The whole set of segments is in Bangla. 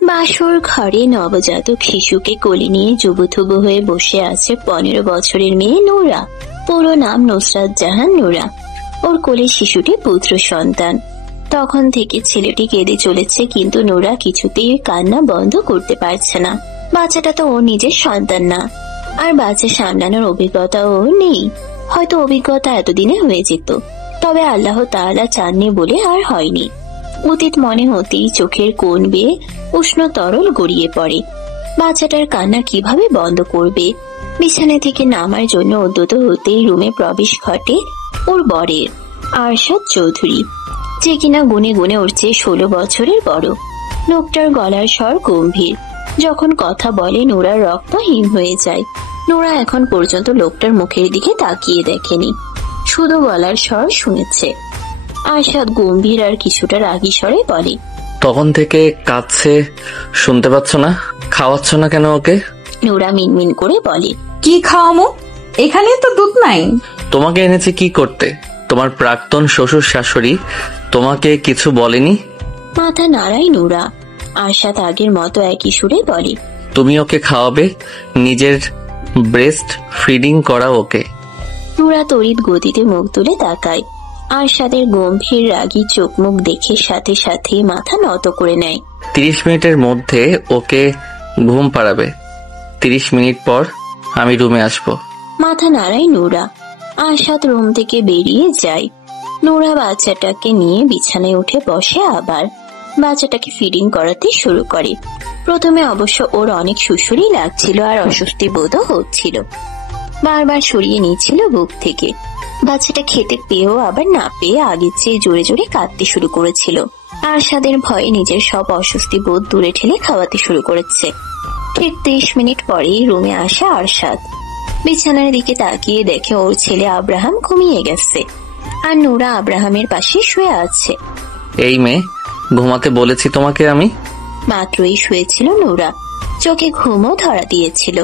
বাসর ঘরে নবজাতক শিশুকে কোলে নিয়ে জুবুথুবু হয়ে বসে আছে 15 বছরের মেয়ে নোরা। পুরো নাম নুসরাত জাহান নোরা। ওর কোলে শিশুটি পুত্র সন্তান। তখন থেকে ছেলেটি কেঁদে চলেছে, কিন্তু নোরা কিছুতেই কান্না বন্ধ করতে পারছে না। বাচ্চাটা তো ওর নিজের সন্তান না, আর বাচ্চা সামলানোর অভিজ্ঞতা ওর নেই। হয়তো অভিজ্ঞতা এতদিনে হয়ে যেত, তবে আল্লাহ তাআলা চাননি বলে আর হয়নি। অতীত মনে হতেই চোখের কোণ বেয়ে উষ্ণ তরল গড়িয়ে পড়ে। বাচ্চাটার কান্না কিভাবে বন্ধ করবে? বিছানা থেকে নামার জন্য উদ্যত হতেই রুমে প্রবেশ ঘটে ওর বরের, আরশাদ চৌধুরী, যে কিনা গুনে গুনে ওর চেয়ে 16 বছরের বড়। লোকটার গলার স্বর গম্ভীর। যখন কথা বলে নোরার রক্ত হিম হয়ে যায়। নোরা এখন পর্যন্ত লোকটার মুখের দিকে তাকিয়ে দেখেনি, শুধু গলার স্বর শুনেছে। আরশাদ গম্ভীর আর কিছুটা রাগী স্বরে বলে, তখন থেকে কাঁদছে, শুনতে পাচ্ছ না? খাওয়াচ্ছ না কেন ওকে? নোরা মিনমিন করে বলে, কি খাওয়ামো? এখানে তো দুধ নাই। তোমাকে এনেছে কি করতে? তোমার প্রাক্তন শ্বশুর শাশুড়ি তোমাকে কিছু বলেনি? মাথা নাড়াই নোরা। আরশাদ আগের মতো একই সুরে বলে, তুমি ওকে খাওয়াবে, নিজের ব্রেস্ট ফিডিং করা ওকে। নোরা তড়িৎ গতিতে মুখ তুলে তাকায়। আরশাদের গম্ভীর রাগী চোখ মুখ দেখে সাথে সাথে মাথা নত করে নেয়। 30 মিনিটের মধ্যে ওকে ঘুম পাড়াবে। 30 মিনিট পর আমি রুমে আসবো। মাথা নাড়ায় নোরা। আরশাদ রুম থেকে বেরিয়ে যায়। নোরা বাচ্চাটাকে নিয়ে বিছানায় উঠে বসে, আবার বাচ্চাটাকে ফিডিং করাতে শুরু করে। প্রথমে অবশ্য ওর অনেক সুসুরি লাগছিল আর অস্বস্তি বোধও হচ্ছিল। বারবার সরিয়ে নিচ্ছিল বুক থেকে। বাচ্চাটা খেতে পেয়েও আবার না পেয়ে আগের চেয়ে জোরে জোরে কাঁদতে শুরু করেছিল। আরশাদের ভয়ে নিজের সব অস্বস্তি বোধ দূরে ঠেলে খাওয়াতে শুরু করেছে। ঠিক 30 মিনিট পরেই রুমে আসে আরশাদ। বিছানার দিকে তাকিয়ে দেখে ওর ছেলে আব্রাহাম ঘুমিয়ে গেছে, আর নোরা আব্রাহামের পাশে শুয়ে আছে। এই মেয়ে, ঘুমাতে বলেছি তোমাকে আমি। মাত্রই শুয়েছিল নোরা, চোখে ঘুমও ধরা দিয়েছিল।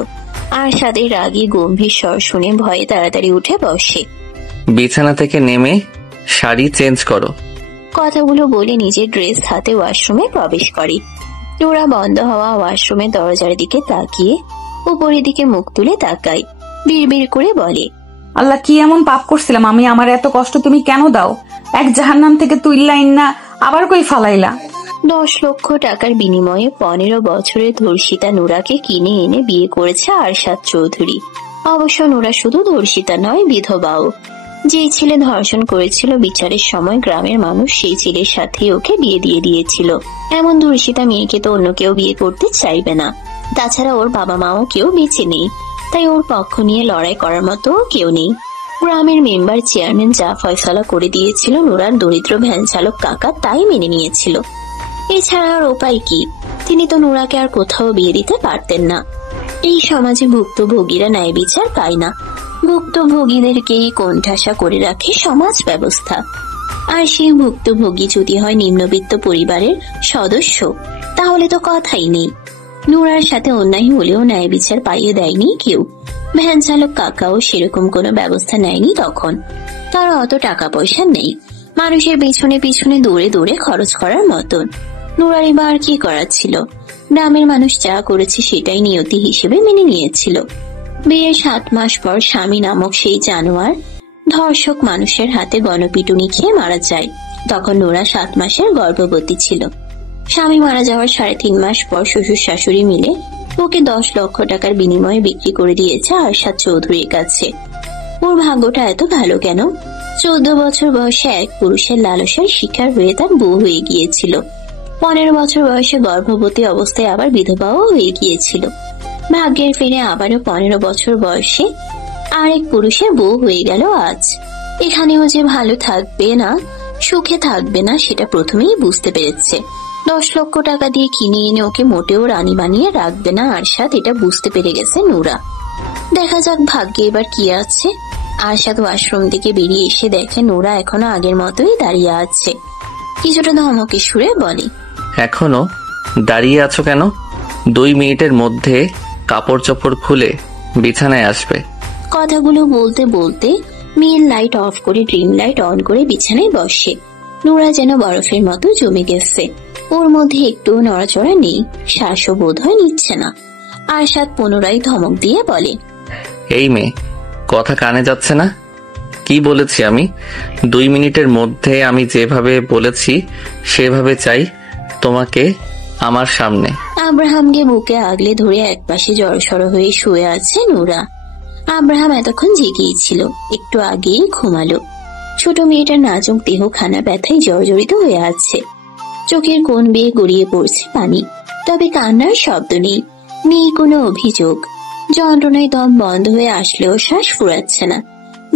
আরশাদের রাগী গম্ভীর স্বর শুনে ভয়ে তাড়াতাড়ি উঠে বসে। বিছানা থেকে নেমে শাড়ি চেঞ্জ করো। কথাগুলো বলে নিজের ড্রেস হাতে ওয়াশরুমে প্রবেশ করে। নোরা বন্ধ হওয়া ওয়াশরুমের দরজার দিকে তাকিয়ে উপরের দিকে মুখ তুলে তাকায়। বিড়বিড় করে বলে, আল্লাহ, কি এমন পাপ করছিলাম আমি? আমার এত কষ্ট তুমি কেন দাও? এক জাহান্নাম থেকে তুইল্লাইন না আবার কই ফালাইলা? 10 লক্ষ টাকার বিনিময়ে 15 বছরের ধর্ষিতা নোরাকে কিনে এনে বিয়ে করেছে আরশাদ চৌধুরী। অবশ্য নোরা শুধু ধর্ষিতা নয়, বিধবাও। যেই ছেলে ধর্ষণ করেছিল, বিচারের সময় গ্রামের মানুষ সেই ছেলের সাথে ওকে বিয়ে দিয়ে দিয়েছিল। এমন ধর্ষিতা মেয়েকে তো অন্য কেউ বিয়ে করতে চাইবে না। তাছাড়া ওর বাবা মাও কেউ বেঁচে নেই, তাই ওর পক্ষ নিয়ে লড়াই করার মতো কেউ নেই। গ্রামের মেম্বার চেয়ারম্যান যা ফয়সালা করে দিয়েছিল, নোরার দরিদ্র ভ্যান চালক কাকা তাই মেনে নিয়েছিল। এছাড়া আর উপায় কি? তিনি তো নোরাকে আর কোথাও বিয়ে দিতে পারতেন না। এই সমাজে ভুক্তভোগীরা ন্যায় বিচার পায় না। ভুক্তভোগীদেরকেই কোণঠাসা করে রাখে সমাজ ব্যবস্থা। আর সেই ভুক্তভোগী যদি হয় নিম্নবিত্ত পরিবারের সদস্য, তাহলে তো কথাই নেই। নোরার সাথে অন্যায় হলেও ন্যায় বিচার পাইয়ে দেয়নি কেউ। ভ্যান চালক কাকাও সেরকম কোনো ব্যবস্থা নেয়নি তখন। তার অত টাকা পয়সা নেই মানুষের পিছনে পিছনে দৌড়ে দৌড়ে খরচ করার মতন। নোরার এবার কি করার ছিল? গ্রামের মানুষ যা করেছে সেটাই নিয়তি হিসেবে মেনে নিয়েছিল। বিয়ের 7 মাস পর স্বামী নামক সেই জানোয়ার ধর্ষক মানুষের হাতে গণপিটুনি খেয়ে মারা যায়। তখন নোরা 7 মাসের গর্ভবতী ছিল। স্বামী মারা যাওয়ার 3.5 মাস পর শ্বশুর শাশুড়ি মিলে ওকে 10 লক্ষ টাকার বিনিময়ে বিক্রি করে দিয়েছে আরশাদ চৌধুরীর কাছে। ওর ভাগ্যটা এত ভালো কেন? 14 বছর বয়সে এক পুরুষের লালসার শিকার হয়ে তার বউ হয়ে গিয়েছিল। 15 বছর বয়সে গর্ভবতী অবস্থায় আবার বিধবাও হয়ে গিয়েছিল। ভাগ্যের ফিরে আবারও 15 বছর বয়সে আরেক পুরুষের বউ হয়ে গেল আজ। এখানেও যে ভালো থাকবে না, সুখে থাকবে না, সেটা প্রথমেই বুঝতে পেরেছে। 10 লক্ষ টাকা দিয়ে কিনে এনে ওকে মোটেও রানী বানিয়ে রাখবে না আরশাদ, এটা বুঝতে পেরে গেছে নোরা। দেখা যাক ভাগ্যে এবার কি আছে। আরশাদ ওয়াশরুম থেকে বেরিয়ে এসে দেখে নোরা এখনো আগের মতোই দাঁড়িয়ে আছে। কিছুটা ধমকে সুরে বলে, এখনো দাঁড়িয়ে আছো কেন? 2 মিনিটের মধ্যে কাপড় চোপড় খুলে বিছানায় আসবে। কথাগুলো বলতে বলতে মেয়ের লাইট অফ করে ড্রিম লাইট অন করে বিছানায় বসে। নোরা যেন বরফের মতো জমে গেছে। ওর মধ্যে একটু নড়াচড়া নেই, শ্বাসও বোধ হয় নিচ্ছে না। আরশাদ পুনরায় ধমক দিয়ে বলে, এই মেয়ে, কথা কানে যাচ্ছে না? কি বলেছি আমি? 2 মিনিটের মধ্যে আমি যেভাবে বলেছি সেভাবে চাই তোমাকে আমার সামনে। আব্রাহামকে বুকে আগলে ধরে একপাশে জড়সড় হয়ে শুয়ে আছে নোরা। আব্রাহাম এতক্ষণ জেগেই ছিল, একটু আগেই ঘুমালো। ছোট মেয়েটার নাজুক দেহ খানা ব্যথায় জর্জরিত হয়ে আছে। চোখের কোণ বেয়ে গড়িয়ে পড়ছে পানি, তবে কান্নার শব্দ নেই, নেই কোনো অভিযোগ। যন্ত্রণায় দম বন্ধ হয়ে আসলেও শ্বাস ফুরাচ্ছে না।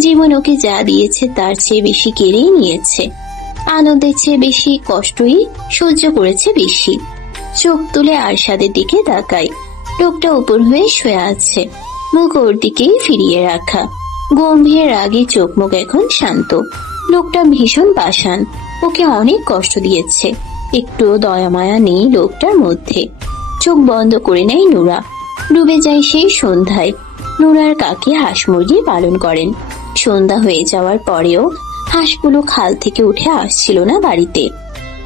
জীবন ওকে যা দিয়েছে তার চেয়ে বেশি কেড়েই নিয়েছে। আনন্দের চেয়ে বেশি কষ্টই সহ্য করেছে বেশি। চোখ তুলে আরশাদের দিকে তাকায়। লোকটা উপর হয়ে শুয়ে আছে, মুখ ওর দিকেই ফিরিয়ে রাখা। গম্ভীর রাগে চোখ মুখ এখন শান্ত। লোকটা ভীষণ পাষাণ, ওকে অনেক কষ্ট দিয়েছে। একটুও দয়া মায়া নেই লোকটার মধ্যে। চোখ বন্ধ করে নেয় নোরা। ডুবে যায় সেই সন্ধ্যায়। নোরার কাকি হাঁস মুরগি পালন করেন। সন্ধ্যা হয়ে যাওয়ার পরেও হাঁসগুলো খাল থেকে উঠে আসছিল না বাড়িতে।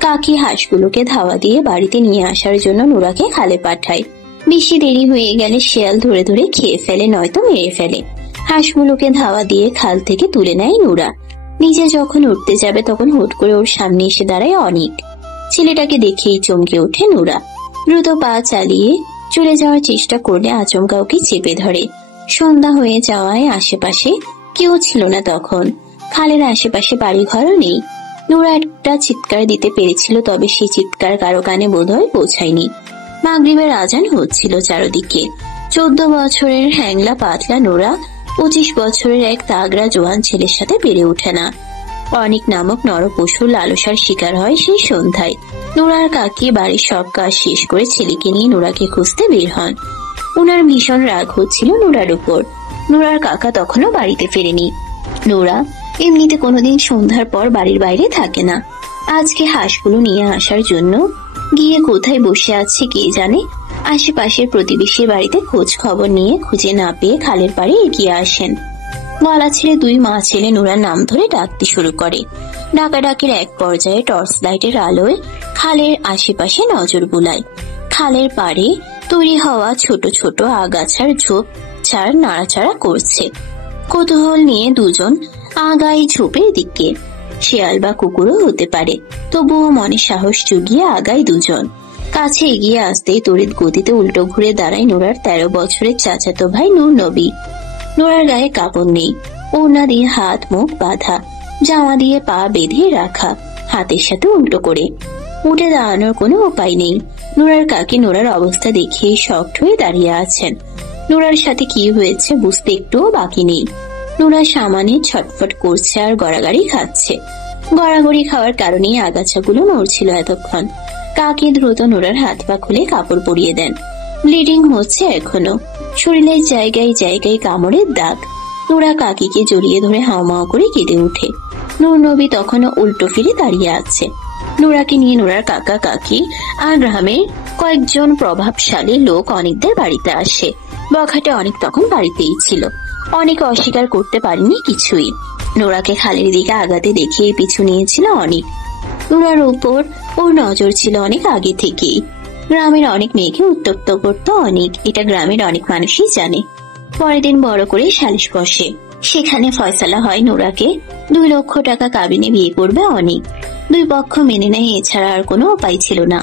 কাকি হাঁসগুলোকে ধাওয়া দিয়ে বাড়িতে নিয়ে আসার জন্য নোরাকে খালে পাঠায়। বেশি দেরি হয়ে গেলে শিয়াল ধরে ধরে খেয়ে ফেলে, নয়তো মেরে ফেলে। হাঁসগুলোকে ধাওয়া দিয়ে খাল থেকে তুলে নেয় নোরা। নিজে যখন উঠতে যাবে তখন হুট করে ওর সামনে এসে দাঁড়ায় অনিক। ছেলেটাকে দেখেই চমকে ওঠে নোরা। দ্রুত পা চালিয়ে চলে যাওয়ার চেষ্টা করলে আচমকা ওকে চেপে ধরে। সন্ধ্যা হয়ে যাওয়ায় আশেপাশে কেউ ছিল না তখন। খালের আশেপাশে বাড়ি ঘরও নেই। নোরা একটা চিৎকার দিতে পেরেছিল, তবে সেই চিৎকার কারো কানে বোধহয় পৌঁছায়নি। মাগরিবের আজান হচ্ছিল চারদিকে। 14 বছরের হ্যাংলা পাতলা নোরা 25 বছরের এক তাগড়া জোয়ান ছেলের সাথে পেরে ওঠে না। অনিক নামক নরপশুর লালসার শিকার হয় সেই সন্ধ্যায়। নোরার কাকি বাড়ির সব কাজ শেষ করে ছেলেকে নিয়ে নোরাকে খুঁজতে বের হন। ওনার ভীষণ রাগ হচ্ছিল নোরার উপর। নোরার কাকা তখনও বাড়িতে ফেরেনি। নোরা এমনিতে কোনোদিন সন্ধ্যার পর বাড়ির বাইরে থাকে না। আজকে হাঁসগুলো নিয়ে আসার জন্য গিয়ে কোথায় বসে আছে কে জানে। আশেপাশের প্রতিবেশীর বাড়িতে খোঁজ খবর নিয়ে খুঁজে না পেয়ে খালের পাড়ে এগিয়ে আসেন। গলা ছেড়ে 2 মা ছেলে নোরার নাম ধরে ডাকতে শুরু করে। ডাকাডাকির এক পর্যায়ে টর্চ লাইটের আলোয় খালের আশেপাশে নজর বুলায়। খালের পাড়ে তৈরি হওয়া ছোট ছোট আগাছার ঝোপ ছাড় নাড়াচাড়া করছে। কৌতূহল নিয়ে দুজন আগায় ঝোপের দিকে। শিয়াল বা কুকুরও হতে পারে, তবুও মনে সাহস জুগিয়ে আগায় দুজন। কাছে এগিয়ে আসতেই তড়িৎ গতিতে উল্টো ঘুরে দাঁড়ায় নোরার 13 বছরের চাচাতো ভাই নূর নবী। নোরার গায়ে কাপড় নেই, ওড়না দিয়ে হাত মুখ বাঁধা, জামা দিয়ে পা বেঁধে রাখা, হাতের সাথে উল্টো করে। উঠে দাঁড়ানোর কোনো উপায় নেই। নোরার কাকি নোরার অবস্থা দেখিয়ে শক্ট হয়ে দাঁড়িয়ে আছেন। নোরার সাথে কি হয়েছে বুঝতে একটুও বাকি নেই। নোরা সামানে ছটফট করছে আর গড়াগড়ি খাচ্ছে। গড়াগড়ি খাওয়ার কারণেই আগাছাগুলো নড়ছিল এতক্ষণ। কাকি দ্রুত নোরার হাত পা খুলে কাপড় পরিয়ে দেন। ব্লিডিং হচ্ছে এখনো, শরীরের জায়গায় জায়গায় কামড়ের দাগ। নোরা কাকিকে জড়িয়ে ধরে হাওমাও করে কেঁদে ওঠে। নূর নবী তখনও উল্টো ফিরে দাঁড়িয়ে আছে। নোরাকে নিয়ে নোরার কাকা কাকি আর গ্রামের কয়েকজন প্রভাবশালী লোক অনেকদের বাড়িতে আসে। বখাটে অনেক তখন বাড়িতেই ছিল। অনেক অস্বীকার করতে পারেনি কিছুই। নোরাকে খালের দিকে আগাতে দেখিয়ে পিছু নিয়েছিল অনেক। নোরার উপর ওর নজর ছিল অনেক আগে থেকেই। গ্রামের অনেক মেয়েকে উত্তপ্ত করত অনেক, এটা গ্রামের অনেক মানুষই জানে। পরের দিন বড় করে সালিশ বসে। সেখানে ফয়সালা হয় নোরাকে 2 লক্ষ টাকা কাবিনে বিয়ে করবে অনেক। 2 পক্ষ মেনে নেয়, এছাড়া আর কোনো উপায় ছিল না।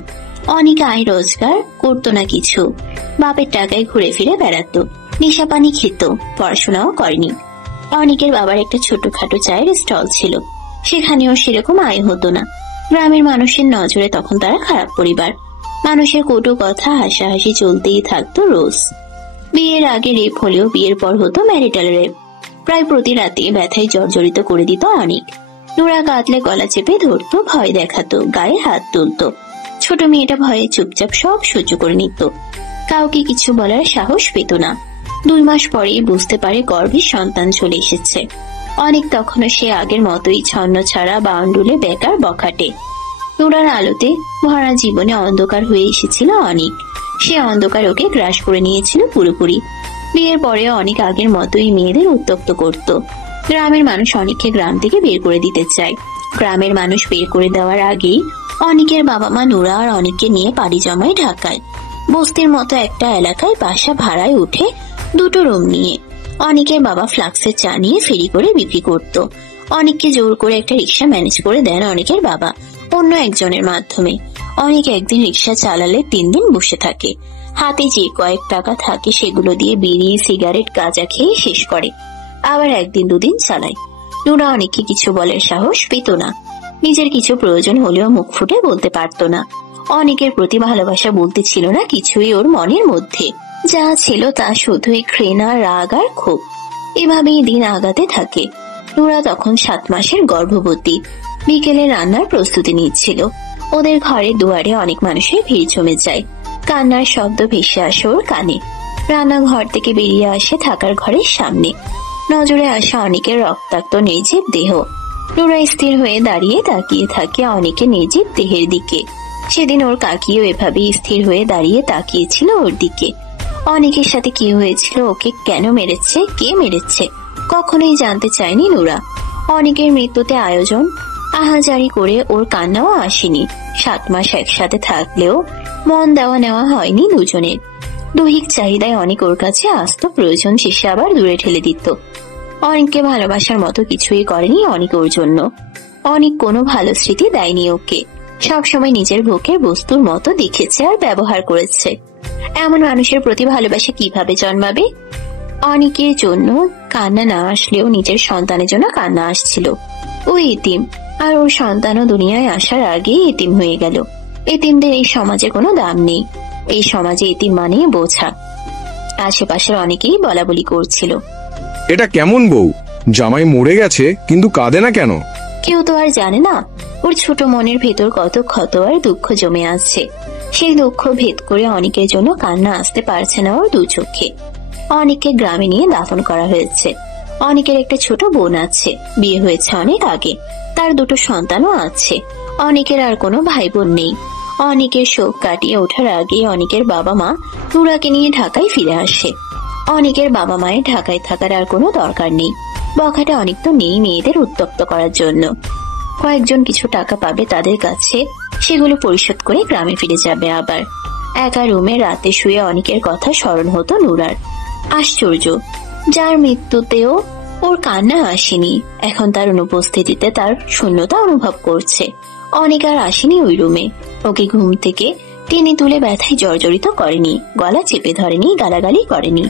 অনেক আয় রোজগার করতো না কিছু, বাপের টাকায় ঘুরে ফিরে বেড়াতো, নেশা পানি খেত, পড়াশোনাও করেনি। অনেকের বাবার একটা ছোটখাটো চায়ের স্টল ছিল, সেখানেও সেরকম আয় হতো না। গ্রামের মানুষের নজরে তখন তারা খারাপ পরিবার। মানুষের কটু কথা হাসাহাসি চলতেই থাকতো রোজ। বিয়ের আগে রেপ হলেও বিয়ের পর হতো ম্যারিটাল রেপ। প্রায় প্রতি রাতে ব্যথায় জর্জরিত করে দিত অনেক। নোরা কাঁদলে গলা চেপে ধরতো, ভয় দেখাতো, গায়ে হাত তুলতো। ছোট মেয়েটা ভয়ে চুপচাপ সব সহ্য করে নিত, কাউকে কিছু বলার সাহস পেত না। 2 মাস পরেই বুঝতে পারে গর্ভে সন্তান চলে এসেছে। অনেক তখনও সে আগের মতোই ছন্ন ছাড়া বাউন্ডুলে বেকার বখাটে। নোরার আলোতে ভরা জীবনে অন্ধকার হয়ে এসেছিল অনেক। সে অন্ধকার ওকে গ্রাস করে নিয়েছিল পুরোপুরি। বিয়ের পরে অনেক আগের মতোই মেয়েদের উত্তপ্ত করত। গ্রামের মানুষ অনেককে গ্রাম থেকে বের করে দিতে চায়। গ্রামের মানুষ বের করে দেওয়ার আগেই অনিকের বাবা মা নুরা আর অনিককে নিয়ে পাড়ি জমায় ঢাকায়। বস্তির মতো একটা এলাকায় বাসা ভাড়ায় উঠে 2টো রুম নিয়ে অনিকের বাবা ফ্লাক্সের চা নিয়ে ফেরি করে বিক্রি করত। অনিককে জোর করে একটা রিক্সা ম্যানেজ করে দেন অনিকের বাবা অন্য একজনের মাধ্যমে। অনিক একদিন রিক্সা চালালে 3 দিন বসে থাকে। হাতে যে কয়েক টাকা থাকে সেগুলো দিয়ে বিড়ি, সিগারেট, গাঁজা খেয়ে শেষ করে। আবার 1 দিন 2 দিন চালায়। নুরা অনিককে কিছু বলার সাহস পেত না। নিজের কিছু প্রয়োজন হলেও মুখ ফুটে বলতে পারত না। অনিকের প্রতি ভালোবাসা বলতে ছিল না কিছুই ওর মনের মধ্যে। যা ছিল তা শুধুই ঘৃণা, রাগ আর ক্ষোভ। এভাবেই দিন আগাতে থাকে। নুরা তখন 7 মাসের গর্ভবতী। বিকেলে রান্নার প্রস্তুতি নিচ্ছিল। ওদের ঘরে দুয়ারে অনেক মানুষের ভিড় জমে যায়। কান্নার শব্দ ভেসে আসে ওর কানে। রান্নাঘর থেকে বেরিয়ে আসে থাকার ঘরের সামনে। নজরে আসে অনেকের রক্তাক্ত নির্জীব দেহ। নুরা স্থির হয়ে দাঁড়িয়ে তাকিয়ে থাকে অনেকের নির্জীব দেহের দিকে। সেদিন ওর কাকিও এভাবেই স্থির হয়ে দাঁড়িয়ে তাকিয়েছিল ওর দিকে। অনেকের সাথে কি হয়েছিল, ওকে কেন মেরেছে, কে মেরেছে, কখনোই জানতে চায়নি নুরা। অনেকের মৃত্যুতে আয়োজন আহাজারি করে ওর কান্নাও আসেনি। 7 মাস একসাথে থাকলেও মন দেওয়া নেওয়া হয়নি দুজনের। দৈহিক চাহিদায় অনেক ওর কাছে আসতো, প্রয়োজন শেষে আবার দূরে ঠেলে দিত। অনেককে ভালোবাসার মতো কিছুই করেনি অনেক ওর জন্য। অনেক কোনো ভালো স্মৃতি দেয়নি ওকে। সবসময় নিজের ভোগের বস্তুর মতো দেখেছে আর ব্যবহার করেছে। এমন মানুষের প্রতি ভালোবাসা কিভাবে জন্মাবে? অনেকের জন্য কান্না না আসলেও নিজের সন্তানের জন্য কান্না আসছিল। ও এতিম, আর ওর সন্তানও দুনিয়ায় আসার আগেই এতিম হয়ে গেল। এতিমদের এই সমাজে কোনো দাম নেই। এই সমাজে এতিম মানেই বোঝা। আশেপাশের অনেকেই বলা বলি করছিল, এটা কেমন বউ, জামাই মরে গেছে কিন্তু কাঁদে না কেন? কেউ তো আর জানে না ওর ছোট মনের ভেতর কত ক্ষত আর দুঃখ জমে আছে। সেই দুঃখ ভেদ করে অনেকের জন্য কান্না আসতে পারছে না ওর 2 চোখে। অনেককে গ্রামে নিয়ে দাফন করা হয়েছে। অনেকের একটা ছোট বোন আছে, বিয়ে হয়েছে অনেক আগে। তার 2টো সন্তানও আছে। অনেকের আর কোনো ভাই বোন নেই। অনেকের শোক কাটিয়ে ওঠার আগে অনেকের বাবা মা নুরাকে নিয়ে ঢাকায় ফিরে আসে। অনেকের বাবা মায়ের ঢাকায় থাকার আর কোনো দরকার নেই। বখাটে অনেক তো নেই মেয়েদের উত্তপ্ত করার জন্য। কয়েকজন কিছু টাকা পাবে তাদের কাছে, সেগুলো পরিশোধ করে গ্রামে ফিরে যাবে। আবার একা রুমে রাতে শুয়ে অনেকের কথা স্মরণ হতো নুরার। আশ্চর্য, যার মৃত্যুতেও ওর কান্না আসেনি, এখন তার অনুপস্থিতিতে তার শূন্যতা অনুভব করছে। অনেক আর আসেনি ওই রুমে। ওকে ঘুম থেকে টেনে তুলে ব্যথায় জর্জরিত করেনি, গলা চেপে ধরেনি, গালাগালি করেনি,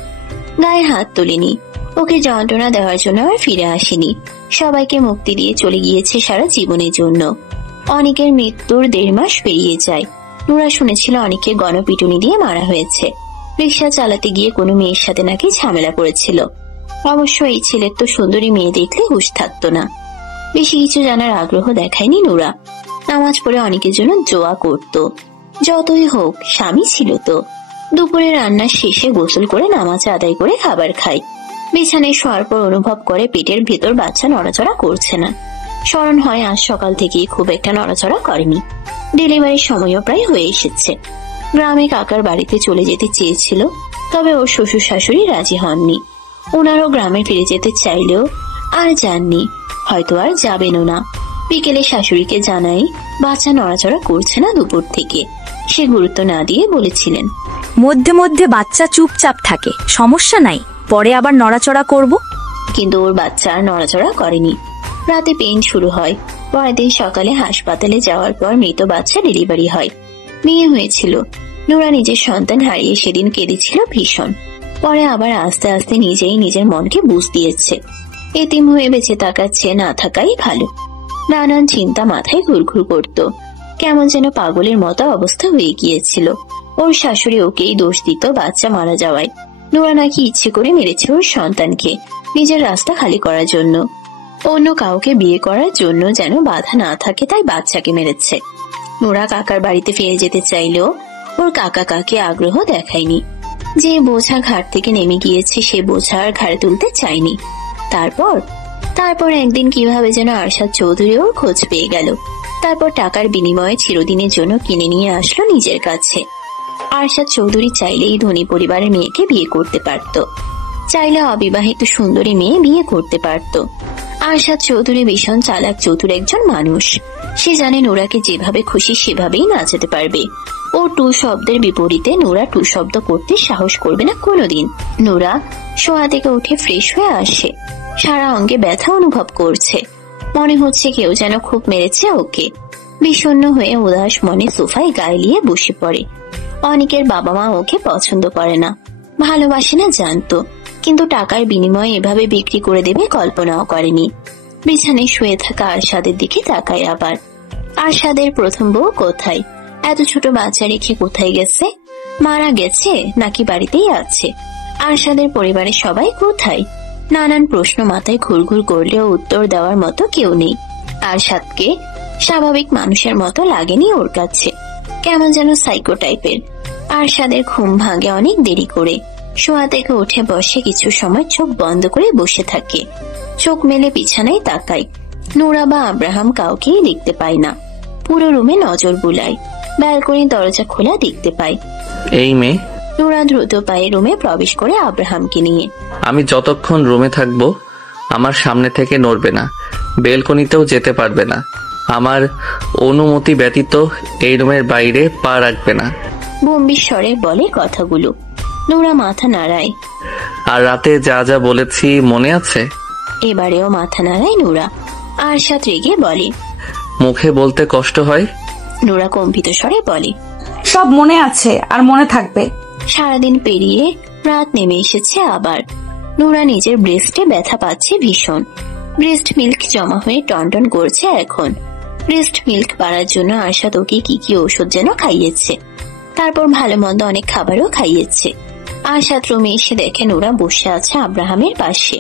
গায়ে হাত তোলেনি। ওকে যন্ত্রণা দেওয়ার জন্য আর ফিরে আসেনি। সবাইকে মুক্তি দিয়ে চলে গিয়েছে সারা জীবনের জন্য। অনেকের মৃত্যুর 1.5 মাস পেরিয়ে যায়। নুরা শুনেছিল অনেককে গণপিটুনি দিয়ে মারা হয়েছে। রিক্সা চালাতে গিয়ে কোনো মেয়ের সাথে নাকি ঝামেলা করেছিল। অবশ্য এই ছেলের তো সুন্দরী মেয়ে দেখলে হুঁশ থাকতো না। বেশি কিছু জানার আগ্রহ দেখায়নি নুরা। নামাজ পড়ে অনেকের জন্য দোয়া করত। যতই হোক স্বামী ছিল তো। দুপুরে রান্নার শেষে গোসল করে নামাজ আদায় করে খাবার খায়। বিছানায় শোয়ার পর অনুভব করে পেটের ভেতর বাচ্চা নড়াচড়া করছে না। স্মরণ হয় আজ সকাল থেকে খুব একটা নড়াচড়া করেনি। ডেলিভারির সময়ও প্রায় হয়ে এসেছে। গ্রামে কাকার বাড়িতে চলে যেতে চেয়েছিল, তবে ওর শ্বশুর শাশুড়ি রাজি হননি। ওনারও গ্রামে ফিরে যেতে চাইলেও আর যাননি, হয়তো আর যাবেনও না। বিকেলে শাশুড়িকে জানাই বাচ্চা নড়াচড়া করছে না দুপুর থেকে। সে গুরুত্ব না দিয়ে বলেছিলেন, মধ্যে মধ্যে বাচ্চা চুপচাপ থাকে, সমস্যা নাই, পরে আবার নড়াচড়া করব। কিন্তু ওর বাচ্চা আর নড়াচড়া করেনি। রাতে পেইন শুরু হয়। পরের দিন সকালে হাসপাতালে যাওয়ার পর মৃত বাচ্চা ডেলিভারি হয়। মেয়ে হয়েছিল। নুরা নিজের সন্তান হারিয়ে সেদিন কেঁদেছিল ভীষণ। পরে আবার আস্তে আস্তে নিজেই নিজের মনকে বুঝ দিয়েছে। এতিম হয়ে বেঁচে থাকার চেয়ে না থাকাই ভালো। নানান চিন্তা মাথায় ঘুরঘুর করত। কেমন যেন পাগলের মতো অবস্থা হয়ে গিয়েছিল। ওর শাশুড়ি ওকেই দোষ দিত বাচ্চা মারা যাওয়ায়। নুরা নাকি ইচ্ছে করে মেরেছে ওর সন্তানকে, নিজের রাস্তা খালি করার জন্য। অন্য কাউকে বিয়ে করার জন্য যেন বাধা না থাকে, তাই বাচ্চাকে মেরেছে। নুরা কাকার বাড়িতে ফিরে যেতে চাইলেও ওর কাকা কাকি আগ্রহ দেখায়নি। যে বোঝা ঘাট থেকে নেমে গিয়েছে সে বোঝা আর ঘাড়ে তুলতে চায়নি। তারপর একদিন কিভাবে যেন আরশাদ চৌধুরী ওর খোঁজ পেয়ে গেল। তারপর টাকার বিনিময়ে চিরদিনের জন্য কিনে নিয়ে আসলো নিজের কাছে। আরশাদ চৌধুরী চাইলেই ধনী পরিবারের মেয়েকে বিয়ে করতে পারত। চাইলে অবিবাহিত সুন্দরী মেয়ে বিয়ে করতে পারত। আরশাদ চৌধুরী ভীষণ চালাক চতুর একজন মানুষ। সে জানে নোরাকে যেভাবে খুশি সেভাবেই নাচাতে পারবে। ও টু শব্দের বিপরীতে নোরা টু শব্দ করতে সাহস করবে না কোনোদিন। নোরা শোয়া থেকে উঠে ফ্রেশ হয়ে আসে। সারা অঙ্গে ব্যথা অনুভব করছে। মনে হচ্ছে কেউ যেন খুব মেরেছে ওকে। বিষণ্ণ হয়ে উদাস মনে সোফায় গায়ে নিয়ে বসে পড়ে। অনেকের বাবা মা ওকে পছন্দ করে না, ভালোবাসে না জানতো, কিন্তু টাকার বিনিময়ে এভাবে বিক্রি করে দেবে কল্পনাও করেনি। বিছানায় শুয়ে থাকা আরশাদের দিকে তাকায় আবার। আরশাদের প্রথম বউ কোথায়? এত ছোট বাচ্চা রেখে কোথায় গেছে? মারা গেছে নাকি বাড়িতেই আছে? আরশাদের পরিবারের সবাই কোথায়? নানান প্রশ্ন মাথায় ঘুরঘুর করলেও উত্তর দেওয়ার মতো কেউ নেই। আরশাদকে স্বাভাবিক মানুষের মতো লাগেনি ওর কাছে, কেমন যেন সাইকো টাইপের। আরশাদের ঘুম ভাঙে অনেক দেরি করে। শোয়া থেকে উঠে বসে কিছু সময় চোখ বন্ধ করে বসে থাকে। চোখ মেলে বিছানায় তাকায়। নোরা বা আব্রাহাম কাউকেই দেখতে পায় না। পুরো রুমে নজর বুলায়। ব্যালকনির দরজা খোলা দেখতে পায়। এই মেয়ে। নোরা দ্রুত পায়ে রুমে প্রবেশ করে আব্রাহামকে নিয়ে। আমি যতক্ষণ রুমে থাকবো আমার সামনে থেকে নড়বে না, বেলকনিতেও যেতে পারবে না। আমার অনুমতি ব্যতীত এই রুমের বাইরে পা রাখবে না। গম্ভীর স্বরে বলে কথাগুলো। নোরা মাথা নাড়ায়। আর রাতে যা যা বলেছি মনে আছে? এবারেও মাথা নাড়ায় নোরা। আরশাদ রেগে বলে, মুখে বলতে কষ্ট হয়? নোরা কম্পিত স্বরে বলে, সব মনে আছে আর মনে থাকবে। সারাদিন পেরিয়ে রাত নেমে এসেছে আবার। নোরা নিজের ব্রেস্টে ব্যথা পাচ্ছে ভীষণ। ব্রেস্ট মিল্ক জমা হয়ে টনটন করছে এখন। ব্রেস্ট মিল্ক বাড়ার জন্য আরশাদ ওকে কি কি ঔষধ যেন খাইয়েছে। তারপর ভালো মন্দ অনেক খাবারও খাইয়েছে। আরশাদ রুমে এসে দেখে নোরা বসে আছে আব্রাহামের পাশে।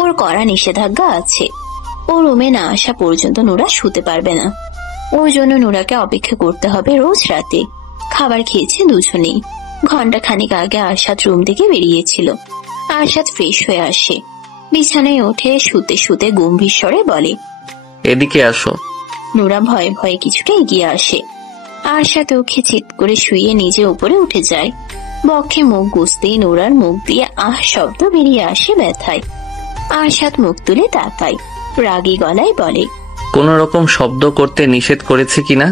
ওর কড়া নিষেধাজ্ঞা আছে। ও রুমে না আসা পর্যন্ত নোরা শুতে পারবে না। ওর জন্য নোরাকে অপেক্ষা করতে হবে রোজ রাতে। খাবার খেয়েছে দুজনেই। ঘন্টা খানিক আগে আরশাদ রুম থেকে বেরিয়েছিল। আরশাদ ফ্রেশ হয়ে আসে। বিছানায় উঠে শুতে শুতে গম্ভীর স্বরে বলে, এদিকে আসো। নোরা ভয়ে ভয়ে কিছুটা এগিয়ে আসে। আরশাদ ওকে চিৎ করে শুয়ে নিজে উপরে উঠে যায়। বক্ষে মুখ গুজতেই নোরার মুখ দিয়ে আহ শব্দ বেরিয়ে আসে ব্যথায়। আরশাদ মুখ তুলে তাকায়। রাগী গলায় বলে, কোন রকম শব্দ করতে নিষেধ করেছে কিনা?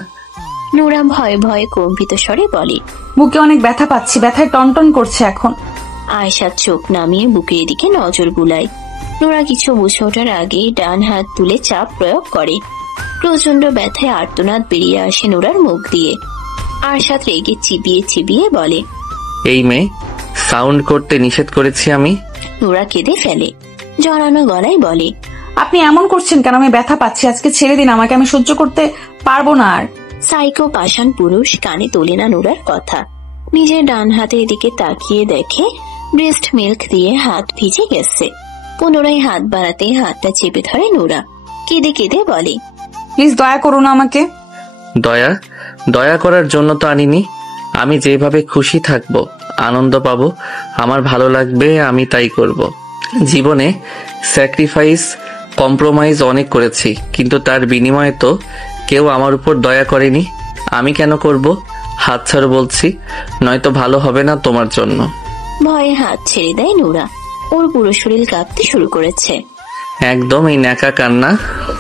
নোরা ভয়ে ভয়ে কম্পিত স্বরে বলে, বুকে অনেক ব্যথা পাচ্ছি, ব্যথায় টনটন করছে এখন। আরশাদ চোখ নামিয়ে বুকের দিকে নজর বুলায়। নোরা কিছু বুঝে ওঠার আগেই ডান হাত তুলে চাপ প্রয়োগ করে। প্রচন্ড ব্যথায় আর্তনাদ বেরিয়ে আসে নোরার মুখ দিয়ে। আরশাদ রেগে চিবিয়ে চিবিয়ে বলে, এই মেয়ে, সাউন্ড করতে নিষেধ করেছি আমি? নোরা কেঁদে ফেলে। জড়ানো গলায় বলে, আপনি এমন করছেন কেন? আমি ব্যথা পাচ্ছি, আজকে ছেড়ে দিন আমাকে, আমি সহ্য করতে পারবো না আর। সাইকো পাষাণ পুরুষ কানে তোলে না নোরার কথা। নিজের ডান হাতের দিকে তাকিয়ে দেখে ব্রেস্ট মিল্ক দিয়ে হাত ভিজে গেছে। পুনরায় হাত বাড়াতে হাতটা চেপে ধরে নোরা। কেঁদে কেঁদে বলে, প্লিজ দয়া করুন আমাকে। দয়া? দয়া করার জন্য তো আনিনি। আমি যেভাবে খুশি থাকবো, আনন্দ পাবো, আমার ভালো লাগবে, আমি তাই করব। জীবনে স্যাক্রিফাইস, কম্প্রোমাইজ অনেক করেছি, কিন্তু তার বিনিময়ে তো কেউ আমার উপর দয়া করেনি। আমি কেন করব? হাত ছাড়ো বলছি, নয়তো ভালো হবে না তোমার জন্য। ভয়ে হাত ছেড়ে দেয় নোরা। ওর পুরো শরীর কাঁপতে শুরু করেছে। একদম এই ন্যাকা কান্না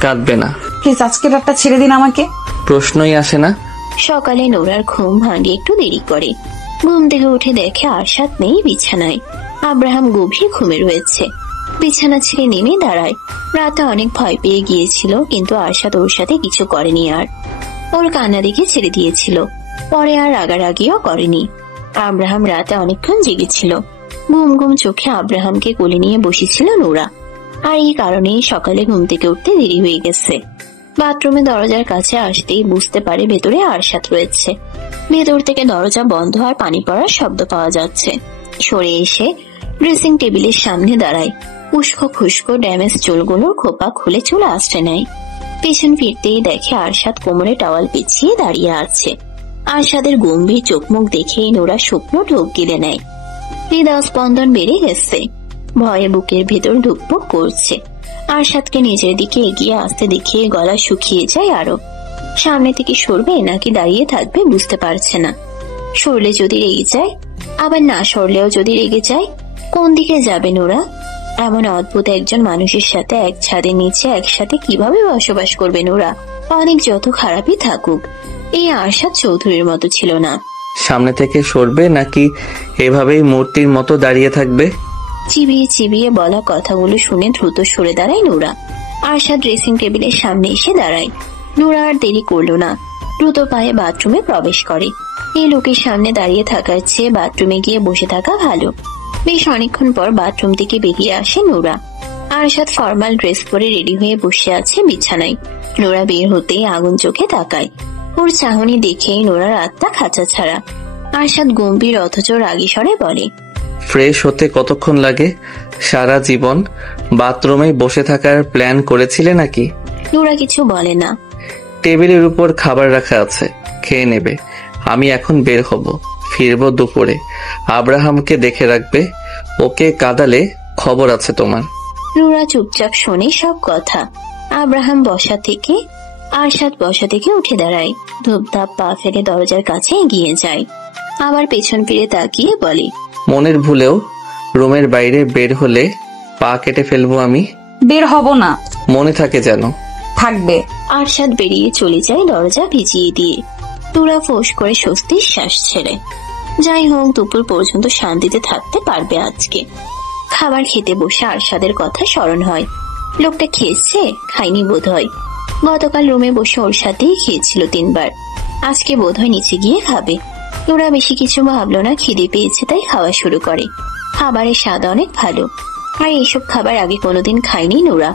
কাঁদবে না। প্লিজ আজকে রাতটা ছেড়ে দিন আমাকে। প্রশ্নই আসে না। সকালে নোরার ঘুম ভাঙে একটু দেরি করে। ঘুম থেকে উঠে দেখে আরশাদ নেই বিছানায়। আব্রাহাম গভীর ঘুমে রয়েছে। বিছানা ছেড়ে নেমে দাঁড়ায়। রাতে অনেক ভয় পেয়ে গিয়েছিল, কিন্তু আরশাদ ওর সাথে কিছু করেনি আর। ওর কান্না দেখে ছেড়ে দিয়েছিল। পরে আর রাগারাগিও করেনি। আব্রাহাম রাতে অনেকক্ষণ জেগেছিল। ঘুম ঘুম চোখে আব্রাহামকে কোলে নিয়ে বসেছিল নোরা। আর এই কারণেই সকালে ঘুম থেকে উঠতে দেরি হয়ে গেছে। বাথরুমে দরজার কাছে আসতেই বুঝতে পারে ভেতরে আরশাদ রয়েছে। ভেতর থেকে দরজা বন্ধ আর পানি পড়ার শব্দ পাওয়া যাচ্ছে। সরে এসে ড্রেসিং টেবিলের সামনে দাঁড়ায়। উস্কো খুস্কো ড্যামেজ চুলগুলোর খোপা খুলে চুল আঁচড়ে নেয়। পেছন ফিরতেই দেখে আরশাদ কোমরে টাওয়াল পেঁচিয়ে দাঁড়িয়ে আছে। আরশাদের গম্ভীর চোখ মুখ দেখেই নোরা শুকনো ঢোক গিলে নেয়। হৃদয় স্পন্দন বেড়ে গেছে। ভয়ে বুকের ভেতর ধুকপুক করছে। আরশাদকে নিজের দিকে এগিয়ে আসতে দেখে গলা শুকিয়ে যায় আরো। সামনে থেকে সরবে নাকি দাঁড়িয়ে থাকবে বুঝতে পারছে না। সরলে যদি রেগে যায়, আবার না সরলেও যদি রেগে যায়, কোন দিকে যাবে নোরা? এমন অদ্ভুত একজন মানুষের সাথে এক ছাদের নিচে একসাথে কিভাবে বসবাস করবে নোরা? অনেক যত খারাপই থাকুক, এই আরশাদ চৌধুরীর মতো ছিল না। সামনে থেকে সরবে নাকি এভাবেই মূর্তির মতো দাঁড়িয়ে থাকবে? চিবিয়ে চিবিয়ে বলা কথাগুলো শুনে দ্রুত সরে দাঁড়ায় নোরা। আরশাদ ড্রেসিং টেবিলের সামনে এসে দাঁড়ায়। নোরা আর দেরি করলো না, দ্রুত পায়ে বাথরুমে প্রবেশ করে। এই লোকের সামনে দাঁড়িয়ে থাকার চেয়ে বাথরুমে গিয়ে বসে থাকা ভালো। বেশ অনেকক্ষণ পর বাথরুম থেকে বেরিয়ে আসে নোরা। আরশাদ ফর্মাল ড্রেস পরে রেডি হয়ে বসে আছে বিছানায়। নোরা বের হতেই আগুন চোখে তাকায়। ওর চাহনি দেখেই নোরার আত্মা খাঁচা ছাড়া। আরশাদ গম্ভীর অথচ রাগী স্বরে বলে, ফ্রেশ হতে কতক্ষণ লাগে? সারা জীবন বাথরুমে বসে থাকার প্ল্যান করেছিলে নাকি? নোরা কিছু বলে না। টেবিলের উপর খাবার রাখা আছে, খেয়ে নেবে। আমি এখন বের হব, ফিরবো দুপুরে। আব্রাহামকে দেখে রাখবে, ওকে কাঁদালে খবর আছে তোমার। নোরা চুপচাপ শোনে সব কথা। আব্রাহাম আরশাদ বসা থেকে উঠে দাঁড়ায়। ধূপধাপ পা ফেলে দরজার কাছে এগিয়ে যায়। আবার পেছন ফিরে তাকিয়ে বলে, মনের ভুলেও রুমের বাইরে বের হলে পা কেটে ফেলবো আমি। বের হব না। মনে থাকে যেন। থাকবে। আরশাদ বেরিয়ে চলে যায় দরজা ভিজিয়ে দিয়ে। নোরা ফোঁস করে স্বস্তির শ্বাস ছেড়ে। যাই হোক, দুপুর পর্যন্ত শান্তিতে থাকতে পারবে আজকে। খাবার খেতে বসে আরশাদের কথা স্মরণ হয়। লোকটা খেয়েছে, খায়নি বোধ হয়। গতকাল রুমে বসে ওর সাথেই খেয়েছিল 3 বার। আজকে বোধ হয় নিচে গিয়ে খাবে। নোরা বেশি কিছু ভাবলো না, খিদে পেয়েছে তাই খাওয়া শুরু করে। খাবারের স্বাদ অনেক ভালো, আর এইসব খাবার আগে কোনোদিন খায়নি নোরা।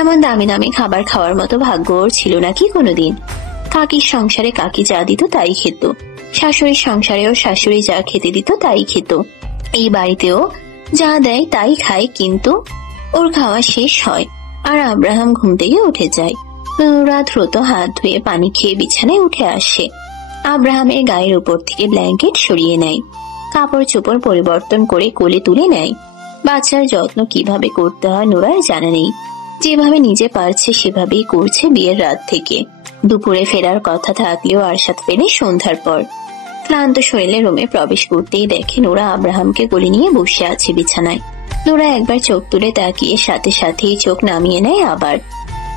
এমন দামি দামি খাবার খাওয়ার মতো ভাগ্য ওর ছিল নাকি কোনোদিন। কাকির সংসারে কাকি যা দিত তাই খেত, শাশুড়ির সংসারেও শাশুড়ি যা খেতে দিত তাই খেত। এই বাড়িতেও যা দেয় তাই খায়, কিন্তু ওর খাওয়া শেষ হয় আর আব্রাহাম ঘুম থেকে উঠে যায়। নোরা দ্রুত হাত ধুয়ে পানি খেয়ে বিছানায় উঠে আসে। আব্রাহামের গায়ের উপর থেকে ব্ল্যাঙ্কেট সরিয়ে নেয়, কাপড় চোপড় পরিবর্তন করে কোলে তুলে নেয়। বাচ্চার যত্ন কিভাবে করতে হয় নোরার জানা নেই। যেভাবে নিজে পারছে সেভাবেই করছে বিয়ের রাত থেকে। দুপুরে ফেরার কথা থাকলেও আরশাদ ফেরে সন্ধ্যার পর। ক্লান্ত শরীরে রুমে প্রবেশ করতেই দেখে নোরা আব্রাহামকে কোলে নিয়ে বসে আছে বিছানায়। নোরা একবার চোখ তুলে তাকিয়ে সাথে সাথেই চোখ নামিয়ে নেয় আবার।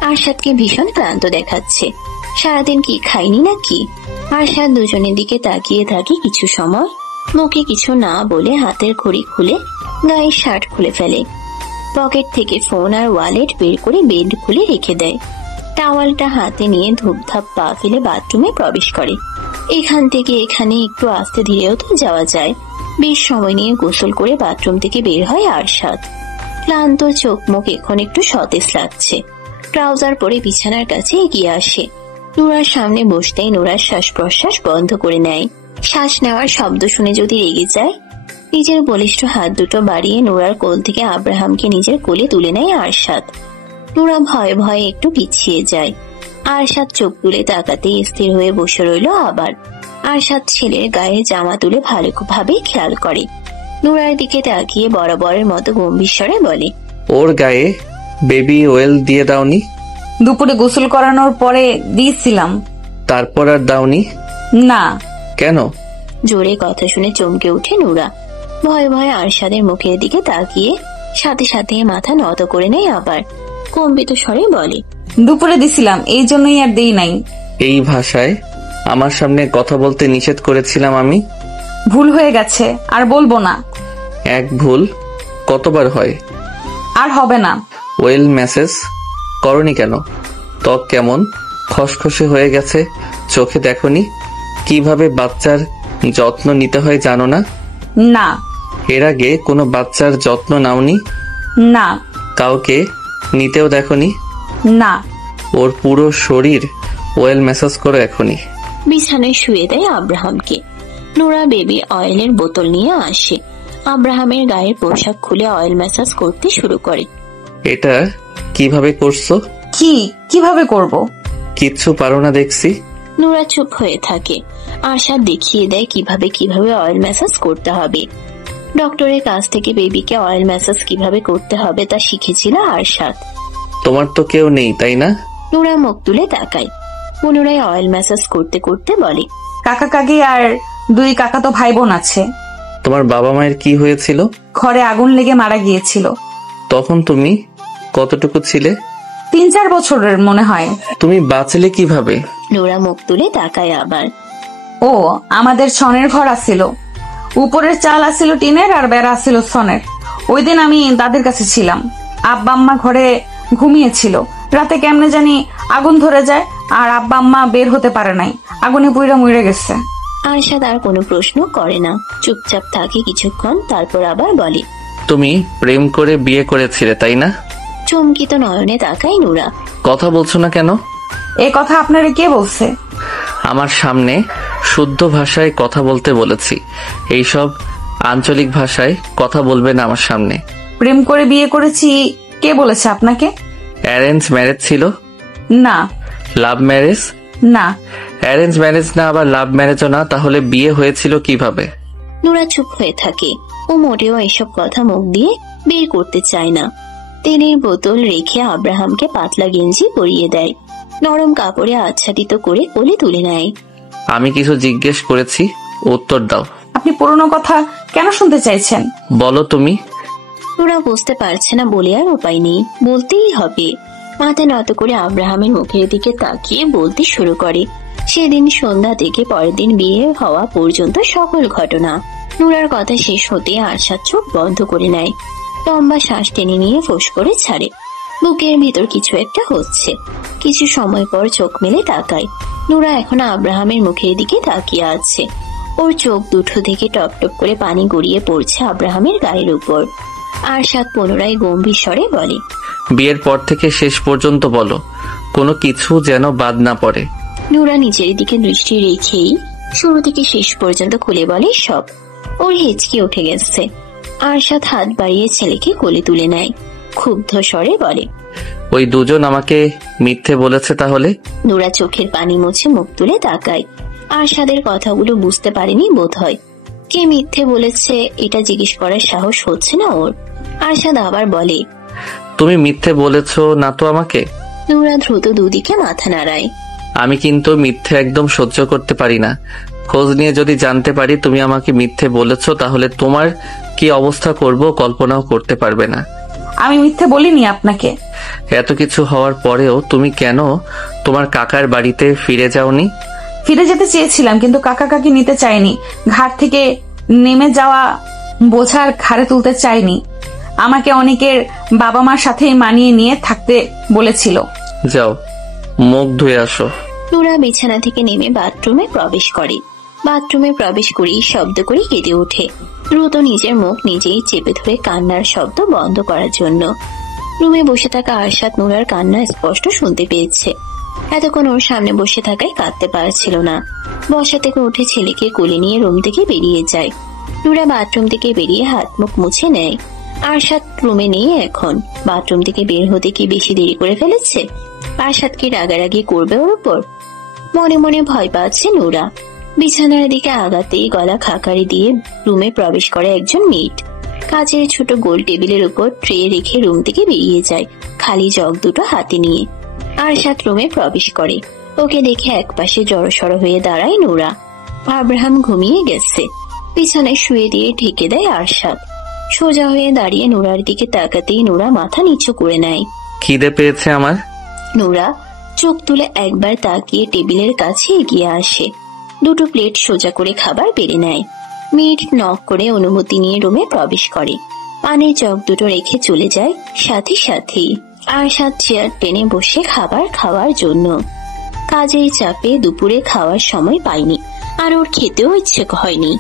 আরশাদকে ভীষণ ক্লান্ত দেখাচ্ছে। সারাদিন কি খায়নি নাকি? আরশাদ দুজনের দিকে তাকিয়ে থাকে কিছু সময়। মুখে কিছু না বলে হাতের ঘড়ি খুলে গায়ের শার্ট খুলে ফেলে। পকেট থেকে ফোন আর ওয়ালেট বের করে বেড খুলে রেখে দেয়। টাওয়ালটা হাতে নিয়ে ধূপধাপ পা ফেলে বাথরুমে প্রবেশ করে। এখান থেকে এখানে একটু আস্তে ধীরেও তো যাওয়া যায়। বেশ সময় নিয়ে গোসল করে বাথরুম থেকে বের হয় আরশাদ। ক্লান্ত চোখ মুখ এখন একটু সতেজ লাগছে। ট্রাউজার পরে বিছানার কাছে এগিয়ে আসে। নোরার সামনে বসতেই নোরার শ্বাস প্রশ্বাস বন্ধ করে নেয়। শ্বাস নেওয়ার শব্দ শুনে যদি রেগে যায়, নিজের বলিষ্ঠ হাত দুটো বাড়িয়ে নোরার কোল থেকে আব্রাহামকে নিজের কোলে তুলে নেয় আরশাদ। নোরা ভয়ে ভয়ে একটু পিছিয়ে যায়। আরশাদ চোখ তুলে তাকাতে স্থির হয়ে বসে রইল আবার। আরশাদ ছেলের গায়ে জামা তুলে ভালোভাবে খেয়াল করে। নোরার দিকে তাকিয়ে বরাবরের মতো গম্ভীর স্বরে বলে, ওর গায়ে বেবি ওয়েল দিয়ে দাওনি? দুপুরে গোসল করানোর পরে দিয়েছিলাম। তারপর আর দাওনি? না। কেন? জোরে কথা শুনে চমকে উঠে নোরা। ভয়ে ভয়ে আরশাদের মুখের দিকে তাকিয়ে সাথে সাথে মাথা নত করে নেয় আবার। কম্পিত স্বরে বলে, দুপুরে দিছিলাম, এই জন্যই আর দেই নাই। এই ভাষায় আমার সামনে কথা বলতে নিষেধ করেছিলাম আমি। ভুল হয়ে গেছে, আর বলবো না। এক ভুল কতবার হয়? আর হবে না। ওয়েল মেসেজ করনি কেন? ত্বক কেমন খসখসে হয়ে গেছে, চোখে দেখনি? কিভাবে বাচ্চার যত্ন নিতে হয় জানো না? না। এর আগে কোনো বাচ্চার যত্ন নাওনি? না। কাউকে নিতেও দেখনি? না। ওর পুরো শরীর ওয়েল ম্যাসাজ করো এখনই। বিছানায় শুয়ে দেয় আব্রাহামকে। নোরা বেবি অয়েলের বোতল নিয়ে আসে। আব্রাহামের গায়ের পোশাক খুলে অয়েল ম্যাসাজ করতে শুরু করে। এটা কিভাবে করছো? কিভাবে করব? কিচ্ছু পারো না দেখছি। নোরা চুপ হয়ে থাকে। আরশাদ দেখিয়ে দেয় কিভাবে অয়েল ম্যাসাজ করতে হবে। ডক্টরের কাছ থেকে বেবিকে অয়েল ম্যাসাজ কিভাবে করতে হবে তা শিখেছিল আরশাদ। তোমার তো কেউ নেই তাই না? নোরা মুখ তুলে তাকায়। পুনরায় অয়েল ম্যাসাজ করতে করতে বলে, কাকা কাকি আর 2 কাকা তো ভাই বোন আছে। তোমার বাবা মায়ের কি হয়েছিল? ঘরে আগুন লেগে মারা গিয়েছিল। তখন তুমি কতটুকু ছিলে? 3-4 বছরের মনে হয়। তুমি বাঁচলে কিভাবে? নোরা মুখ তুলে তাকায় আবার। ও, আমাদের ছনের ঘর আছিল। উপরের চাল আছিল টিনের আর বেড়া আছিল ছনের। ওই দিন আমি তাদের কাছে ছিলাম। আব্বা আম্মা ঘরে ঘুমিয়েছিল। রাতে কেমনে জানি আগুন ধরে যায়, আর আব্বা আম্মা বের হতে পারে নাই, আগুনে পুইরা মরে গেছে। আরশাদ আর কোনো প্রশ্ন করে না, চুপচাপ থাকে কিছুক্ষণ, তারপর আবার বলে, তুমি প্রেম করে বিয়ে করেছিলে তাই না? চমকিত নয়নে তাকায় নোরা। কথা বলছো না কেন? এ কথা আপনারে কে বলছে? আমার সামনে শুদ্ধ ভাষায় কথা বলতে বলেছি, এইসব আঞ্চলিক ভাষায় কথা বলবে না আমার সামনে। প্রেম করে বিয়ে করেছি কে বলেছে আপনাকে? অ্যারেঞ্জ ম্যারেজ ছিল? না। Love marriage? না। অ্যারেঞ্জ ম্যারেজ না, আবার লাভ ম্যারেজও না, তাহলে বিয়ে হয়েছিল কিভাবে? নোরা চুপ হয়ে থাকে। ও মোটেও এসব কথা মুখ দিয়ে বের করতে চায় না। তেলের বোতল রেখে আব্রাহামকে পাতলা গেঞ্জি পরিয়ে দেয়, নরম কাপড়ে আচ্ছাদিত করে কোলে তুলে নেয়। আমি কিছু জিজ্ঞেস করেছি, উত্তর দাও। আপনি পুরনো কথা কেন শুনতে চাইছেন? বলো তুমি। নোরা বুঝতে পারছে না বলে আর উপায় নেই, বলতেই হবে। মাথা নত করে আব্রাহামের মুখের দিকে তাকিয়ে বলতে শুরু করে সেদিন সন্ধ্যা থেকে পরের দিন বিয়ে হওয়া পর্যন্ত সকল ঘটনা। নোরার কথা শেষ হতে আরশাদ চোখ বন্ধ করে নেয়, লম্বা শ্বাস টেনে নিয়ে ফোঁস করে ছাড়ে। বুকের ভিতর কিছু একটা হচ্ছে। কিছু সময় পর চোখ মেলে তাকায়। নোরা এখন আব্রাহামের মুখের দিকে তাকিয়ে আছে। ওর চোখ দুটো থেকে টপ টপ করে পানি গড়িয়ে পড়ছে আব্রাহামের গায়ের উপর। আরশাদ পুনরায় গম্ভীর স্বরে বলে, বিয়ের পর থেকে শেষ পর্যন্ত বলো, কোনো কিছু যেন বাদ না পড়ে। নোরা নিজের দিকে দৃষ্টি রেখেই শুরু থেকে শেষ পর্যন্ত খুলে বলে সব। ওর হেঁচকি উঠে গেছে। আরশাদ হাত বাড়িয়ে ছেলেকে কোলে তুলে নেয়, ক্ষুব্ধ স্বরে বলে, ওই দুজন আমাকে মিথ্যে বলেছে তাহলে? নোরা চোখের পানি মুছে মুখ তুলে তাকায়। আরশাদের কথাগুলো বুঝতে পারেনি বোধ হয়। কে মিথ্যে বলেছে এটা জিজ্ঞেস করার সাহস হচ্ছে না ওর। আরশাদ আবার বলে, তুমি মিথ্যে বলেছো না তো আমাকে? নোরা দ্রুত দুদিকে মাথা নাড়ায়। আমি কিন্তু মিথ্যে একদম সহ্য করতে পারি না। খোঁজ নিয়ে যদি জানতে পারি তুমি আমাকে মিথ্যে বলেছো, তাহলে তোমার কি অবস্থা করব কল্পনাও করতে পারবে না। আমি মিথ্যে বলিনি আপনাকে। এত কিছু হওয়ার পরেও তুমি কেন তোমার কাকার বাড়িতে ফিরে যাওনি? ফিরে যেতে চেয়েছিলাম, কিন্তু কাকা কাকি নিতে চাইনি। ঘাট থেকে নেমে যাওয়া বোঝার ঘাড়ে তুলতে চাইনি। আমাকে অনেকের বাবা মার সাথেই মানিয়ে নিয়ে থাকতে বলেছিল। যাও, মুখ ধুয়ে আসো। নোরা বিছানা থেকে নেমে বাথরুমে প্রবেশ করে। বাথরুমে প্রবেশ করেই শব্দ করে কেঁদে ওঠে, দ্রুত নিজের মুখ নিজেই চেপে ধরে কান্নার শব্দ বন্ধ করার জন্য। রুমে বসে থাকা আরশাদ নোরার কান্না স্পষ্ট শুনতে পেয়েছে। এতক্ষণ ওর সামনে বসে থাকায় কাঁদতে পারছিল না। বসা থেকে উঠে ছেলেকে কোলে নিয়ে রুম থেকে বেরিয়ে যায়। নোরা বাথরুম থেকে বেরিয়ে হাত মুখ মুছে নেয়। আরশাদ রুমে নেই এখন। বাথরুম থেকে বের হতে কি বেশি দেরি করে ফেলেছে? আরশাদ কি রাগারাগি করবে ওর উপর? মনে মনে ভয় পাচ্ছে নোরা। বিছানার দিকে আগাতেই গলা খাকারি দিয়ে রুমে প্রবেশ করে একজন মেয়েট। কাচের ছোট গোল টেবিলের উপর ট্রে রেখে রুম থেকে বেরিয়ে যায়, খালি জগ দুটো হাতে নিয়ে। আরশাদ রুমে প্রবেশ করে। ওকে দেখে একপাশে জড়সড় হয়ে দাঁড়ায় নোরা। আব্রাহাম ঘুমিয়ে গেছে। পিছনে শুয়ে দিয়ে ঢেকে দেয় আরশাদ। সোজা হয়ে দাঁড়িয়ে নোরার দিকে তাকাতেই নোরা মাথা নিচু করে নেয়। খিদে পেয়েছে আমার। নোরা চোখ তুলে একবার তাকিয়ে টেবিলের কাছে এগিয়ে আসে। দুটো প্লেট সোজা করে খাবার বেড়ে নেয়। মেয়েট নক করে অনুমতি নিয়ে রুমে প্রবেশ করে। পানির জগ দুটো রেখে চলে যায় সাথে সাথেই। আরশাদ চেয়ার টেনে বসে খাবার খাওয়ার জন্য। কাজের চাপে দুপুরে খাওয়ার সময় পায়নি, আর ওর খেতেও ইচ্ছে হয়নি।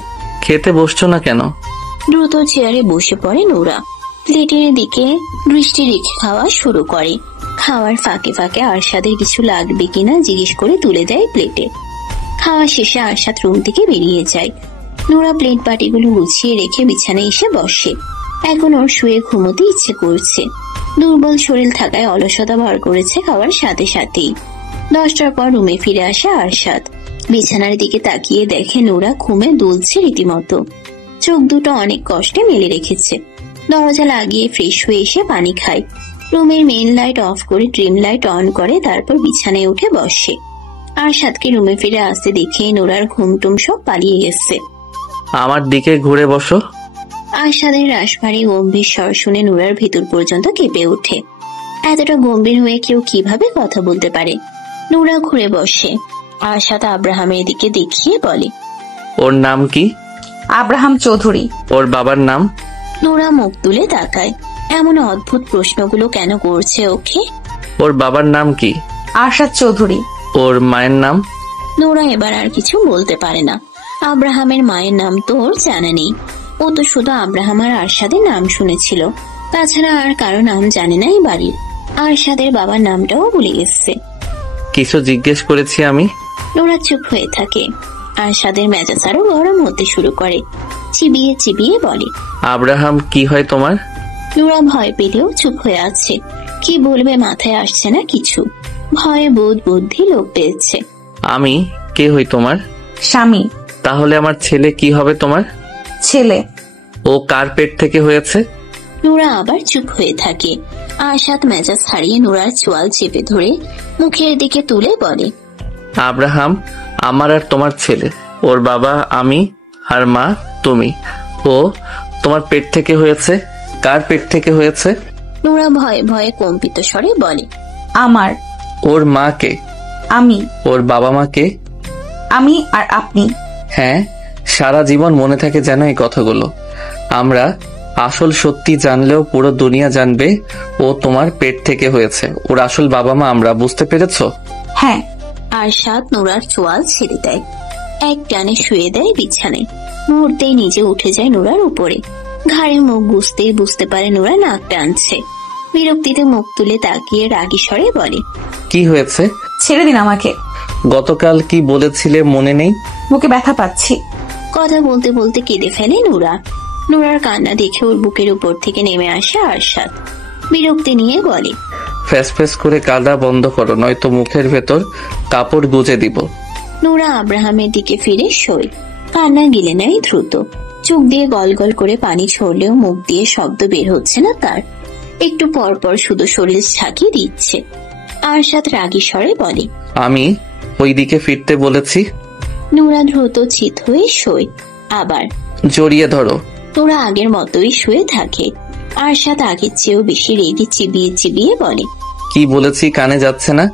খেতে বসছো না কেন? দ্রুত চেয়ারে বসে পড়ে নোরা। প্লেটের দিকে দৃষ্টি রেখে খাওয়া শুরু করে। খাওয়ার ফাঁকে ফাঁকে আরশাদের কিছু লাগবে কিনা জিজ্ঞেস করে তুলে দেয় প্লেটে। খাওয়া শেষে আরশাদ রুম থেকে বেরিয়ে যায়। নোরা প্লেট বাটিগুলো গুছিয়ে রেখে বিছানায় এসে বসে। এখন ওর শুয়ে ঘুমোতে ইচ্ছে করছে। দুর্বল শরীর থাকায় অলসতা ভর করেছে খাওয়ার সাথে সাথেই। 10টার পর রুমে ফিরে আসে আরশাদ। বিছানার দিকে তাকিয়ে দেখে নোরা ঘুমে দুলছে রীতিমতো। চোখ দুটো অনেক কষ্টে মেলে রেখেছে। দরজা লাগিয়ে ফ্রেশ হয়ে এসে পানি খায়। রুমের মেইন লাইট অফ করে ড্রিম লাইট অন করে, তারপর বিছানায় উঠে বসে। আরশাদকে রুমে ফিরে আসতে দেখে নোরার ঘুমটুম সব পালিয়ে গেছে। আমার দিকে ঘুরে বসো। আরশাদের রাশভারী গম্ভীর স্বর শুনে নুরার ভেতর পর্যন্ত কেঁপে ওঠে। এতটা গম্ভীর হয়ে কেউ কিভাবে কথা বলতে পারে? নুরা ঘুরে বসে। আরশাদ আব্রাহামের দিকে দেখিয়ে বলে, ওর নাম কি? আব্রাহাম চৌধুরী। ওর বাবার নাম? নুরা মুখ তুলে তাকায়। এমন অদ্ভুত প্রশ্নগুলো কেন করছে ওকে? ওর বাবার নাম কি? আরশাদ চৌধুরী। ওর মায়ের নাম? নোরা এবার আর কিছু বলতে পারে না। আব্রাহামের মায়ের নাম তো ওর জানা নেই। ও তো শুধু আব্রাহাম আর আরশাদের নাম শুনেছিল, তাছাড়া আর কারো নাম জানে না এই বাড়ির। আরশাদের বাবার নামটাও ভুলে গেছে। কিছু জিজ্ঞেস করেছি আমি? নোরা চুপ হয়ে থাকে। আরশাদের মেজাজ আরো গরম হতে শুরু করে। চিবিয়ে চিবিয়ে বলে, আব্রাহাম কি হয় তোমার? নোরা ভয় পেলেও চুপ হয়ে আছে। কি বলবে মাথায় আসছে না কিছু। ভয়ে বোধ বুদ্ধি লোপ পেয়েছে। আমি কে হই তোমার? স্বামী। তাহলে আমার ছেলে কি হবে তোমার? ছেলে। ও কার পেট থেকে হয়েছে? নোরা আবার চুপ হয়ে থাকে। আরশাদ মেজাজ হারিয়ে নোরার চোয়াল চেপে ধরে মুখের দিকে তুলে বলে, আব্রাহাম আমার আর তোমার ছেলে। ওর বাবা আমি আর মা তুমি। ও তোমার পেট থেকে হয়েছে। কার পেট থেকে হয়েছে? নোরা ভয়ে ভয়ে কম্পিত স্বরে বলে, আমার। ওর মা কে? আমি। ওর বাবা মা কে? আমি আর আপনি। হ্যাঁ, সারা জীবন মনে থাকে যেন এই কথাগুলো। আমরা আসল সত্যি জানলেও পুরো দুনিয়া জানবে ও তোমার পেট থেকে হয়েছে। ওর আসল বাবা মা আমরা, বুঝতে পেরেছো? হ্যাঁ। আরশাদ নোরার চোয়াল ছেড়ে দেয়। এক টানে শুয়ে দেয় বিছানায়। মুহূর্তেই নিজে উঠে যায় নোরার উপরে। ঘাড়ে মুখ গুজতেই বুঝতে পারে নোরা নাক টানছে। বিরক্তিতে মুখ তুলে তাকিয়ে রাগী স্বরে বলে, কি হয়েছে? ছেড়ে দিন আমাকে। গতকাল কি বলেছিলে মনে নেই? বুকে ব্যথা পাচ্ছি। কথা বলতে বলতে কেঁদে ফেলে নোরা। নোরার কান্না দেখে ওর বুকের উপর থেকে নেমে আসে আরশাদ। বিরক্তি নিয়ে বলে, ফ্যাস ফ্যাস করে কাঁদা বন্ধ করো, নয়তো মুখের ভেতর কাপড় গুজে দিব। নোরা আব্রাহামের দিকে ফিরে শোয়। কান্না গিলে নেয় দ্রুত। চোখ দিয়ে গল গল করে পানি ছড়লেও মুখ দিয়ে শব্দ বের হচ্ছে না তার। একটু পর পর শুধু শরীর ঝাঁকিয়ে দিচ্ছে। আরশাদ রাগী স্বরে বলে, আমি ওই দিকে ফিরতে বলেছি। নোরা দ্রুত চিত হয়ে শোয়। আবার জড়িয়ে ধরো। নোরা আগের মতোই শুয়ে থাকে। আরশাদ আগের চেয়েও বেশি রেগে চিবিয়ে চিবিয়ে বলে, কি বলেছি কানে যাচ্ছে না?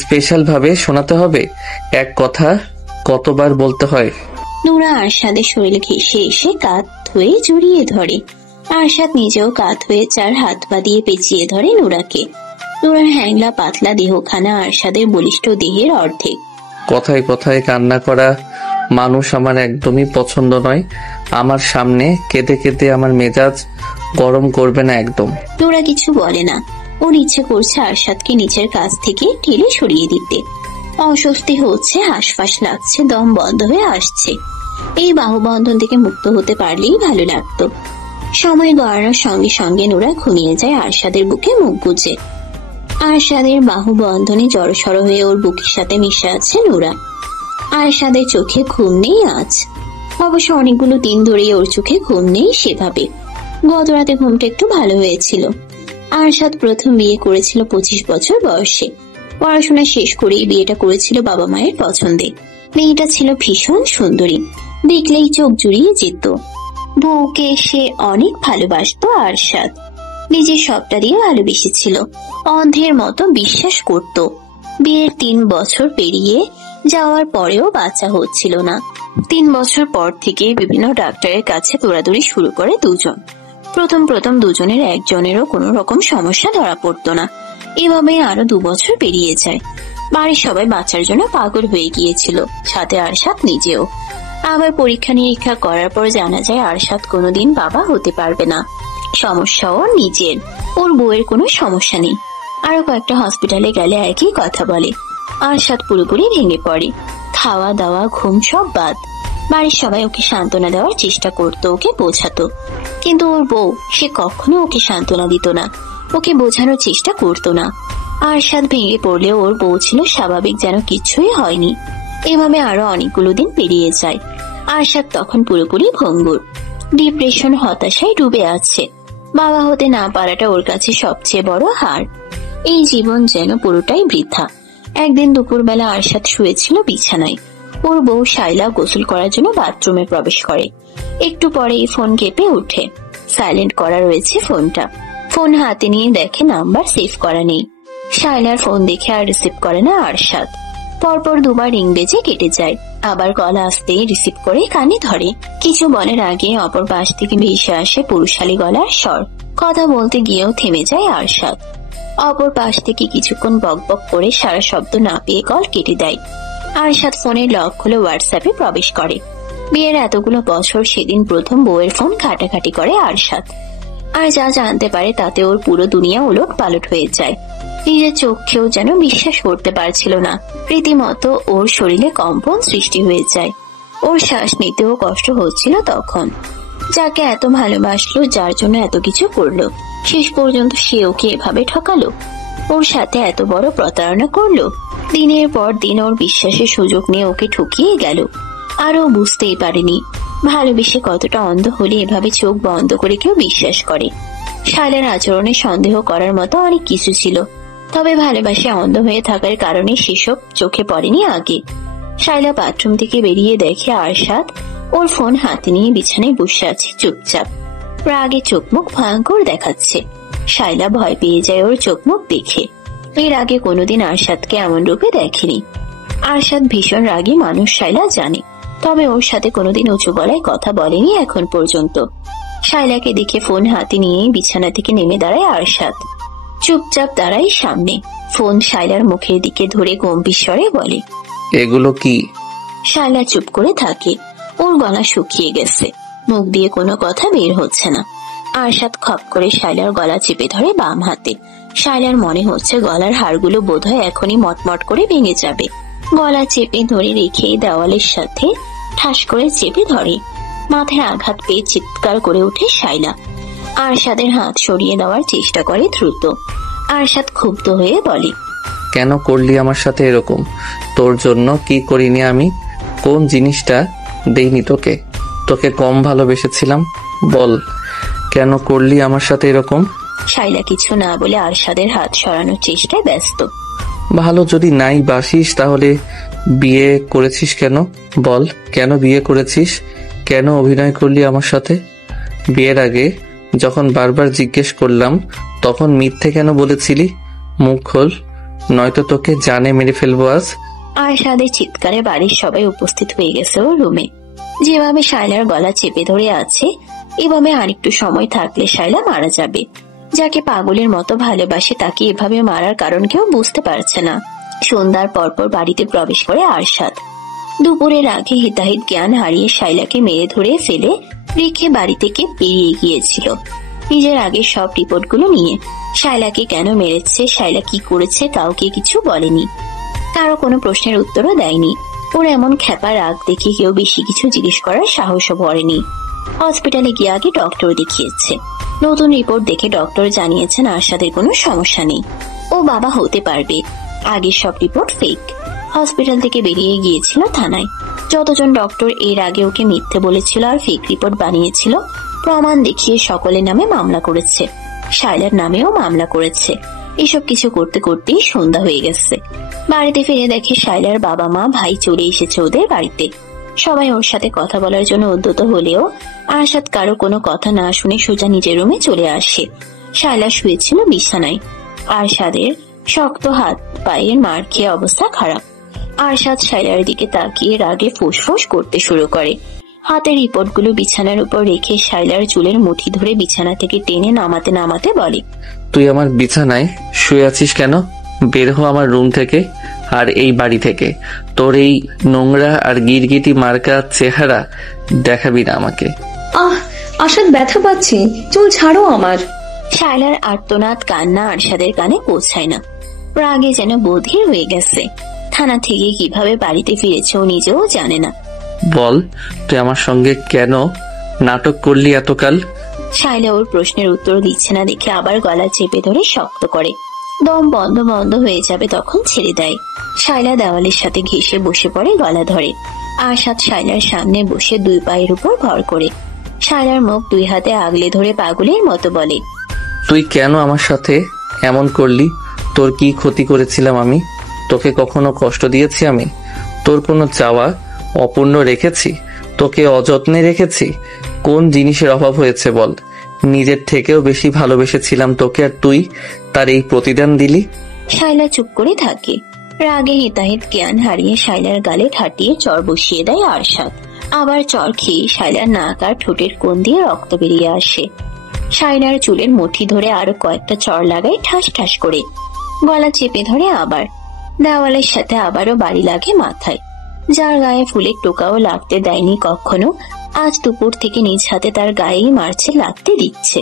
স্পেশাল ভাবে শোনাতে হবে? এক কথা কতবার বলতে হয়? নোরা আরশাদের শরীর ঘেঁষে এসে কাঁধ ধুয়ে জড়িয়ে ধরে। আরশাদ নিজেও কাঁধ হয়ে চার হাত পা দিয়ে পেঁচিয়ে ধরে নোরাকে। নোরার হ্যাংলা পাতলা দেহখানা আরশাদের বলিষ্ঠ দেহের অর্ধেক। কথায় কথায় কান্না করা মানুষ আমার একদমই পছন্দ নয়। আমার সামনে কেঁদে কেঁদে আমার মেজাজ গরম করবে না একদম। নোরা কিছু বলে না। ওর ইচ্ছে করছে আরশাদকে নিচের কাছ থেকে ঠেলে সরিয়ে দিতে। অস্বস্তি হচ্ছে, হাঁসফাঁস লাগছে, দম বন্ধ হয়ে আসছে। এই বাহুবন্ধন থেকে মুক্ত হতে পারলেই ভালো লাগতো। সময় গড়ানোর সঙ্গে সঙ্গে নোরা ঘুমিয়ে যায় আরশাদের বুকে মুখ গুজে। আরশাদের বাহুবন্ধনে জড়সড় হয়ে ওর বুকের সাথে মিশে আছে নোরা। আরশাদের চোখে ঘুম নেই আজ। অবশ্য অনেকগুলো দিন ধরেই ওর চোখে ঘুম নেই সেভাবে। গত রাতে ঘুমটা একটু ভালো হয়েছিল। আরশাদ প্রথম বিয়ে করেছিল 25 বছর বয়সে। পড়াশোনা শেষ করেই বিয়েটা করেছিল বাবা মায়ের পছন্দে। মেয়েটা ছিল ভীষণ সুন্দরী, দেখলেই চোখ জুড়িয়ে যেত। বউকে সে অনেক ভালোবাসতো আরশাদ। নিজের সবটা দিয়ে ভালোবেসেছিল, অন্ধের মতো বিশ্বাস করত। বিয়ের 3 বছর পেরিয়ে যাওয়ার পরেও বাচ্চা হচ্ছিল না। 3 বছর পর থেকে বিভিন্ন ডাক্তারের কাছে দৌড়াদৌড়ি শুরু করে দুজন। প্রথম দুজনের একজনেরও কোনো রকম সমস্যা ধরা পড়তো না। এভাবে আরো 2 বছর পেরিয়ে যায়। বাড়ির সবাই বাচ্চার জন্য পাগল হয়ে গিয়েছিল, সাথে আরশাদ নিজেও। আবার পরীক্ষা নিরীক্ষা করার পর জানা যায় আরশাদ কোনোদিন বাবা হতে পারবে না। সমস্যা ওর নিজের, ওর বউয়ের কোনো সমস্যা নেই। আরো কয়েকটা হসপিটালে গেলে একই কথা বলে। আরশাদ পুরোপুরি ভেঙে পড়ে। খাওয়া দাওয়া ঘুম সব বাদ। বাড়ির সবাই ওকে সান্ত্বনা দেওয়ার চেষ্টা করতো, ওকে বোঝাতো, কিন্তু ওর বউ সে কখনো ওকে সান্ত্বনা দিত না, ওকে বোঝানোর চেষ্টা করতো না। আরশাদ ভেঙে পড়লেও ওর বউ ছিল স্বাভাবিক, যেন কিছুই হয়নি। এভাবে আরো অনেকগুলো দিন পেরিয়ে যায়। আরশাদ তখন পুরোপুরি ভঙ্গুর, ডিপ্রেশন হতাশায় ডুবে আছে। বাবা হতে না পারাটা ওর কাছে সবচেয়ে বড় হার। এই জীবন যেন পুরোটাই বৃথা। একদিন দুপুরবেলা আরশাদ শুয়েছিল বিছানায়। ওর বউ শাইলা গোসল করার জন্য বাথরুমে প্রবেশ করে। একটু পরেই ফোন কেঁপে ওঠে। সাইলেন্ট করা রয়েছে ফোনটা। ফোন হাতে নিয়ে দেখে নাম্বার সেভ করা নেই। শাইলার ফোন দেখে আর রিসিভ করে না আরশাদ। পরপর দুবার রিং বেজে কেটে যায়। আবার গলা আসতেই রিসিভ করে কানে ধরে। কিছু বলার আগে অপর পাশ থেকে ভেসে আসে পুরুষালী গলার স্বর। কথা বলতে গিয়েও থেমে যায় আরশাদ। অপর পাশ থেকে কিছুক্ষণ বকবক করে সারা শব্দ না পেয়ে কল কেটে দেয়। আরশাদ ফোনের লক খুলে হোয়াটসঅ্যাপে প্রবেশ করে। বিয়ের এতগুলো বছর সেদিন প্রথম বউয়ের ফোন ঘাটাঘাটি করে আরশাদ। আর যা জানতে পারে তাতে ওর পুরো দুনিয়া উলট পালট হয়ে যায়। নিজের চোখেও যেন বিশ্বাস করতে পারছিল না। রীতিমতো ওর শরীরে কম্পন সৃষ্টি হয়ে যায়। ওর শ্বাস নিতেও কষ্ট হচ্ছিল তখন। যাকে এত ভালোবাসলো, যার জন্য এত কিছু করলো, শেষ পর্যন্ত সে ওকে এভাবে ঠকালো, ওর সাথে এত বড় প্রতারণা করলো। দিনের পর দিন ওর বিশ্বাসের সুযোগ নিয়ে ওকে ঠকিয়ে গেল। আর ও বুঝতেই পারেনি ভালোবেসে কতটা অন্ধ হলে এভাবে চোখ বন্ধ করে কেউ বিশ্বাস করে। শাইলার আচরণে সন্দেহ করার মতো অনেক কিছু ছিল, তবে ভালোবাসে অন্ধ হয়ে থাকার কারণে সেসব চোখে পড়েনি আগে। শাইলা বাথরুম থেকে বেরিয়ে দেখে আরশাদ ওর ফোন হাতে নিয়ে বিছানায় বসে আছে চুপচাপ। রাগে চোখ মুখ ভয়ঙ্কর দেখাচ্ছে। শাইলা ভয় পেয়ে যায় ওর চোখ মুখ দেখে। এর আগে কোনোদিন আরশাদকে এমন রূপে দেখেনি। আরশাদ ভীষণ রাগী মানুষ, শাইলা জানে, তবে ওর সাথে কোনোদিন উঁচু গলায় কথা বলেনি এখন পর্যন্ত। শাইলাকে দেখে ফোন হাতে নিয়ে বিছানা থেকে নেমে দাঁড়ায় আরশাদ। চুপচাপ দাঁড়ায় সামনে। ফোন শাইলার মুখের দিকে ধরে গম্ভীর স্বরে বলে, এগুলো কি? শাইলা চুপ করে থাকে। ওর গলা শুকিয়ে গেছে, মুখ দিয়ে কোনো কথা বের হচ্ছে না। আরশাদ খপ করে শাইলার গলা চেপে ধরে বাম হাতে। শাইলার মনে হচ্ছে গলার হাড়গুলো বোধহয় এখনই মটমট করে ভেঙে যাবে। গলা চেপে ধরে রেখে দেওয়ালের সাথে ঠাস করে চেপে ধরে। মাথায় আঘাত পেয়ে চিৎকার করে ওঠে শাইলা। আরশাদের হাত সরিয়ে দেওয়ার চেষ্টা করে দ্রুত। আরশাদ ক্ষুব্ধ হয়ে বলে, কেন করলি আমার সাথে এরকম? তোর জন্য কি করিনি আমি? কোন জিনিসটা দেইনি তোকে? তোকে কম ভালোবেসেছিলাম? বল, কেন করলি আমার সাথে এরকম? শাইলা কিছু না বলে আরশাদের হাত সরানোর চেষ্টায় ব্যস্ত। ভালো যদি নাই বাসিস তাহলে বিয়ে করেছিস কেন? বল, কেন বিয়ে করেছিস? কেন অভিনয় করলি আমার সাথে? বিয়ের আগে যখন বারবার জিজ্ঞেস করলাম তখন মিথ্যে কেন বলেছিলি? মুখ খোল, নয়তো তোকে জানে মেরে ফেলবো আজ। আরশাদের চিৎকারে বাড়ির সবাই উপস্থিত হয়ে গেছে ওর রুমে। যেভাবে শাইলার গলা চেপে ধরে আছে, এভাবে আরেকটু সময় থাকলে শাইলা মারা যাবে। যাকে পাগলের মতো ভালোবাসে তাকে এভাবে মারার কারণ কেউ বুঝতে পারছে না। সন্ধ্যার পরপর বাড়িতে প্রবেশ করে আরশাদ। দুপুরের আগে হিতাহিত জ্ঞান হারিয়ে শাইলাকে মেরে ধরে ফেলে রেখে বাড়ি থেকে বেরিয়ে গিয়েছিল নিজের আগের সব রিপোর্টগুলো নিয়ে। শাইলাকে কেন মেরেছে, শাইলা কি করেছে কাউকে কিছু বলেনি। কারো কোনো প্রশ্নের উত্তরও দেয়নি। ওর এমন খ্যাপা রাগ দেখে কেউ বেশি কিছু জিজ্ঞেস করার সাহসও করেনি। হসপিটালে গিয়ে আগে ডক্টর দেখিয়েছে। নতুন রিপোর্ট দেখে ডক্টর জানিয়েছেন আরশাদের কোনো সমস্যা নেই, ও বাবা হতে পারবে। আগের সব রিপোর্ট ফেক। হসপিটাল থেকে বেরিয়ে গিয়েছিল থানায়। যতজন ডক্টর এর আগে ওকে মিথ্যে বলেছিল আর ফেক রিপোর্ট বানিয়েছিল, প্রমাণ দেখিয়ে সকলের নামে মামলা করেছে। শাইলার নামেও মামলা করেছে। এসব কিছু করতে করতেই সন্ধ্যা হয়ে গেছে। বাড়িতে ফিরে দেখে শাইলার বাবা মা ভাই চলে এসেছে ওদের বাড়িতে। সবাই ওর সাথে কথা বলার জন্য উদ্যত হলেও আরশাদ কারো কোনো কথা না শুনে সোজা নিজের রুমে চলে আসে। শাইলা শুয়েছিল বিছানায়। আরশাদের শক্ত হাত পায়ের মার খেয়ে অবস্থা খারাপ। আরশাদ শাইলার দিকে তাকিয়ে রাগে ফুসফুস করতে শুরু করে। হাতের রিপোর্টগুলো বিছানার উপর রেখে শাইলার চুলের মুঠি ধরে বিছানা থেকে টেনে নামাতে নামাতে বলে, তুই আমার বিছানায় শুয়ে আছিস কেন? বের হ আমার রুম থেকে আর এই বাড়ি থেকে। তোর এই নোংরা আর গিরগিটি মার্কা চেহারা দেখাবি না আমাকে। আরশাদ, ব্যথা পাচ্ছি, চুল ছাড়ো আমার। শাইলার আর্তনাদ কান্না আরশাদের কানে পৌঁছায় না। রাগে যেন বধির হয়ে গেছে। থানা থেকে কিভাবে বাড়িতে ফিরেছে ও নিজেও জানে না। বল, তুই আমার সঙ্গে কেন নাটক করলি এতকাল? শাইলা ওর প্রশ্নের উত্তর দিচ্ছে না দেখে আবার গলা চেপে ধরে শক্ত করে। দম বন্ধ বন্ধ হয়ে যাবে তখন ছেড়ে দেয়। শাইলা দেওয়ালের সাথে ঘেঁষে বসে পড়ে, গলা ধরে। আরশাদ শাইলার সামনে বসে দুই পায়ের উপর ভর করে। শাইলার মুখ দুই হাতে আগলে ধরে পাগলের মতো বলে, তুই কেন আমার সাথে এমন করলি? তোর কি ক্ষতি করেছিলাম আমি? তোকে কখনো কষ্ট দিয়েছি আমি? তোর কোনো চাওয়া অপূর্ণ রেখেছি? তোকে অযত্নে রেখেছি? কোন জিনিসের অভাব হয়েছে বল? নিজের থেকেও বেশি ভালোবেসেছিলাম তোকে, আর তুই তার এই প্রতিদান দিলি। শাইলা চুপ করে থাকে। রাগে হিতাহিত জ্ঞান হারিয়ে শাইলার গালে ঠাটিয়ে চর বসিয়ে দেয় আরশাদ। আবার চর খেয়ে শাইলার নাক আর ঠোঁটের কোণ দিয়ে রক্ত বেরিয়ে আসে। শাইলার চুলের মুঠি ধরে আরো কয়েকটা চর লাগায় ঠাস ঠাস করে। গলা চেপে ধরে আবার। দেওয়ালের সাথে আবারও বাড়ি লাগে মাথায়। যার গায়ে ফুলের টোকাও লাগতে দেয়নি কখনো, আজ দুপুর থেকে নিজ হাতে তার গায়েই মারছে, লাগতে দিচ্ছে।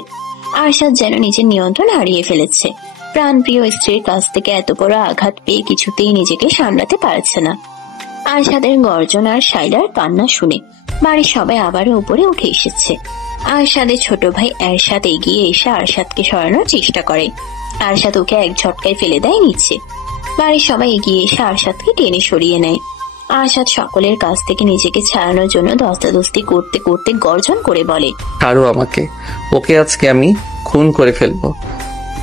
আরশাদ যেন নিজের নিয়ন্ত্রণ হারিয়ে ফেলেছে। প্রাণপ্রিয় স্ত্রীর কাছ থেকে এত বড় আঘাত পেয়ে কিছুতেই নিজেকে সামলাতে পারছে না। আরশাদের গর্জন আর শাইলার কান্না শুনে বাড়ির সবাই আবারও উপরে উঠে এসেছে। আরশাদের ছোট ভাই এরশাদ এগিয়ে এসে আরশাদকে সরানোর চেষ্টা করে। আরশাদ ওকে এক ঝটকায় ফেলে দেয় নিচে। বাড়ির সবাই এগিয়ে এসে আরশাদকে টেনে সরিয়ে নেয়। আরশাদ সকলের কাছ থেকে নিজেকে ছাড়ানোর জন্য ধস্তাধস্তি করতে করতে গর্জন করে বলে, ছাড়ো আমাকে, ওকে আজকে আমি খুন করে ফেলবো।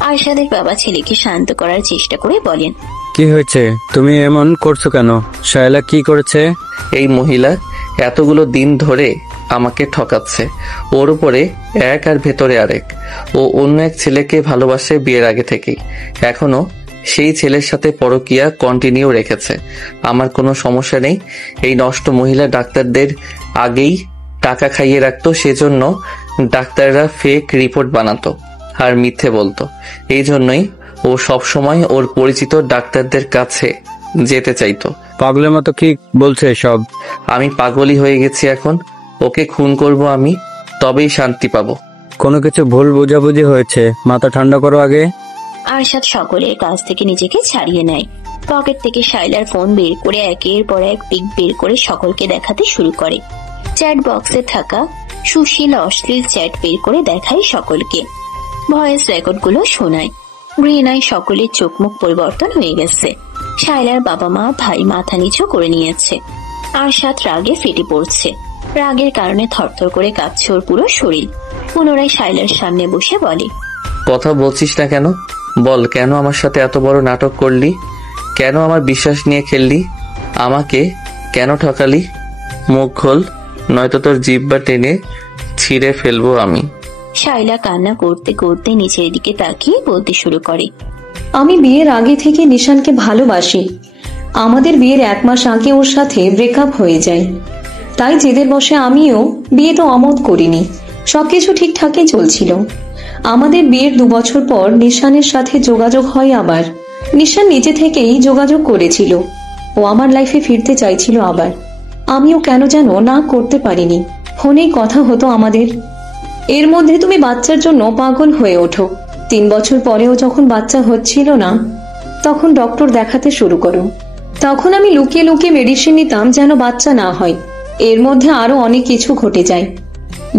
আরশাদের বাবা ছেলেকে শান্ত করার চেষ্টা করে বলেন, কি হয়েছে? তুমি এমন করছো কেন? শায়লা কি করেছে? এই মহিলা এতগুলো দিন ধরে আমাকে ঠকাচ্ছে। ওর উপরে এক আর ভেতরে আরেক। ও অন্য এক ছেলেকে ভালোবাসে বিয়ের আগে থেকেই। এখনো সেই ছেলের সাথে পরকীয়া কন্টিনিউ রেখেছে। আমার কোনো সমস্যা নেই। এই নষ্ট মহিলা ডাক্তারদের আগেই টাকা খাইয়ে রাখতো, সেজন্য ডাক্তাররা ফেক রিপোর্ট বানাতো আর মিথ্যে বলতো। এই জন্যই ও সবসময় ওর পরিচিত ডাক্তারদের কাছে যেতে চাইতো। পাগলের মতো কি বলছে সব? আমি পাগলই হয়ে গেছি এখন। ওকে খুন করব আমি, তবেই শান্তি পাবো। কোনো কিছু ভুল বোঝাবুঝি হয়েছে, মাথা ঠান্ডা করো আগে। আরশাদ সকলের কাছ থেকে নিজেকে ছাড়িয়ে নেয়। পকেট থেকে শাইলার ফোন বের করে একের পর এক পিক বের করে সকলকে দেখাতে শুরু করে। চ্যাট বক্সে থাকা সুশীল অশ্লীল চ্যাট বের করে দেখায় সকলকে। ভয়েস রেকর্ডগুলো শোনায়। ঘৃণায় সকলের চোখ মুখ পরিবর্তন হয়ে গেছে। শাইলার বাবা মা ভাই মাথা নিচু করে নিয়েছে। আরশাদ রাগে ফেটে পড়ছে। রাগের কারণে থরথর করে কাঁপছে ওর পুরো শরীর। পুনরায় শাইলার সামনে বসে বলে, কথা বলছিস না কেন? বল, কেন আমার সাথে এত বড় নাটক করলি? কেন আমার বিশ্বাস নিয়ে খেললি? আমাকে কেন ঠকালি? মুখ খোল, নয়তো তোর জিহ্বা টেনে ছিঁড়ে ফেলবো আমি। শাইলা কান্না করতে করতে নিচের দিকে তাকিয়ে বলতে শুরু করে, আমি বিয়ের আগে থেকে নিশানকে ভালোবাসি। আমাদের বিয়ের 1 মাস আগে ওর সাথে ব্রেকআপ হয়ে যায়। তাই জেদের বসে আমিও বিয়ে তো অমত করিনি। সবকিছু ঠিকঠাকই চলছিল। আমাদের বিয়ের 2 বছর পর নিশানের সাথে যোগাযোগ হয় আবার। নিশান নিজে থেকেই যোগাযোগ করেছিল। ও আমার লাইফে ফিরতে চাইছিল আবার। আমিও কেন যেন না করতে পারিনি। ফোনেই কথা হতো আমাদের। এর মধ্যে তুমি বাচ্চার জন্য পাগল হয়ে ওঠো। 3 বছর পরেও যখন বাচ্চা হচ্ছিল না, তখন ডক্টর দেখাতে শুরু করো। তখন আমি লুকিয়ে লুকিয়ে মেডিসিন নিতাম যেন বাচ্চা না হয়। এর মধ্যে আরো অনেক কিছু ঘটে যায়।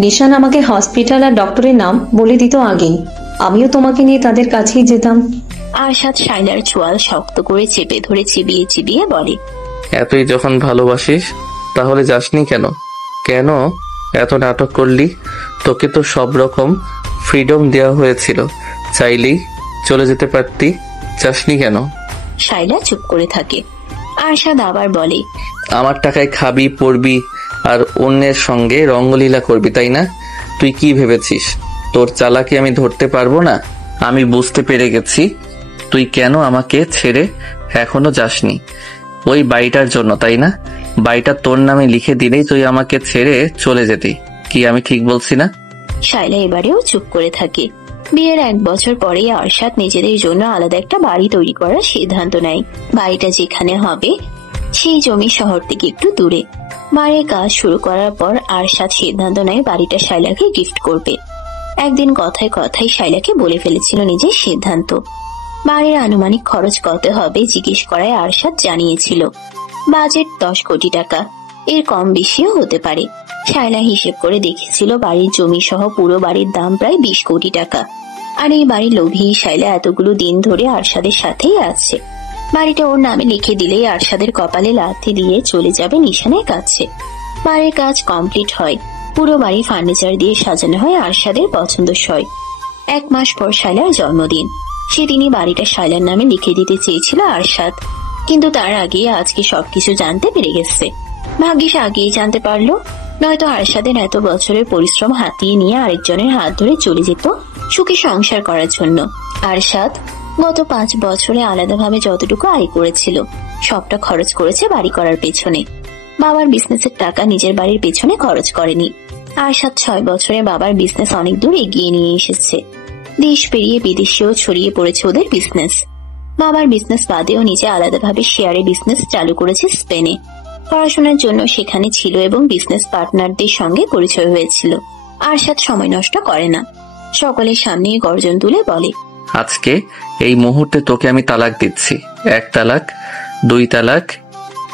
নিশান আমাকে হসপিটাল আর ডক্টরের নাম বলে দিত আগেই। আমিও তোমাকে নিয়ে তাদের কাছেই যেতাম। আরশাদ শাইলার চোয়াল শক্ত করে চেপে ধরে চিবিয়ে চিবিয়ে বলে, এতই যখন ভালোবাসিস তাহলে যাসনি কেন? কেন এত নাটক করলি? তোকে তো সব রকম ফ্রিডম দেওয়া হয়েছিল, চাইলেই চলে যেতে পারতি। যাসনি কেন? শাইলা চুপ করে থাকে। আরশাদ আবার বলে, আমার টাকায় খাবি, পড়বি আর অন্যের সঙ্গে রঙ্গলীলা করবি, তাই না? তুই কি ভেবেছিস তোর চালাকি আমি ধরতে পারবো না? আমি বুঝতে পেরে গেছি তুই কেন আমাকে ছেড়ে এখনো যাসনি। ওই বাড়িটার জন্য, তাই না? বাড়িটা তোর নামে লিখে দিলেই তুই আমাকে ছেড়ে চলে যেতি। কি আমি ঠিক বলছি না? শাইলা এবারেও চুপ করে থাকে। বিয়ের 1 বছর পরেই আরশাদ নিজেদের জন্য আলাদা একটা বাড়ি তৈরি করার সিদ্ধান্ত নেয়। বাড়িটা যেখানে হবে সেই জমি শহর থেকে একটু দূরে। বাড়ির কাজ শুরু করার পর আরশাদ সিদ্ধান্ত নেয় বাড়িটা শাইলাকে গিফট করবে। একদিন কথায় কথায় শাইলাকে বলে ফেলেছিল নিজের সিদ্ধান্ত। বাড়ির আনুমানিক খরচ কত হবে জিজ্ঞেস করায় আরশাদ জানিয়েছিল বাজেট 10 কোটি টাকা, এর কম বেশিও হতে পারে। শাইলা হিসেব করে দেখেছিল বাড়ির জমি সহ পুরো বাড়ির দাম প্রায় 20 কোটি টাকা। আর এই বাড়ির লোভী শাইলা এতগুলো দিন ধরে আরশাদের সাথেই আছে। বাড়িটা ওর নামে লিখে দিলেই আরশাদের কপালে লাথি দিয়ে চলে যাবে নিশানের কাছে। বাড়ির কাজ কমপ্লিট হয়। পুরো বাড়ি ফার্নিচার দিয়ে সাজানো হয় আরশাদের পছন্দসই। 1 মাস পর শাইলার জন্মদিন। সেদিনই বাড়িটা শাইলার নামে লিখে দিতে চেয়েছিল আরশাদ, কিন্তু তার আগে আজকে সবকিছু জানতে পেরে গেছে। ভাগ্যিস আগেই জানতে পারলো, নয়তো আরশাদের এত বছরের পরিশ্রম হাতিয়ে নিয়ে আরেকজনের হাত ধরে চলে যেত সুখী সংসার করার জন্য। আরশাদ গত 5 বছরে আলাদাভাবে যতটুকু আয় করেছিল সবটা খরচ করেছে বাড়ি করার পেছনে। বাবার বিজনেসের টাকা নিজের বাড়ির পেছনে খরচ করেনি। আরশাদ 6 বছরে বাবার বিজনেস অনেক দূর এগিয়ে নিয়ে এসেছে। দেশ পেরিয়ে বিদেশেও ছড়িয়ে পড়েছে ওদের বিজনেস। বাবার বিজনেস বাদেও নিজে আলাদাভাবে শেয়ারে বিজনেস চালু করেছে স্পেনে। পড়াশোনার জন্য সেখানে ছিল এবং বিজনেস পার্টনারদের সঙ্গে পরিচয় হয়েছিল। আরশাদ সময় নষ্ট করে না, সকলের সামনে গর্জন তুলে বলে, আজকে এই মুহূর্তে তোকে আমি তালাক দিচ্ছি। 1 তালাক, 2 তালাক,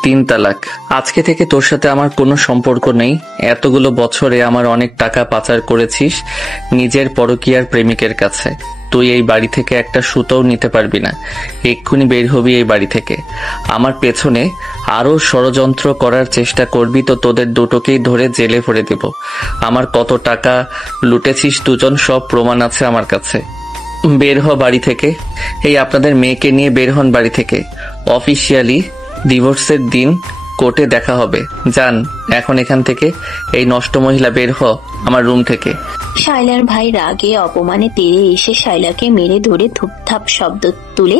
3 তালাক। আজকে থেকে তোর সাথে আমার কোনো সম্পর্ক নেই। এতগুলো বছরে আমার অনেক টাকা পাচার করেছিস নিজের পরকীয়ার প্রেমিকের কাছে। তুই এই বাড়ি থেকে একটা সুতোও নিতে পারবি না। এক্ষুনি বের হবি এই বাড়ি থেকে। আমার পেছনে আরো ষড়যন্ত্র করার চেষ্টা করবি তো তোদের দুটোকেই ধরে জেলে ভরে দেব। আমার কত টাকা লুটেছিস দুজন, সব প্রমাণ আছে আমার কাছে। বের হ বাড়ি থেকে। এই আপনাদের মেয়েকে নিয়ে বের হন বাড়ি থেকে। অফিসিয়ালি ডিভোর্সের দিন কোর্টে দেখা হবে। যান এখন এখান থেকে। এই নষ্ট মহিলা, বের হ আমার রুম থেকে। শাইলার ভাই রাগে অপমানে তেড়ে এসে শাইলাকে মেরে ধরে ধুপধাপ শব্দ তুলে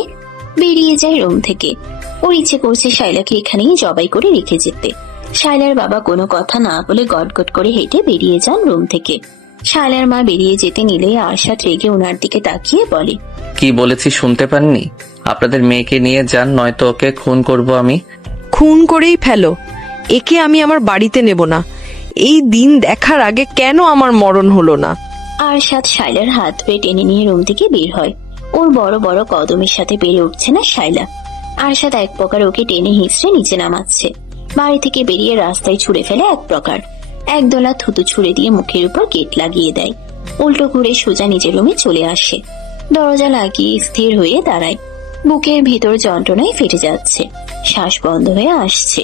বেরিয়ে যায় রুম থেকে। ওর ইচ্ছে করছে শাইলাকে এখানেই জবাই করে রেখে যেতে। শাইলার বাবা কোনো কথা না বলে গটগট করে হেঁটে বেরিয়ে যান রুম থেকে। শাইলার মা বেরিয়ে যেতে নিলেই আরশাদ রেগে ওনার দিকে তাকিয়ে বলে, কি বলেছি শুনতে পাননি? আপনাদের মেয়েকে নিয়ে যান, নয়তো ওকে খুন করব আমি। খুন করেই ফেলো, একে আমি আমার বাড়িতে নেব না। এই দিন দেখার আগে কেন আমার মরণ হলো না? আরশাদ শাইলার হাত ধরে টেনে নিয়ে রুম থেকে বের হয়। ওর বড় বড় কদমের সাথে পেরে উঠছে না শাইলা। আরশাদ এক প্রকার ওকে টেনে হিঁচড়ে নিচে নামাচ্ছে। বাড়ি থেকে বেরিয়ে রাস্তায় ছুঁড়ে ফেলে এক প্রকার। একদলা থুতু ছুঁড়ে দিয়ে মুখের উপর গেট লাগিয়ে দেয়। উল্টো ঘুরে সোজা নিজের রুমে চলে আসে। দরজা লাগিয়ে স্থির হয়ে দাঁড়ায়। বুকের ভেতর যন্ত্রণায় ফেটে যাচ্ছে, শ্বাস বন্ধ হয়ে আসছে।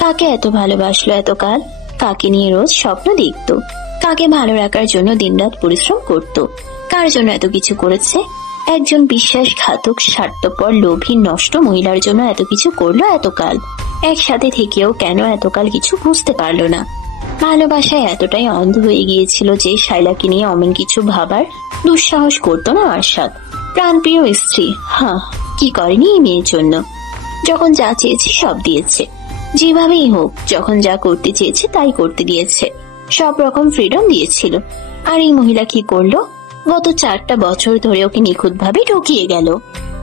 কাকে এত ভালোবাসলো এতকাল? কাকে নিয়ে রোজ স্বপ্ন দেখত? কাকে ভালো রাখার জন্য দিনরাত পরিশ্রম করত? কার জন্য এত কিছু করেছে? একজন বিশ্বাসঘাতক, স্বার্থপর, লোভী, নষ্ট মহিলার জন্য এত কিছু করলো এতকাল। একসাথে থেকেও কেন এতকাল কিছু বুঝতে পারলো না? ভালোবাসায় এতটাই অন্ধ হয়ে গিয়েছিল যে শাইলাকে নিয়ে অমন কিছু ভাবার দুঃসাহস করতো না আরশাদ। প্রাণপ্রিয় স্ত্রী, কি করেনি এই মেয়ের জন্য? যখন যা চেয়েছে সব দিয়েছে, যেভাবেই হোক। যখন যা করতে চেয়েছে তাই করতে দিয়েছে, সব রকম ফ্রিডম দিয়েছিল। আর এই মহিলা কি করলো? গত 4টা বছর ধরে ওকে নিখুঁত ভাবে ঠকিয়ে গেল।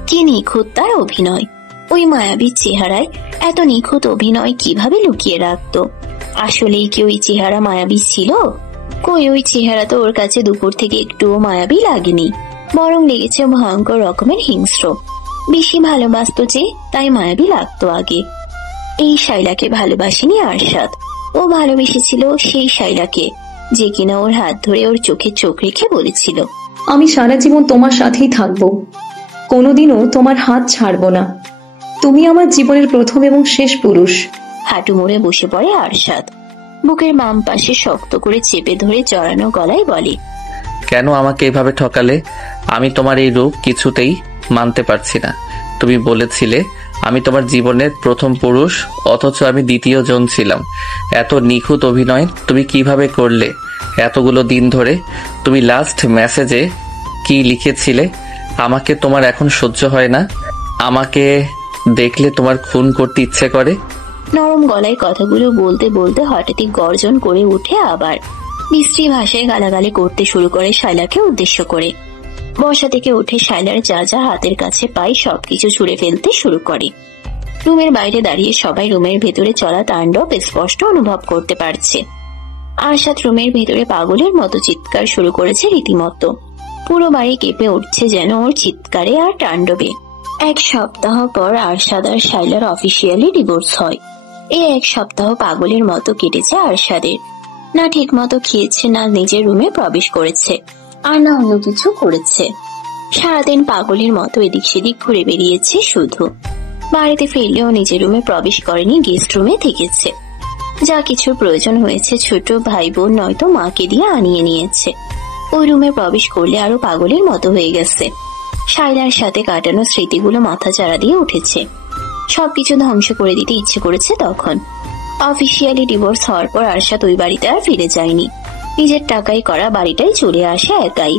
কি নিখুঁত তার অভিনয়! ওই মায়াবীর চেহারায় এত নিখুঁত অভিনয় কিভাবে লুকিয়ে রাখতো? আসলেই কি ওই চেহারা মায়াবী ছিল? কই, ওই চেহারা তো ওর কাছে দুপুর থেকে একটুও মায়াবী লাগেনি, বরং লেগেছে ভয়ঙ্কর রকমের হিংস্র। বেশি ভালোবাসতো যে, তাই মায়াবী লাগতো আগে। এই শাইলাকে ভালোবাসেনি আরশাদ, ও ভালোবেসেছিল সেই শাইলাকে, যে কিনা ওর হাত ধরে ওর চোখে চোখ রেখে বলেছিল, আমি সারা জীবন তোমার সাথেই থাকবো, কোনোদিনও তোমার হাত ছাড়বো না। তুমি আমার জীবনের প্রথম এবং শেষ পুরুষ। হাঁটু মুড়ে বসে পড়ে আরশাদ। বুকের বাম পাশে শক্ত করে চেপে ধরে জড়ানো গলায় বলে, কেন আমাকে এভাবে ঠকালে? আমি তোমার এই রূপ কিছুতেই মানতে পারছি না। তুমি বলেছিলে আমি তোমার জীবনের প্রথম পুরুষ, অথচ আমি দ্বিতীয় জন ছিলাম। এত নিখুঁত অভিনয় তুমি কিভাবে করলে এতগুলো দিন ধরে? তুমি লাস্ট মেসেজে কি লিখেছিলে? আমাকে তোমার এখন সহ্য হয় না, আমাকে দেখলে তোমার খুন করতে ইচ্ছে করে। নরম গলায় কথাগুলো বলতে বলতে হঠাৎই গর্জন করে উঠে আবার মিষ্টি ভাষায় গালাগালি করতে শুরু করে শাইলাকে উদ্দেশ্য করে। বসা থেকে উঠে শাইলার যা যা হাতের কাছে পায় সবকিছু ছুঁড়ে ফেলতে শুরু করে। রুমের বাইরে দাঁড়িয়ে সবাই রুমের ভেতরে চলা তাণ্ডব স্পষ্ট অনুভব করতে পারছে। আরশাদ রুমের ভেতরে পাগলের মতো চিৎকার শুরু করেছে রীতিমতো। পুরো বাড়ি কেঁপে উঠছে যেন ওর চিৎকারে আর তাণ্ডবে। 1 সপ্তাহ পর আরশাদ আর শাইলার অফিসিয়ালি ডিভোর্স হয়। এই 1 সপ্তাহ পাগলের মতো কেটেছে আরশাদের। না ঠিক মতো খেয়েছে, না নিজের রুমে প্রবেশ করেছে, আর না অন্য কিছু করেছে। সারাদিন পাগলের মতো এদিক সেদিক ঘুরে বেরিয়েছে শুধু। বাড়িতে ফিরলেও নিজের রুমে প্রবেশ করেনি, গেস্ট রুমে থেকেছে। যা কিছুর প্রয়োজন হয়েছে ছোট ভাই বোন নয়তো মাকে দিয়ে আনিয়ে নিয়েছে। ওই রুমে প্রবেশ করলে আরো পাগলের মতো হয়ে গেছে। শাইলার সাথে কাটানো স্মৃতিগুলো মাথা চাড়া দিয়ে উঠেছে। সবকিছু ধ্বংস করে দিতে ইচ্ছে করেছে তখন। অফিসিয়ালি ডিভোর্স হওয়ার পর আরশাদ ওই বাড়িতে আর ফিরে যায়নি। নিজের টাকায় করা বাড়িটাই চলে আসে একাই।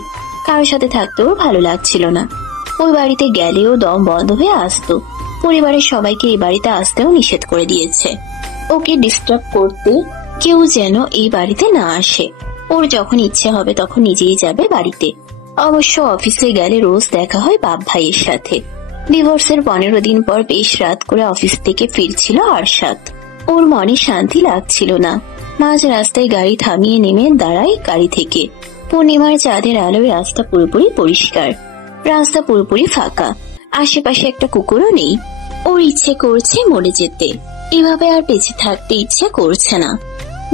কারোর সাথে থাকতেও ভালো লাগছিল না। ওই বাড়িতে গেলেও দম বন্ধ হয়ে আসতো। পরিবারের সবাইকে এই বাড়িতে আসতেও নিষেধ করে দিয়েছে। ওকে ডিস্টার্ব করতে কেউ যেন এই বাড়িতে না আসে। ওর যখন ইচ্ছে হবে তখন নিজেই যাবে বাড়িতে। অবশ্য অফিসে গেলে রোজ দেখা হয় বাপ ভাইয়ের সাথে। ডিভোর্সের 15 দিন পর বেশ রাত করে অফিস থেকে ফিরছিল আরশাদ। ওর মনে শান্তি লাগছিল না। মাঝ রাস্তায় গাড়ি থামিয়ে নেমে দাঁড়ায় গাড়ি থেকে। পূর্ণিমার চাঁদের আলোয় রাস্তা পুরোপুরি পরিষ্কার। রাস্তা পুরোপুরি ফাঁকা। আশেপাশে একটা কুকুরও নেই। ওর ইচ্ছে করছে মরে যেতে। এভাবে আর বেঁচে থাকতে ইচ্ছে করছে না।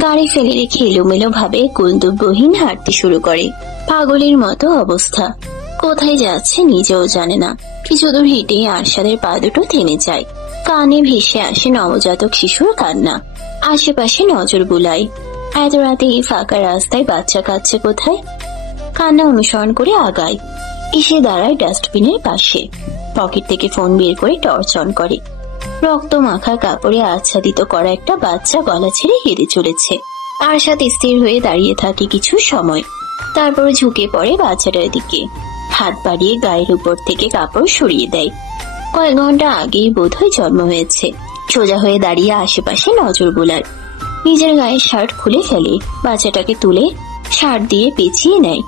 গাড়ি ফেলে রেখে এলোমেলো ভাবে গন্তব্যহীন হাঁটতে শুরু করে। পাগলের মতো অবস্থা। কোথায় যাচ্ছে নিজেও জানে না। কিছু দূর হেঁটে আরশাদের পা দুটো থেমে যায়। কানে ভেসে আসে নবজাতক শিশুর কান্না। আশেপাশে নজর বুলায়। এত রাতে এই ফাঁকা রাস্তায় বাচ্চা কাঁদছে কোথায়? কান্না অনুসরণ করে আগায়। এসে দাঁড়ায় ডাস্টবিনের পাশে। পকেট থেকে ফোন বের করে টর্চ অন করে। রক্ত মাখা কাপড়ে আচ্ছাদিত করা একটা বাচ্চা গলা ছেড়ে কেঁদে চলেছে। আরশাদ স্থির হয়ে দাঁড়িয়ে থাকে কিছু সময়। তারপর ঝুঁকে পড়ে বাচ্চাটার দিকে। হাত বাড়িয়ে গায়ের উপর থেকে কাপড় সরিয়ে দেয়। কয়েক ঘন্টা আগেই বোধহয় জন্ম হয়েছে। সোজা হয়ে দাঁড়িয়ে আশেপাশে নজর বোলার। নিজের গায়ে শার্ট খুলে ফেলে। বাচ্চাটাকে তুলে শার্ট দিয়ে পেঁচিয়ে নেয়।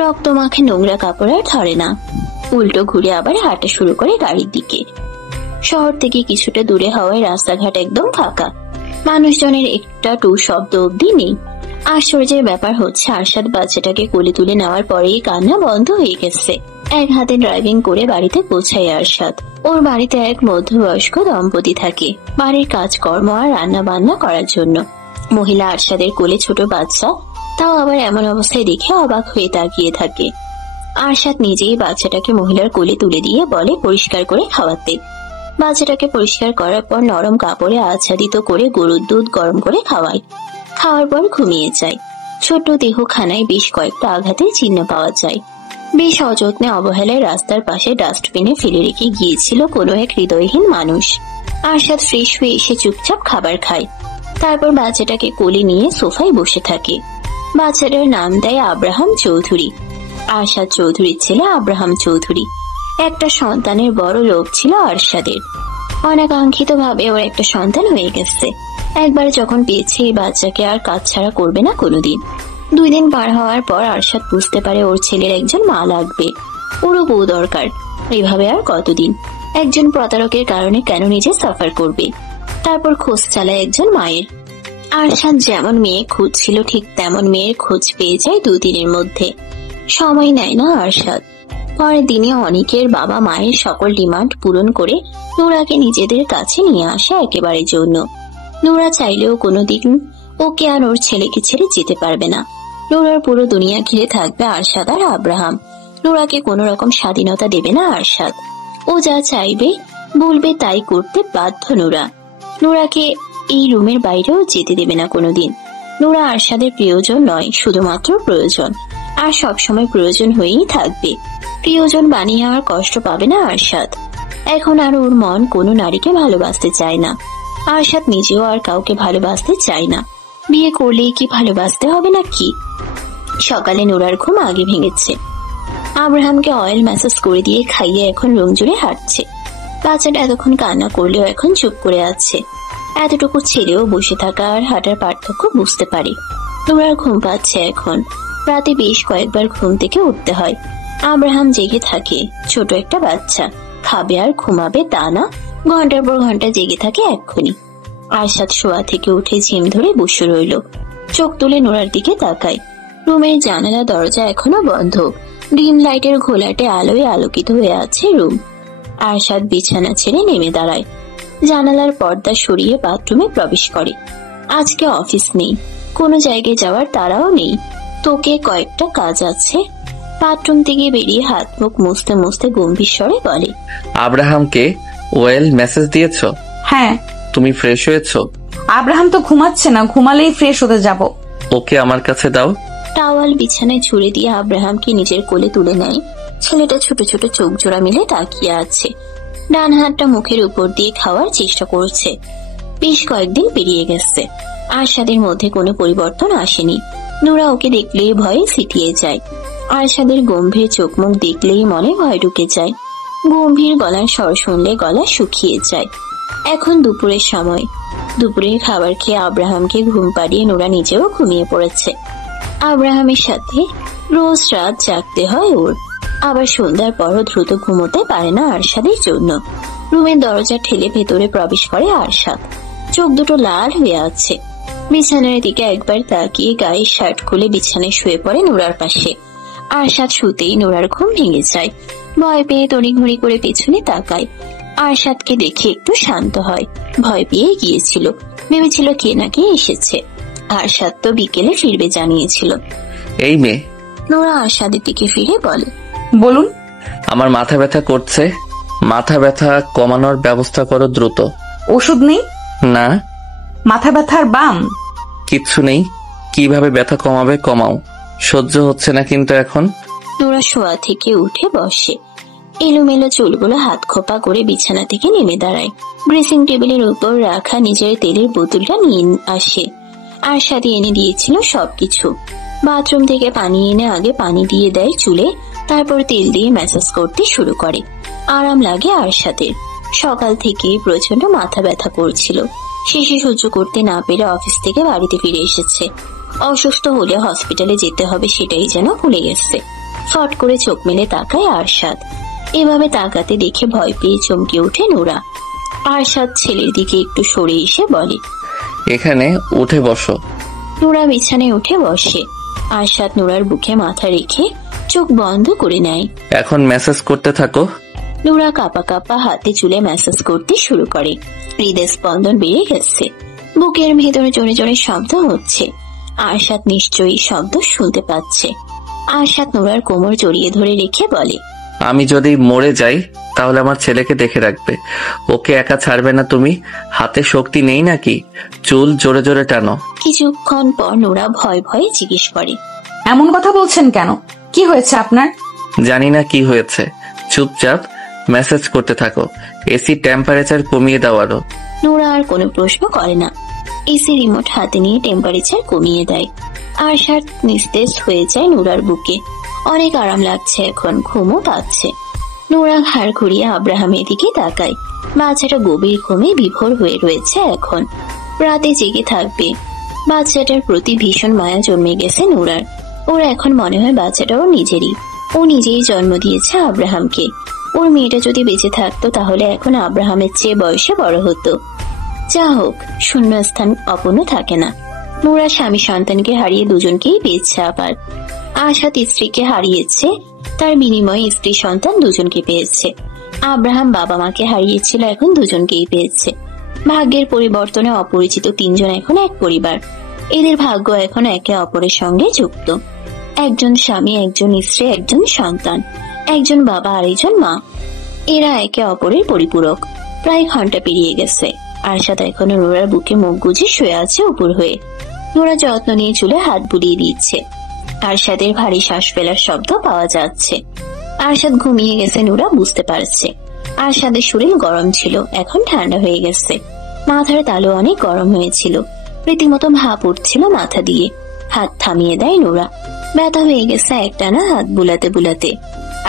রক্ত মাখে নোংরা কাপড় আর ধরে না। উল্টো ঘুরে আবার হাঁটা শুরু করে গাড়ির দিকে। শহর থেকে কিছুটা দূরে হওয়ায় রাস্তাঘাট একদম ফাঁকা। মানুষজনের একটা টু শব্দ অব্দি নেই। আশ্চর্যের ব্যাপার হচ্ছে আরশাদ বাচ্চাটাকে কোলে তুলে নেওয়ার পরেই কান্না বন্ধ হয়ে গেছে। এক হাতে ড্রাইভিং করে বাড়িতে পৌঁছায় আরশাদ। ওর বাড়িতে এক মধ্যবয়স্ক দম্পতি থাকে বাড়ির কাজকর্ম আর রান্না বান্না করার জন্য। মহিলা আরশাদের কোলে ছোট বাচ্চা, তাও আবার এমন অবস্থায় দেখে অবাক হয়ে তাকিয়ে থাকে। আরশাদ নিজেই বাচ্চাটাকে মহিলার কোলে তুলে দিয়ে বলে পরিষ্কার করে খাওয়াতে। বাচ্চাটাকে পরিষ্কার করার পর নরম কাপড়ে আচ্ছাদিত করে গরুর দুধ গরম করে খাওয়ায়। খাওয়ার পর ঘুমিয়ে যায়। ছোট দেহখানায় বেশ কয়েকটা আঘাতের চিহ্ন পাওয়া যায়। বেশ অযত্নে অবহেলায় রাস্তার পাশে ডাস্টবিনে ফেলে রেখে গিয়েছিল কোনো এক হৃদয়হীন মানুষ। আরশাদ ফ্রেশ হয়ে এসে চুপচাপ খাবার খায়। তারপর বাচ্চাটাকে কোলে নিয়ে সোফায় বসে থাকে। বাচ্চাটার নাম দেয় আব্রাহাম চৌধুরী। আরশাদ চৌধুরীর ছেলে আব্রাহাম চৌধুরী। একটা সন্তানের বড় লোভ ছিল আরশাদের। অনাকাঙ্ক্ষিত ভাবে ওর একটা সন্তান হয়ে গেছে। একবার যখন পেয়েছে এই বাচ্চাকে আর কাজ ছাড়া করবে না কোনোদিন। 2 দিন পার হওয়ার পর আরশাদ বুঝতে পারে ওর ছেলের একজন মা লাগবে। ওরও বউ দরকার। এভাবে আর কতদিন? একজন প্রতারকের কারণে কেন নিজে সাফার করবে? তারপর খোঁজ চালায় একজন মায়ের। আরশাদ যেমন মেয়ে খুঁজছিল ঠিক তেমন মেয়ের খোঁজ পেয়ে যায় 2 দিনের মধ্যে। সময় নেয় না আরশাদ। পরের দিনে অনিকের বাবা মায়ের সকল ডিমান্ড পূরণ করে নুরাকে নিজেদের কাছে নিয়ে আসে একেবারে জন্য। নুরা চাইলেও কোনোদিন ওকে আর ওর ছেলেকে ছেড়ে যেতে পারবে না। নুরার পুরো দুনিয়া ঘিরে থাকবে আরশাদ আর আব্রাহাম। নুরাকে কোনো রকম স্বাধীনতা দেবে না আরশাদ। ও যা চাইবে বলবে তাই করতে বাধ্য নুরা। নুরাকে এই রুমের বাইরেও যেতে দেবে না কোনোদিন। নুরা আরশাদের প্রিয়জন নয়, শুধুমাত্র প্রয়োজন। আর সবসময় প্রয়োজন হয়েই থাকবে। প্রিয়জন বানিয়ে আর কষ্ট পাবে না আরশাদ। এখন আর ওর মন কোনো নারীকে ভালোবাসতে চায় না। আরশাদ নিজেও আর কাউকে ভালোবাসতে চায় না। বিয়ে করলেই কি ভালোবাসতে হবে নাকি? সকালে নুরার ঘুম আগে ভেঙেছে। আব্রাহামকে অয়েল ম্যাসাজ করে দিয়ে খাইয়ে এখন রুম জুড়ে হাঁটছে। বাচ্চাটা এতক্ষণ কান্না করলেও এখন চুপ করে আছে। এতটুকু ছেলেও বসে থাকা আর হাঁটার পার্থক্য বুঝতে পারে। নুরার ঘুম পাচ্ছে এখন। রাতে বেশ কয়েকবার ঘুম থেকে উঠতে হয়। আব্রাহাম জেগে থাকে। ছোট একটা বাচ্চা, খাবে আর ঘুমাবে তা না, ঘন্টার পর ঘন্টা জেগে থাকে এক্ষুনি। আরশাদ শোয়া থেকে উঠে ঝিম ধরে বসে রইল। চোখ তুলে নুরার দিকে তাকায়। রুমের জানালা দরজা এখনো বন্ধ। ডিম লাইটের ঘোলাটে আলোয় আলোকিত হয়ে আছে রুম। আরশাদ বিছানা ছেড়ে নেমে দাঁড়ায়। জানালার পর্দা সরিয়ে বাথরুমে প্রবেশ করে। আজকে অফিস নেই, কোনো জায়গায় যাওয়ার তাড়াও নেই। তোকে কয়েকটা কাজ আছে। বাথরুম থেকে বেরিয়ে হাত মুখ মুছতে মুছতে গম্ভীর স্বরে বলে, আব্রাহামকে ওয়েল মেসেজ দিয়েছো? হ্যাঁ। তুমি ফ্রেশ হয়েছো? আব্রাহাম তো ঘুমাচ্ছে না, ঘুমালেই ফ্রেশ হতে যাব। ওকে আমার কাছে দাও। টাওয়াল বিছানায় ছুঁড়ে দিয়ে আব্রাহামকে নিজের কোলে তুলে নেয়। ছেলেটা ছোট ছোট চোখ জোড়া মিলে তাকিয়ে আছে। ডান হাতটা মুখের উপর দিয়ে খাওয়ার চেষ্টা করছে। বেশ কয়েকদিন পেরিয়ে গেছে, আরশাদের মধ্যে কোনো পরিবর্তন আসেনি। নোরা ওকে দেখলেই ভয়ে সিটিয়ে যায়। আরশাদের গম্ভীর চোখ মুখ দেখলেই মনে ভয় ঢুকে যায়। গম্ভীর গলার স্বর শুনলে গলা শুকিয়ে যায়। এখন দুপুরের সময়। দুপুরের খাবার খেয়ে আব্রাহামকে ঘুম পাড়িয়ে নোরা নিজেও ঘুমিয়ে পড়েছে। আব্রাহামের সাথে রোজ রাত জাগতে হয় ওর। আবার সন্ধ্যার পরও দ্রুত ঘুমোতে পারে না আরশাদের জন্য। রুমের দরজা ঠেলে ভেতরে প্রবেশ করে আরশাদ। চোখ দুটো লাল হয়ে আছে। বিছানার দিকে একবার তাকিয়ে গায়ের শার্ট খুলে বিছানায় শুয়ে পড়ে নোরার পাশে। আরশাদ শুতেই নোরার ঘুম ভেঙে যায়। ভয় পেয়ে তড়িঘড়ি করে পেছনে তাকায়। আরশাদকে দেখে একটু শান্ত হয়। ভয় পেয়ে গিয়েছিল, ভেবেছিল কে নাকি এসেছে। আরশাদ তো বিকেলে ফিরবে জানিয়েছিল। এই মেয়ে। নোরা আরশাদের দিকে ফিরে বলে, বলুন। আমার মাথা ব্যথা করছে, মাথা ব্যথা কমানোর ব্যবস্থা করো দ্রুত। ওষুধ নেই? না। মাথা ব্যথার বাম? কিচ্ছু নেই। কিভাবে ব্যথা কমাবে কমাও, সহ্য হচ্ছে না কিন্তু এখন। নোরা শোয়া থেকে উঠে বসে। এলোমেলো চুলগুলো হাত খোপা করে বিছানা থেকে নেমে দাঁড়ায়। ড্রেসিং টেবিলের উপর রাখা নিজের তেলের বোতলটা নিয়ে আসে। আরশাদ এনে দিয়েছিল সবকিছু। বাথরুম থেকে পানি এনে আগে পানি দিয়ে দেয় চুলে, তারপর তেল দিয়ে ম্যাসাজ করতে শুরু করে। আরাম লাগে আরশাদের। সকাল থেকে প্রচন্ড মাথা ব্যথা করছিল। শেষে সহ্য করতে না পেরে অফিস থেকে বাড়িতে ফিরে এসেছে। অসুস্থ হলে হসপিটালে যেতে হবে সেটাই যেন ভুলে গেছে। ফট করে চোখ মেলে তাকায় আরশাদ। এভাবে তাকাতে দেখে ভয় পেয়ে চমকে ওঠে নোরা। আরশাদ ছেলের দিকে একটু সরে এসে বলে, এখানে উঠে বসো। নোরা বিছানায় উঠে বসে। আরশাদ নোরার বুকে মাথা রেখে চোখ বন্ধ করে নেয়। এখন মেসেজ করতে থাকো। নোরা কাঁপা কাঁপা হাতে চুলে ম্যাসাজ করতে শুরু করে। হৃদয় স্পন্দন বেড়ে গেছে। বুকের ভেতরে জোরে জোরে শব্দ হচ্ছে। আরশাদ নিশ্চয়ই শব্দ শুনতে পাচ্ছে। আরশাদ নোরার কোমর জড়িয়ে ধরে রেখে বলে, আমি যদি মরে যাই তাহলে আমার ছেলেকে দেখে রাখবে, ওকে একা ছাড়বে না তুমি। হাতে শক্তি নেই নাকি? চুল জোরে জোরে টানো। কিছুক্ষণ পর নোরা ভয় ভয়ে জিজ্ঞেস করে, এমন কথা বলছেন কেন? কি হয়েছে আপনার? জানি না কি হয়েছে, চুপচাপ মেসেজ করতে থাকো। এসি টেম্পারেচার কমিয়ে দাও আরো। নোরা আর কোনো প্রশ্ন করে না। এসি রিমোট হাতে নিয়ে টেম্পারেচার কমিয়ে দেয়। আরশাদ নিস্তেজ হয়ে যায় নোরার বুকে। অনেক আরাম লাগছে এখন, ঘুমও পাচ্ছে। নোরা ঘাড় ঘুরিয়ে আব্রাহামের দিকে তাকায়। বাচ্চাটা গভীর ঘুমে বিভোর হয়ে রয়েছে এখন। রাতে জেগে থাকবে। বাচ্চাটার প্রতি ভীষণ মায়া জন্মে গেছে নোরার। ওর এখন মনে হয় বাচ্চাটাও নিজেরই। ও নিজেই জন্ম দিয়েছে আব্রাহামকে। ওর মেয়েটা যদি বেঁচে থাকতো তাহলে এখন আব্রাহামের চেয়ে বয়সে বড় হতো। যা হোক, শূন্যস্থান অপূর্ণ থাকে না। নোরা স্বামী সন্তানকে হারিয়ে দুজনকেই পেয়েছে। আবার আরশাদ স্ত্রীকে হারিয়েছে, তার বিনিময়ে স্ত্রী সন্তান দুজনকে পেয়েছে। আব্রাহাম বাবা মাকে হারিয়েছিল, এখন দুজনকেই পেয়েছে। ভাগ্যের পরিবর্তনে অপরিচিত তিনজন এখন এক পরিবার। এদের ভাগ্য এখন একে অপরের সঙ্গে যুক্ত। একজন স্বামী, একজন স্ত্রী, একজন সন্তান, একজন বাবা আর একজন মা। এরা একে অপরের পরিপূরক। প্রায় ঘন্টা পেরিয়ে গেছে। আরশাদ এখনো নোরার বুকে মুখ গুজে শুয়ে আছে উপর হয়ে। নোরা যত্ন নিয়ে চুলে হাত বুলিয়ে দিচ্ছে। আরশাদের ভারী শ্বাস ফেলার শব্দ পাওয়া যাচ্ছে। আরশাদ ঘুমিয়ে গেছে নোরা বুঝতে পারছে। আরশাদের শরীর গরম ছিল, এখন ঠান্ডা হয়ে গেছে। মাথার তালু অনেক গরম হয়েছিল, রীতিমতো ভাপ উঠছিল মাথা দিয়ে। হাত থামিয়ে দেয় নোরা। ব্যথা হয়ে গেছে একটানা হাত বুলাতে বুলাতে।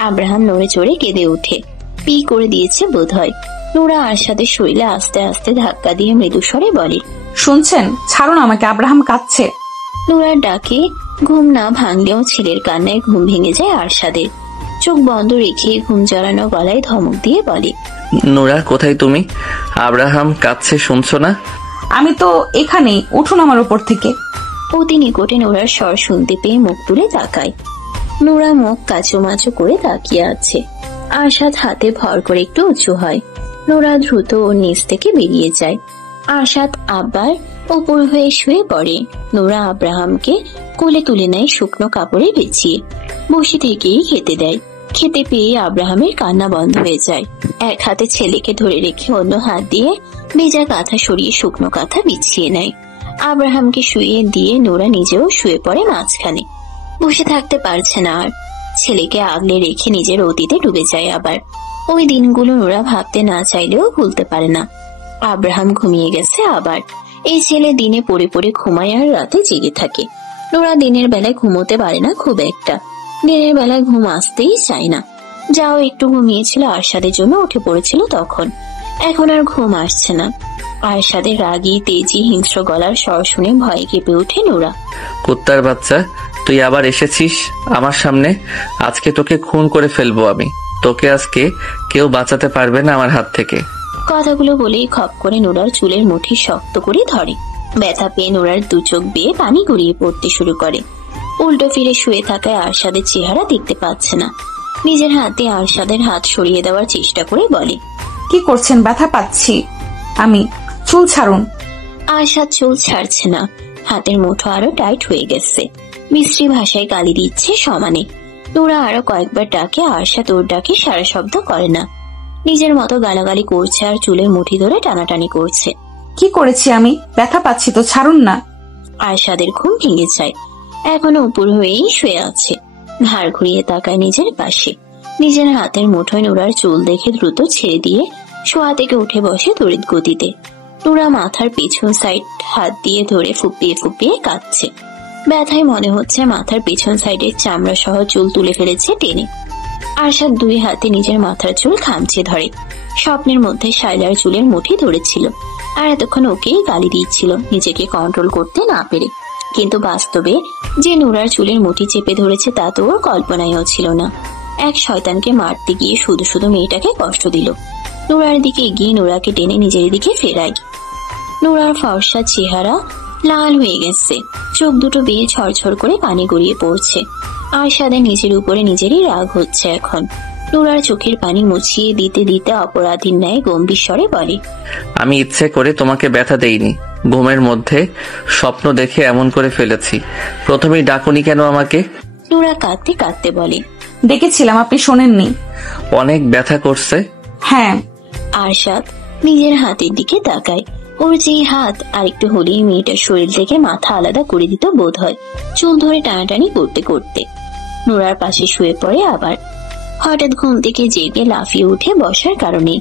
আব্রাহাম নড়ে চড়ে কেঁদে উঠে। পি করে দিয়েছে বোধ হয়। নোরা আরশাদের শরীরে আস্তে আস্তে ধাক্কা দিয়ে মৃদু স্বরে বলে, শুনছেন? ছাড়ুন আমাকে, আব্রাহাম কাঁদছে। নোরার ডাকে ঘুম না ভাঙলেও ছেলের কান্নায় ঘুম ভেঙে যায় আরশাদের। চোখ বন্ধ রেখে ঘুম জড়ানো গলায় ধমক দিয়ে বলে, নোরা কোথায় তুমি? আব্রাহাম কাঁদছে, শুনছো না? আমি তো এখানেই, উঠুন আমার উপর থেকে। অতি নিকটে নোরার স্বর শুনতে পেয়ে মুখ তুলে তাকায়। নোরা মুখ কাচুমাচু করে তাকিয়ে আছে। আরশাদ হাতে ভর করে একটু উঁচু হয়। নোরা দ্রুত ওর নিচ থেকে বেরিয়ে যায়। আরশাদ আবার উপর হয়ে শুয়ে পড়ে। নোরা আব্রাহামকে কোলে তুলে নেয় শুকনো কাপড়ে বিছিয়ে। বসে থেকেই খেতে দেয়। খেতে পেয়ে আব্রাহামের কান্না বন্ধ হয়ে যায়। এক হাতে ছেলেকে ধরে রেখে অন্য হাত দিয়ে ভেজা কাঁথা সরিয়ে শুকনো কাঁথা বিছিয়ে নেয়। আব্রাহামকে শুয়ে দিয়ে নোরা নিজেও শুয়ে পড়ে মাঝখানে। বসে থাকতে পারছে না আর। ছেলেকে আগলে রেখে নিজের অতীতে ডুবে যায় আবার। ওই দিনগুলো নোরা ভাবতে না চাইলেও ভুলতে পারে না। আব্রাহাম ঘুমিয়ে গেছে আবার। এই ছেলে দিনে পড়ে পড়ে ঘুমায় আর রাতে জেগে থাকে। নোরা দিনের বেলায় ঘুমোতে পারে না খুব একটা, দিনের বেলায় ঘুম আসতেই চায় না। যাও একটু ঘুমিয়েছিল আরশাদের জন্য উঠে পড়েছিল তখন, এখন আর ঘুম আসছে না। আরশাদের রাগী তেজি হিংস্র গলার স্বর শুনে ভয়ে কেঁপে ওঠে নোরা। কুত্তার বাচ্চা, তুই আবার এসেছিস আমার সামনে। আজকে তোকে খুন করে ফেলবো আমি। তোকে আজকে কেউ বাঁচাতে পারবে না আমার হাত থেকে। কথাগুলো বলেই খপ করে নোরার চুলের মুঠি শক্ত করে ধরে। ব্যথা পেয়ে নোরার দু চোখ বেয়ে পানি গড়িয়ে পড়তে শুরু করে। উল্টো ফিরে শুয়ে থাকায় আরশাদের চেহারা দেখতে পাচ্ছে না। নিজের হাতে আরশাদের হাত সরিয়ে দেওয়ার চেষ্টা করে বলে, কি করছেন? ব্যথা পাচ্ছি আমি, চুল ছাড়ুন। আরশাদ চুল ছাড়ছে না, হাতের মুঠো আরো টাইট হয়ে গেছে। মিশ্রী ভাষায় গালি দিচ্ছে সমানে। নোরা আরো কয়েকবার ডাকে, আরশাদ ওর ডাকে সারা শব্দ করে না। নিজের মতো গালাগালি করছে আর চুলের মুঠি ধরে টানাটানি করছে। কি করেছি আমি? ব্যথা পাচ্ছি তো, ছাড়ুন না। আরশাদের ঘুম ভেঙে যায়। এখনো উপর হয়েই শুয়ে আছে, ঘাড় ঘুরিয়ে তাকায় নিজের পাশে। নিজের হাতের মুঠোয় নোরার চুল দেখে দ্রুত ছেড়ে দিয়ে শোয়া থেকে উঠে বসে তড়িৎ গতিতে। নোরা মাথার পেছন সাইড হাত দিয়ে ধরে ফুপিয়ে ফুপিয়ে কাঁদছে। ব্যথায় মনে হচ্ছে মাথার পেছন সাইডের চামড়া সহ চুল তুলে ফেলেছে টেনে। আরশাদ দুই হাতে নিজের মাথার চুল খামচে ধরে। স্বপ্নের মধ্যে শায়লার চুলের মুঠি ধরেছিল আর এতক্ষণ ওকেই গালি দিচ্ছিল নিজেকে কন্ট্রোল করতে না পেরে। কিন্তু বাস্তবে যে নোরার চুলের মুঠি চেপে ধরেছে তা তো ওর কল্পনায়ও ছিল না। এক শয়তানকে মারতে গিয়ে শুধু শুধু মেয়েটাকে কষ্ট দিল। নোরার দিকে এগিয়ে নোরাকে টেনে নিজের দিকে ফেরায়। নোরার ফর্সা চেহারা লাল হয়ে গেছে, চোখ দুটো বেয়ে ঝরঝর করে পানি গড়িয়ে পড়ছে। আরশাদের নিজের উপরে নিজেরই রাগ হচ্ছে এখন। নোরার চোখের পানি মুছিয়ে দিতে দিতে অপরাধীর ন্যায় গম্ভীর স্বরে বলে, আমি ইচ্ছে করে তোমাকে ব্যথা দেইনি। ঘুমের মধ্যে স্বপ্ন দেখে এমন করে ফেলেছি। প্রথমেই ডাকুনি কেন আমাকে? নোরা কাঁদতে কাঁদতে বলে, ডেকেছিলাম, আপনি শোনেননি। অনেক ব্যথা করছে। হ্যাঁ। আরশাদ নিজের হাতের দিকে তাকায়। ওর যে হাত আরেকটু হলেই মেয়েটার শরীর থেকে মাথা আলাদা করে দিত বোধ হয়, চুল ধরে টানাটানি করতে করতে। নোরার পাশে শুয়ে পড়ে আবার। হঠাৎ ঘুম থেকে জেগে লাফিয়ে উঠে বসার কারণে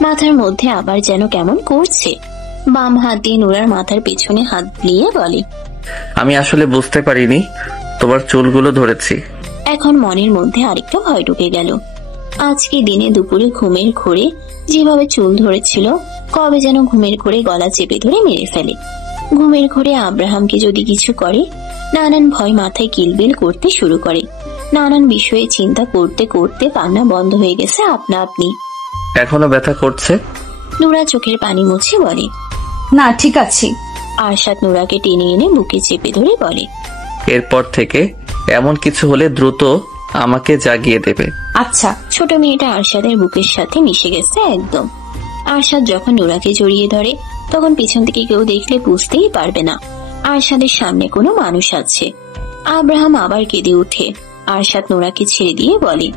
মাথার মধ্যে আবার যেন কেমন করছে। বাম হাত দিয়ে নোরার মাথার পেছনে হাত বুলিয়ে বলে, আমি আসলে বুঝতে পারিনি তোমার চুলগুলো ধরেছি। এখন মনের মধ্যে আরেকটা ভয় ঢুকে গেল। আজকে দিনে দুপুরে ঘুমের ঘোরে যেভাবে চুল ধরেছিল, কবে যেন ঘুমের ঘোরে গলা চেপে ধরে মেরে ফেলে। ঘুমের ঘোরে আব্রাহামকে যদি কিছু করে, নানান ভয় মাথায় কিলবিল করতে শুরু করে। নানান বিষয়ে চিন্তা করতে করতে কান্না বন্ধ হয়ে গেছে আপনা আপনি। এখনো ব্যথা করছে? নোরা চোখের পানি মুছে বলে, না, ঠিক আছে। আরশাদ নোরাকে টেনে এনে বুকে চেপে ধরে বলে, এরপর থেকে এমন কিছু হলে দ্রুত আমাকে জাগিয়ে দেবে। আচ্ছা। ছোট মেয়েটা আরশাদের বুকের সাথে মিশে গেছে একদম। আরশাদ যখন নোরাকে জড়িয়ে ধরে তখন পিছন থেকে কেউ দেখলে বুঝতেই পারবে না আরশাদের সামনে কোনো মানুষ আছে। আব্রাহাম আবার কেঁদে উঠে। আরশাদ নোরাকে ছেড়ে দিয়ে বলে,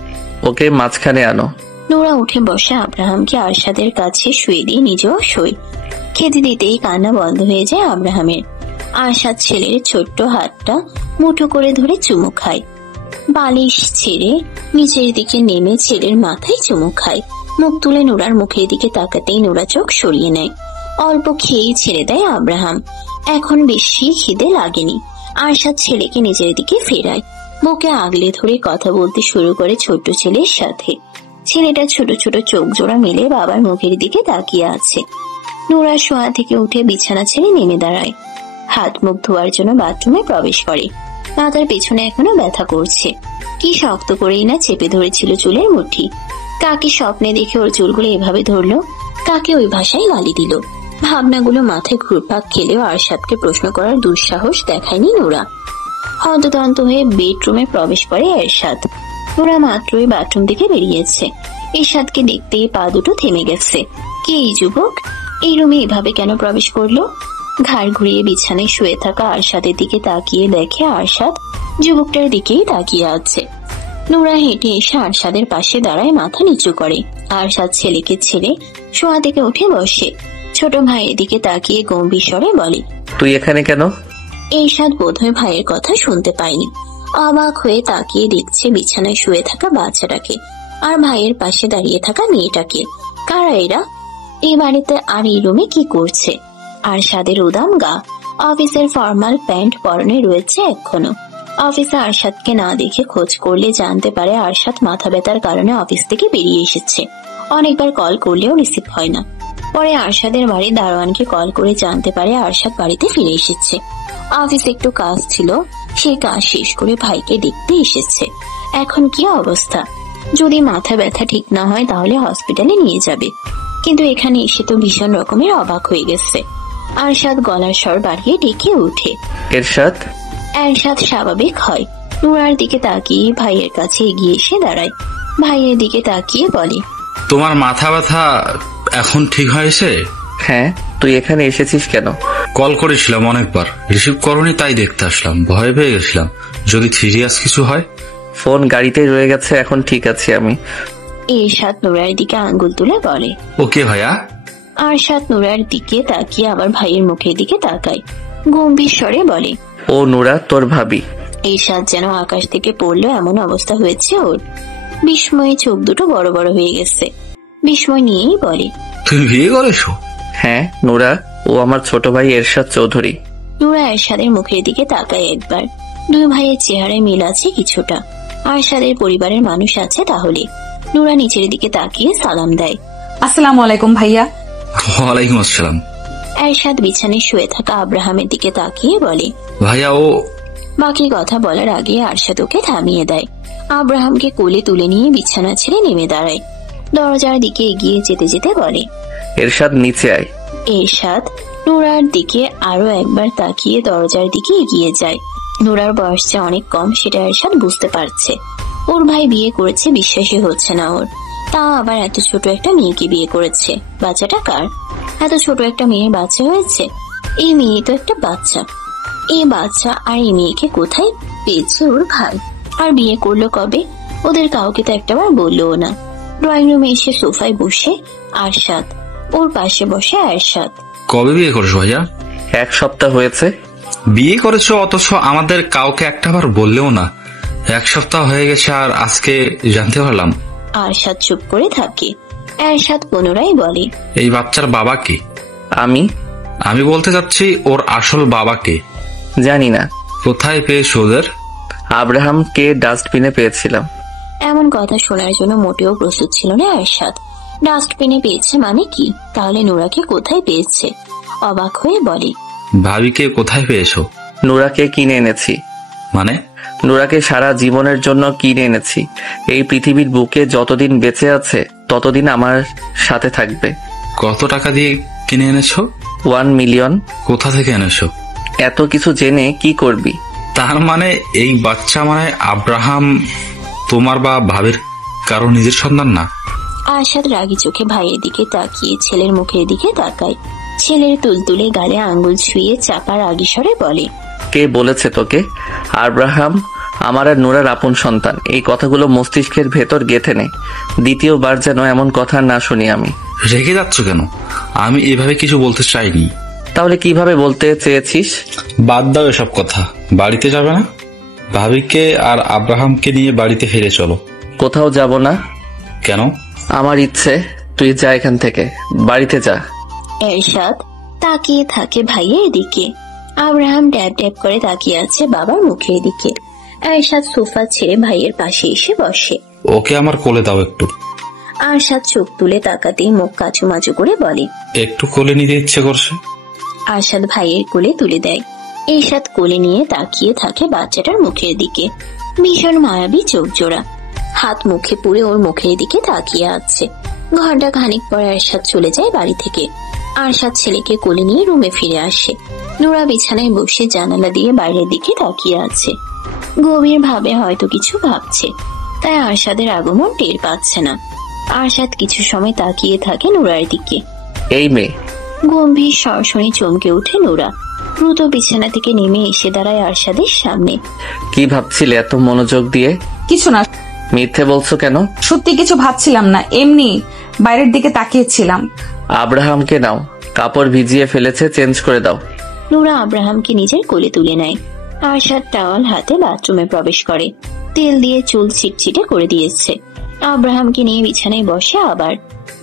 ওকে মাঝখানে আনো। নোরা উঠে বসে আব্রাহামকে আরশাদের কাছে শুয়ে দিয়ে নিজেও শোয়। খেতে দিতেই কান্না বন্ধ হয়ে যায় আব্রাহামের। আরশাদ ছেলের ছোট্ট হাতটা মুঠো করে ধরে চুমু খায়। বালিশ ছেড়ে নিচের দিকে নেমে ছেলের মাথায় চুমু খায়। মুখ তুলে নোরার মুখের দিকে তাকাতেই নোরা চোখ সরিয়ে নেয়। অল্প খেয়েই ছেড়ে দেয় আব্রাহাম। এখন বেশি খিদে লাগেনি। আরশাদ ছেলেকে নিজের দিকে ফেরায়, বুকে আগলে ধরে কথা বলতে শুরু করে ছোট্ট ছেলের সাথে। ছেলেটা ছোট ছোট চোখ জোড়া মেলে বাবার মুখের দিকে তাকিয়ে আছে। নোরা শোয়া থেকে উঠে বিছানা ছেড়ে নেমে দাঁড়ায়। হাত মুখ ধোয়ার জন্য বাথরুমে প্রবেশ করে। মাথার পেছনে এখনো ব্যথা করছে। কি শক্ত করেই না চেপে ধরেছিল চুলের মুঠি। কাকে স্বপ্নে দেখে ওর চুলগুলো এভাবে ধরলো, কাকে ওই ভাষায় গালি দিল। ভাবনাগুলো মাথায় ঘুরপাক খেলেও আরশাদকে প্রশ্ন করার দুঃসাহস দেখায়নি নোরা। হন্তদন্ত হয়ে বেডরুমে প্রবেশ করে এরশাদ। নোরা মাত্রই বাথরুম থেকে বেরিয়েছে। এরশাদকে দেখতেই পা দুটো থেমে গেছে। কে এই যুবক? এই রুমে এভাবে কেন প্রবেশ করলো? ঘাড় ঘুরিয়ে বিছানায় শুয়ে থাকা আরশাদের দিকে তাকিয়ে দেখে আরশাদ যুবকটার দিকেই তাকিয়ে আছে। নোরা হেঁটে এসে আরশাদের পাশে দাঁড়ায়, মাথা নিচু করে। আরশাদ ছেলেকে ছেড়ে শোয়া থেকে উঠে বসে। ছোট ভাইয়ের দিকে তাকিয়ে গম্ভীর স্বরে বলে, তুই এখানে কেন? এরশাদ বোধহয় ভাইয়ের কথা শুনতে পায়নি। অবাক হয়ে তাকিয়ে দেখছে বিছানায় শুয়ে থাকা বাচ্চাটাকে আর ভাইয়ের পাশে দাঁড়িয়ে থাকা মেয়েটাকে। কারা এরা? এই বাড়িতে আর এই রুমে কি করছে? আরশাদের উদাম গা, অফিসের ফর্মাল প্যান্ট পরনে রয়েছে এখনো। অফিসে আরশাদকে না দেখে খোঁজ করলে জানতে পারে আরশাদ মাথা ব্যথার কারণে অফিস থেকে বেরিয়ে এসেছে। অনেকবার কল করলেও রিসিভ হয় না। পরে আরশাদের বাড়ির দারোয়ানকে কল করে জানতে পারে আরশাদ বাড়িতে ফিরে এসেছে। অফিসে একটু কাজ ছিল, সেই কাজ শেষ করে ভাইকে দেখতে এসেছে। এখন কি অবস্থা? যদি মাথা ব্যথা ঠিক না হয় তাহলে হসপিটালে নিয়ে যাবে, কিন্তু এখানে এসে তো ভীষণ রকমের অবাক হয়ে গেছে। আরশাদ গলার স্বর বাড়িয়ে ডেকে ওঠে। এরশাদ। এরশাদ স্বাভাবিক হয়, নুরার দিকে তাকিয়ে ভাইয়ের কাছে এগিয়ে এসে দাঁড়ায়। ভাইয়ের দিকে তাকিয়ে বলে, তোমার মাথা ব্যথা এখন ঠিক হয়েছে? হ্যাঁ, তুই এখানে এসেছিস কেন? কল করেছিলাম অনেকবার, রিসিভ করনি, তাই দেখতে আসলাম। ভয় পেয়ে গেছিলাম যদি সিরিয়াস কিছু হয়। ফোন গাড়িতে রয়ে গেছে, এখন ঠিক আছে আমি। এরশাদ নুরার দিকে আঙ্গুল তুলে বলে। ওকে ভাইয়া। আরশাদ নুরার দিকে তাকিয়ে আবার ভাইয়ের মুখের দিকে তাকায়, গম্ভীর স্বরে বলে, ও নুরা তোর ভাবি। এরশাদ যেন আকাশ থেকে পড়লো এমন অবস্থা হয়েছে ওর। বিস্ময়ে চোখ দুটো বড় বড় হয়ে গেছে। বিস্ময় নিয়েই বলে, তুমি বিয়ে করেছো? হ্যাঁ নুরা, ও আমার ছোট ভাই এরশাদ চৌধুরী। নুরা এরশাদের মুখের দিকে তাকায় একবার। দুই ভাইয়ের চেহারায় মিল আছে কিছুটা। আরশাদের পরিবারের মানুষ আছে তাহলে। নুরা নিচের দিকে তাকিয়ে সালাম দেয়। আসসালামু আলাইকুম ভাইয়া। ওয়ালাইকুম আসসালাম। এরশাদ বিছানায় শুয়ে থাকা আব্রাহামের দিকে তাকিয়ে বলে, ভাইয়া ও। বাকি কথা বলার আগে আরশাদ ওকে থামিয়ে দেয়। আব্রাহামকে কোলে তুলে নিয়ে বিছানা ছেড়ে নেমে দাঁড়ায়। দরজার দিকে এগিয়ে যেতে যেতে বলে, এরশাদ নিচে আয়। এরশাদ নুরার দিকে আরো একবার তাকিয়ে দরজার দিকে এগিয়ে যায়। নুরার বয়স যে অনেক কম সেটা এরশাদ বুঝতে পারছে। ওর ভাই বিয়ে করেছে, বিশ্বাসই হচ্ছে না ওর। তা আবার এত ছোট একটা মেয়েকে বিয়ে করেছে। বাচ্চাটা কার? এত ছোট একটা মেয়ের বাচ্চা হয়েছে? এই মেয়ে তো একটা বাচ্চা। এই বাচ্চা আর এই মেয়েকে কোথায় পেয়েছে ওর ভাই? আর বিয়ে করলো কবে? ওদের কাউকে তো একটাবার বললোও না। ড্রয়িং রুমে এসে সোফায় বসে আরশাদ, ওর পাশে বসে এরশাদ। কবে বিয়ে করেছো ভাইয়া? 1 সপ্তাহ হয়েছে। বিয়ে করেছো অথচ আমাদের কাউকে একটাবার বললেও না। 1 সপ্তাহ হয়ে গেছে আর আজকে জানতে পারলাম। আরশাদ চুপ করে থাকে। এরশাদ পুনরায় বলে, এই বাচ্চার বাবা কে? আমি বলতে চাচ্ছি ওর আসল বাবা কে? জানি না। কোথায় পেয়েছো ওদের? আব্রাহামকে ডাস্টবিনে পেয়েছিলাম। এমন কথা শোনার জন্য মোটেও প্রস্তুত ছিল না এরশাদ। ডাস্টবিনে পেয়েছে মানে কি? তাহলে নুরাকে কোথায় পেয়েছে? অবাক হয়ে বলে, ভাবিকে কোথায় পেয়েছো? নুরাকে কিনে এনেছি। মানে? নুরাকে সারা জীবনের জন্য কিনে এনেছি। এই পৃথিবীর বুকে যতদিন বেঁচে আছে ততদিন আমার সাথে থাকবে। কত টাকা দিয়ে কিনে এনেছো? 1 মিলিয়ন। কোথা থেকে এনেছো? এত কিছু জেনে কি করবি? তার মানে এই বাচ্চা মানে আব্রাহাম তোমার বা ভাবির কারো নিজের সন্তান না? আরশাদ রাগী চোখে ভাইয়ের দিকে তাকিয়ে ছেলের মুখের দিকে তাকায়। ছেলের তুলতুলে গালে আঙ্গুল ছুঁয়ে চাপা রাগী স্বরে বলে, কে বলেছে তোকে আব্রাহাম আমার আর নুরার আপন সন্তান? এই কথাগুলো মস্তিষ্কের ভেতর গেঁথে নে। দ্বিতীয়বার যেন এমন কথা না শুনি আমি। রেগে যাচ্ছ কেন? আমি এভাবে কিছু বলতে চাইনি। তাহলে কিভাবে বলতে চেয়েছিস? বাদ দাও এসব কথা। বাড়িতে যাবে না? ভাবিকে আর আব্রাহামকে নিয়ে বাড়িতে ফিরে চলো। কোথাও যাব না। কেন? আমার ইচ্ছে। তুই যা এখান থেকে, বাড়িতে যা। এরশাদ তাকিয়ে থাকে ভাইয়ের দিকে। আব্রাহাম ড্যাব ড্যাব করে তাকিয়ে আছে বাবার মুখের দিকে। এরশাদ সোফা ছেড়ে ভাইয়ের পাশে এসে বসে। ওকে আমার কোলে দাও একটু। আরশাদ চোখ তুলে তাকাতেই মুখ কাচুমাচু করে বলে, একটু কোলে নিতে ইচ্ছে করছে। আরশাদ ভাইয়ের কোলে তুলে দেয়। এরশাদ কোলে নিয়ে তাকিয়ে থাকে বাচ্চাটার মুখের দিকে। ভীষণ মায়াবী চোখ জোড়া, হাত মুখে পুড়ে ওর মুখের দিকে তাকিয়ে আছে। ঘন্টা খানিক পর এরশাদ চলে যায় বাড়ি থেকে। আরশাদ ছেলেকে কোলে নিয়ে রুমে ফিরে আসে। নুরা বিছানায় বসে জানালা দিয়ে বাইরের দিকে তাকিয়ে আছে। গভীর ভাবে হয়তো কিছু ভাবছে, তাই আরশাদের আগমন টের পাচ্ছে না। আরশাদ কিছু সময় তাকিয়ে থাকে নুরার দিকে। এই মেয়ে। গম্ভীর স্বর শুনে চমকে উঠে নুরা। দ্রুত বিছানা থেকে নেমে এসে দাঁড়ায় আরশাদের সামনে। কি ভাবছিলে এত মনোযোগ দিয়ে? কিছু না। মিথ্যে বলছো কেন? সত্যি কিছু ভাবছিলাম না, এমনি বাইরের দিকে তাকিয়েছিলাম। আব্রাহামকে নাও, কাপড় ভিজিয়ে ফেলেছে, চেঞ্জ করে দাও। নুরা আব্রাহামকে নিজের কোলে তুলে নেয়। আরশাদ টাওয়াল হাতে বাথরুমে প্রবেশ করে। তেল দিয়ে চুল ছিটছিটে করে দিয়েছে। আব্রাহামকে নিয়ে বিছানায় বসে আবার।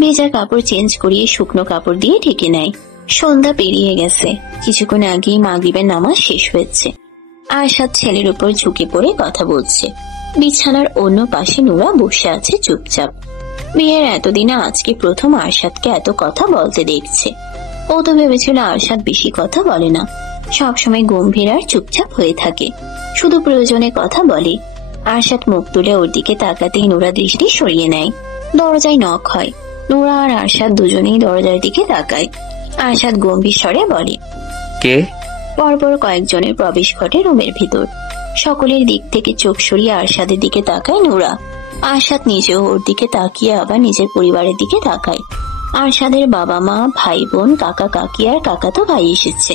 ভেজা কাপড় চেঞ্জ করিয়ে শুকনো কাপড় দিয়ে ঢেকে নেয়। সন্ধ্যা পেরিয়ে গেছে, কিছুক্ষণ আগেই মাগরিবের নামাজ শেষ হয়েছে। আরশাদ ছেলের উপর ঝুঁকে পড়ে কথা বলছে। বিছানার অন্য পাশে নুরা বসে আছে চুপচাপ। বিয়ের এতদিনে আজকে প্রথম আরশাদকে এত কথা বলতে দেখছে। ও তো ভেবেছিল আরশাদ বেশি কথা বলে না, সবসময় গম্ভীর আর চুপচাপ হয়ে থাকে, শুধু প্রয়োজনে কথা বলে। আরশাদ মুখ তুলে ওর দিকে তাকাতেই নুরা দৃষ্টি সরিয়ে নেয়। দরজায় নক হয়। নুরা আর আরশাদ দুজনেই দরজার দিকে তাকায়। আরশাদ গম্ভীর স্বরে বলে, কে? পরপর কয়েকজনের প্রবেশ ঘটে রুমের ভিতর। সকলের দিক থেকে চোখ সরিয়ে আরশাদের দিকে তাকায় নুরা। আরশাদ নিজেও ওর দিকে তাকিয়ে আবার নিজের পরিবারের দিকে তাকায়। আরশাদের বাবা মা, ভাই বোন, কাকা কাকি আর কাকাতো ভাই এসেছে।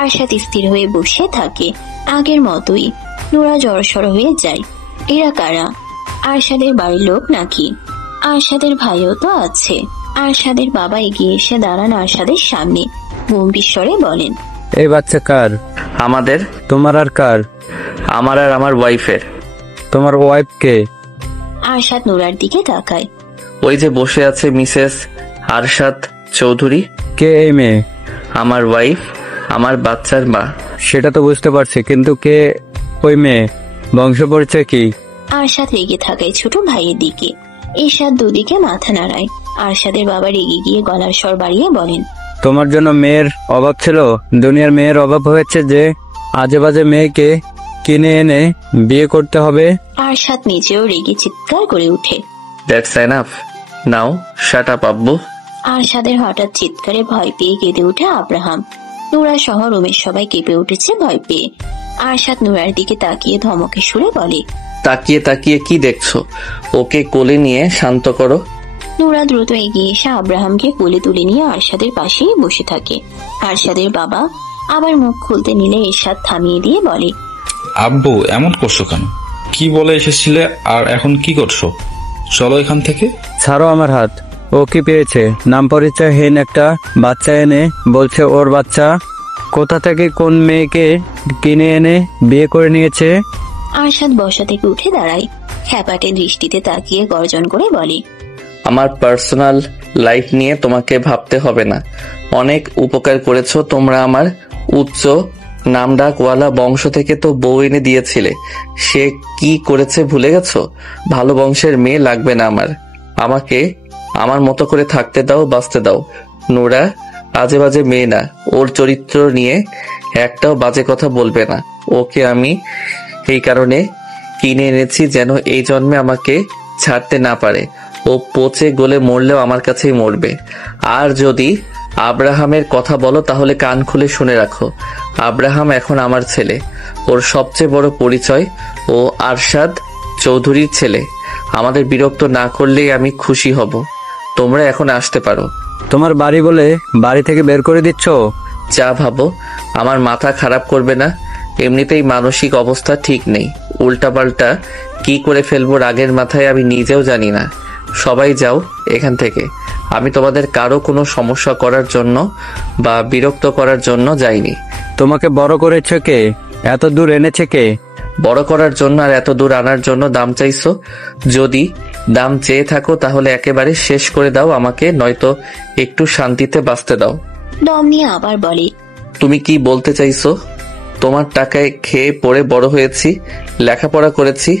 আরশাদ স্থির হয়ে বসে থাকে, আগের মতোই। নুরা জড়সড় হয়ে যায়। এরা কারা? আরশাদের বাড়ির লোক নাকি? আরশাদের ভাইও তো আছে। আরশাদের বাবা এগিয়ে এসে দাঁড়ান আরশাদের সামনে, গম্ভীর স্বরে বলেন, এই বাচ্চা কার? আমাদের। তোমার আর কার? আমার আর আমার ওয়াইফের। তোমার ওয়াইফ কে? আরশাদ নুরার দিকে তাকায়। ওই যে বসে আছে মিসেস আরশাদ চৌধুরী। কে এই মেয়ে? আমার ওয়াইফ, আমার বাচ্চার মা। সেটা তো বুঝতে পারছি, কিন্তু কে ওই মেয়ে? বংশ পরিচয় কি? আরশাদ রেগে থাকায় ছোট ভাইয়ের দিকে। এরশাদ দুদিকে মাথা নাড়ায়। আরশাদের বাবা রেগে গিয়ে গলার স্বর বাড়িয়ে বলেন, তোমার জন্য মেয়ের অভাব ছিল? দুনিয়ার মেয়ের অভাব হয়েছে যে আজে বাজে মেয়েকে কিনে এনে বিয়ে করতে হবে? আরশাদ নিজেও রেগে চিৎকার করে উঠে। That's enough, now shut up আব্বু। আরশাদের হঠাৎ চিৎকারে ভয় পেয়ে কেঁদে উঠে আব্রাহাম। নুরা সহ রুমের সবাই কেঁপে উঠেছে ভয় পেয়ে। আরশাদ নুরার দিকে তাকিয়ে ধমকে সুরে বলে, তাকিয়ে তাকিয়ে কি দেখছো? ওকে কোলে নিয়ে শান্ত করো। নুরা দ্রুত এগিয়ে এসে আব্রাহামকে কোলে তুলে নিয়ে আরশাদের পাশেই বসে থাকে। আরশাদের বাবা আবার মুখ খুলতে নিলে এরশাদ থামিয়ে দিয়ে বলে, আব্বু এমন করছো কেন? কি বলে এসেছিলে আর এখন কি করছো? চলো এখান থেকে। ছাড়ো আমার হাত। ও কি পেয়েছে? নাম পরিচয়হীন একটা বাচ্চা এনে বলছে ওর বাচ্চা। কোথা থেকে কোন মেয়েকে কিনে এনে বিয়ে করে নিয়েছে? আরশাদ বসা থেকে উঠে দাঁড়ায়, খ্যাপাটে দৃষ্টিতে তাকিয়ে গর্জন করে বলে, আমার পার্সোনাল লাইফ নিয়ে তোমাকে ভাবতে হবে না। অনেক উপকার করেছো তোমরা আমার। উচ্চ নামডাকওয়ালা বংশ থেকে তো বউ এনে দিয়েছিলে। সে কি করেছে ভুলে গেছো? ভালো বংশের মেয়ে লাগবে না আমার। আমাকে আমার মতো করে থাকতে দাও, বাঁচতে দাও। নোরা আজে বাজে মেয়ে না। ওর চরিত্র নিয়ে একটাও বাজে কথা বলবে না। ওকে আমি এই কারণে কিনে এনেছি যেন এই জন্মে আমাকে ছাড়তে না পারে। ও পচে গলে মরলেও আমার কাছেই মরবে। আর যদি আব্রাহামের কথা বলো তাহলে কান খুলে শুনে রাখো। আব্রাহাম এখন আমার ছেলে। ওর সবচেয়ে বড় পরিচয় ও আরশাদ চৌধুরীর ছেলে। আমাদের বিরক্ত না করলেই আমি খুশি হব। তোমরা এখন আসতে পারো। তোমার বাড়ি বলে বাড়ি থেকে বের করে দিচ্ছ? যা ভাবো। আমার মাথা খারাপ করবে না। এমনিতেই মানসিক অবস্থা ঠিক নেই। উল্টাপাল্টা কি করে ফেলবো রাগের মাথায় আমি নিজেও জানি না। সবাই যাও এখান থেকে। আমি তোমাদের কারো কোনো সমস্যা করার জন্য বা বিরক্ত করার জন্য যাইনি। তোমাকে বড় করেছে কে? এত দূর এনেছে কে? বড় করার জন্য আর এত দূর আনার জন্য দাম চাইছো? যদি দাম চেয়ে থাকো তাহলে একেবারে শেষ করে দাও আমাকে, নয়তো একটু শান্তিতে বাঁচতে দাও। দম নিয়ে আবার বলে, তুমি কি বলতে চাইছো? তোমার টাকায় খেয়ে পড়ে বড় হয়েছি, লেখাপড়া করেছি,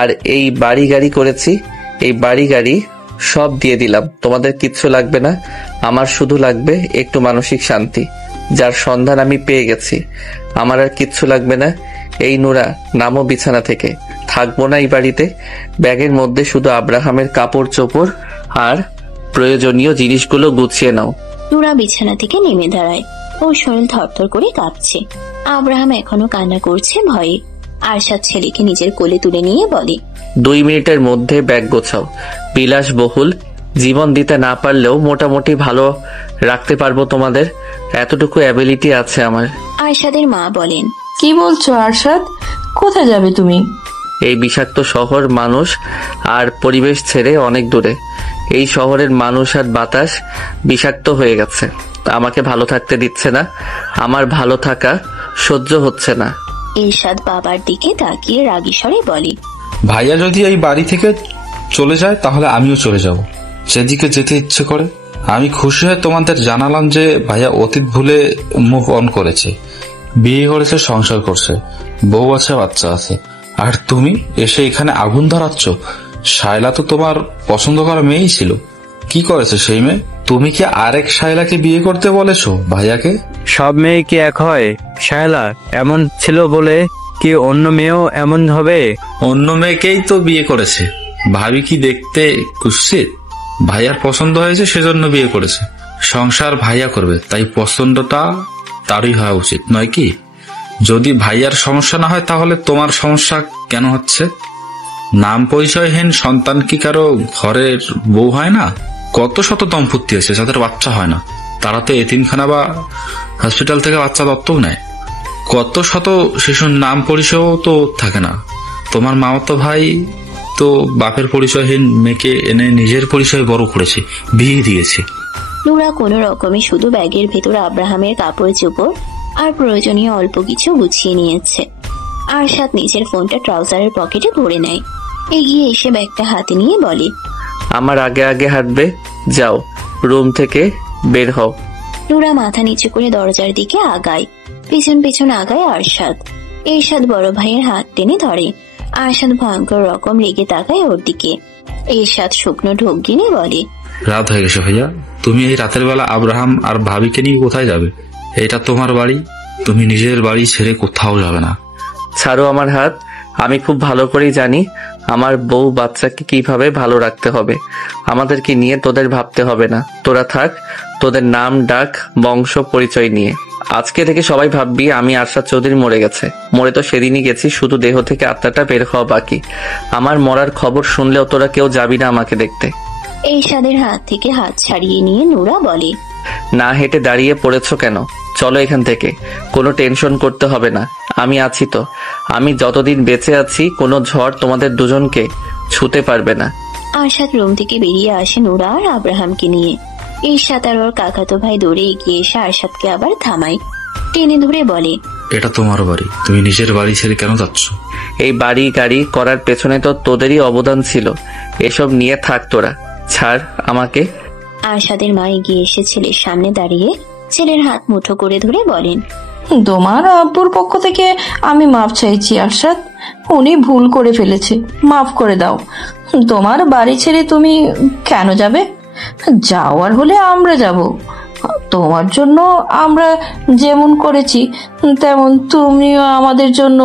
আর এই বাড়ি গাড়ি করেছি। এই বাড়ি গাড়ি সব দিয়ে দিলাম। তোমাদের কিচ্ছু লাগবে না। আমার শুধু লাগবে একটু মানসিক শান্তি, যার সন্ধান আমি পেয়ে গেছি। আমার আর কিচ্ছু লাগবে না। এই নুরা, নামো বিছানা থেকে। থাকবো না এই বাড়িতে। ব্যাগের মধ্যে শুধু আব্রাহামের কাপড় চোপড় আর প্রয়োজনীয় জিনিসগুলো গুছিয়ে নাও। নুরা বিছানা থেকে নেমে দাঁড়ায়। ওর শরীর থরথর করে কাঁপছে। আব্রাহাম এখনো কান্না করছে ভয়ে। আরশাদ ছেলেকে নিজের কোলে তুলে নিয়ে বলে, 2 মিনিটের মধ্যে ব্যাগ গোছাও। বিলাসবহুল জীবন দিতে না পারলেও মোটামুটি ভালো রাখতে পারবো তোমাদের। এতটুকু অ্যাবিলিটি আছে আমার। আরশাদের মা বলেন, কি বলছো আরশাদ? কোথায় যাবে তুমি? এই বিষাক্ত শহর, মানুষ আর পরিবেশ ছেড়ে অনেক দূরে। এই শহরের মানুষ আর বাতাস বিষাক্ত হয়ে গেছে। আমাকে ভালো থাকতে দিচ্ছে না। আমার ভালো থাকা সহ্য হচ্ছে না। এরশাদ বাবার দিকে তাকিয়ে রাগী স্বরে বলে, ভাইয়া যদি এই বাড়ি থেকে চলে যায় তাহলে আমিও চলে যাব। যেদিকে যেতে ইচ্ছে করে। আমি খুশি হয়ে তোমাদের জানালাম যে ভাইয়া অতীত ভুলে মুভ অন করেছে, বিয়ে করেছে, সংসার করছে, বউ আছে, বাচ্চা আছে। আর তুমি এসে এখানে আগুন ধরাচ্ছ। শায়লা তো তোমার পছন্দ করা মেয়েই ছিল। কি করেছে সেই মেয়ে? তুমি কি আরেক শায়লাকে বিয়ে করতে বলেছো ভাইয়াকে? সব মেয়ে কি এক হয়? শায়লা এমন ছিল বলে কি অন্য মেয়েও এমন হবে? অন্য মেয়েকেই তো বিয়ে করেছে। ভাবি কি দেখতে কুৎসিত? ভাইয়ার পছন্দ হয়েছে সেজন্য বিয়ে করেছে। সংসার ভাইয়া করবে, তাই পছন্দটা তারই হওয়া উচিত নয় কি? যদি ভাইয়ার সমস্যা না হয় তাহলে তোমার সমস্যা কেন হচ্ছে? নাম পরিচয়হীন সন্তান কি কারো ঘরের বউ হয় না? কত শত দম্পতি আছে যাদের বাচ্চা হয় না, তারা তো এতিমখানা বা হসপিটাল থেকে বাচ্চা দত্তক নেয়। কত শত শিশুর নাম পরিচয়ও তো থাকে না। তোমার মামাতো ভাই তো বাপের পরিচয়হীন মেয়েকে এনে নিজের পরিচয় বড় করেছে, বিয়ে দিয়েছে। নুরা কোনো রকমে শুধু ব্যাগের ভেতর আব্রাহামের কাপড় চোপড় আর প্রয়োজনীয় অল্প কিছু গুছিয়ে নিয়েছে। আরশাদ নিজের ফোনটা ট্রাউজারের পকেটে ভরে নেয়। এগিয়ে এসে ব্যাগটা হাতে নিয়ে বলে, আমার আগে আগে হাঁটবে, যাও রুম থেকে বের হও। নুরা মাথা নিচু করে দরজার দিকে আগায়। পেছন পেছন আগায় আরশাদ। এরশাদ বড় ভাইয়ের হাত টেনে ধরে। আরশাদ ভয়ঙ্কর রকম রেগে তাকায় ওর দিকে। এরশাদ শুকনো ঢোক গিলে বলে, রাত হয়ে গেছে ভাইয়া, তুমি এই রাতের বেলা আব্রাহাম আর ভাবিকে নিয়ে কোথায় যাবে? এটা তোমার বাড়ি, তুমি নিজের বাড়ি ছেড়ে কোথাও যাবে না। ছাড়ো আমার হাত। আমি খুব ভালো করেই জানি আমার বউ বাচ্চাকে কিভাবে ভালো রাখতে হবে। আমাদেরকে নিয়ে তোদের ভাবতে হবে না। তোরা থাক তোদের নাম ডাক বংশ পরিচয় নিয়ে। আজকে থেকে সবাই ভাববি আমি আরশাদ চৌধুরী মরে গেছে। মরে তো সেদিনই গেছি, শুধু দেহ থেকে আত্মাটা বের হওয়া বাকি। আমার মরার খবর শুনলেও তোরা কেউ যাবি না আমাকে দেখতে। এরশাদের হাত থেকে হাত ছাড়িয়ে নিয়ে নুরা বলে, না হেঁটে দাঁড়িয়ে পড়েছো কেন? চলো এখান থেকে। কোনো টেনশন করতে হবে না, আমি আছি তো। আমি যতদিন বেঁচে আছি কোনো ঝড় তোমাদের দুজনকে ছুতে পারবে না। আরশাদ রুম থেকে বেরিয়ে আসে নুরা আর আব্রাহামকে নিয়ে। এরশাদ আর ওর কাকাতো ভাই দৌড়ে এগিয়ে এসে আরশাদকে আবার থামায়, টেনে ধরে বলে, এটা তোমার বাড়ি, তুমি নিজের বাড়ি ছেড়ে কেন যাচ্ছ? এই বাড়ি গাড়ি করার পেছনে তো তোদেরই অবদান ছিল। এসব নিয়ে থাক তোরা, ছাড় আমাকে। আরশাদের মা এগিয়ে এসে ছেলের সামনে দাঁড়িয়ে ছেলের হাত মুঠো করে ধরে বলেন, তোমার আব্বুর পক্ষ থেকে আমি মাপ চাইছি আরশাদ, উনি ভুল করে ফেলেছে, মাফ করে দাও। তোমার বাড়ি ছেড়ে তুমি কেন যাবে? যাওয়ার হলে আমরা যাব। তোমার জন্য আমরা যেমন করেছি তেমন তুমিও আমাদের জন্য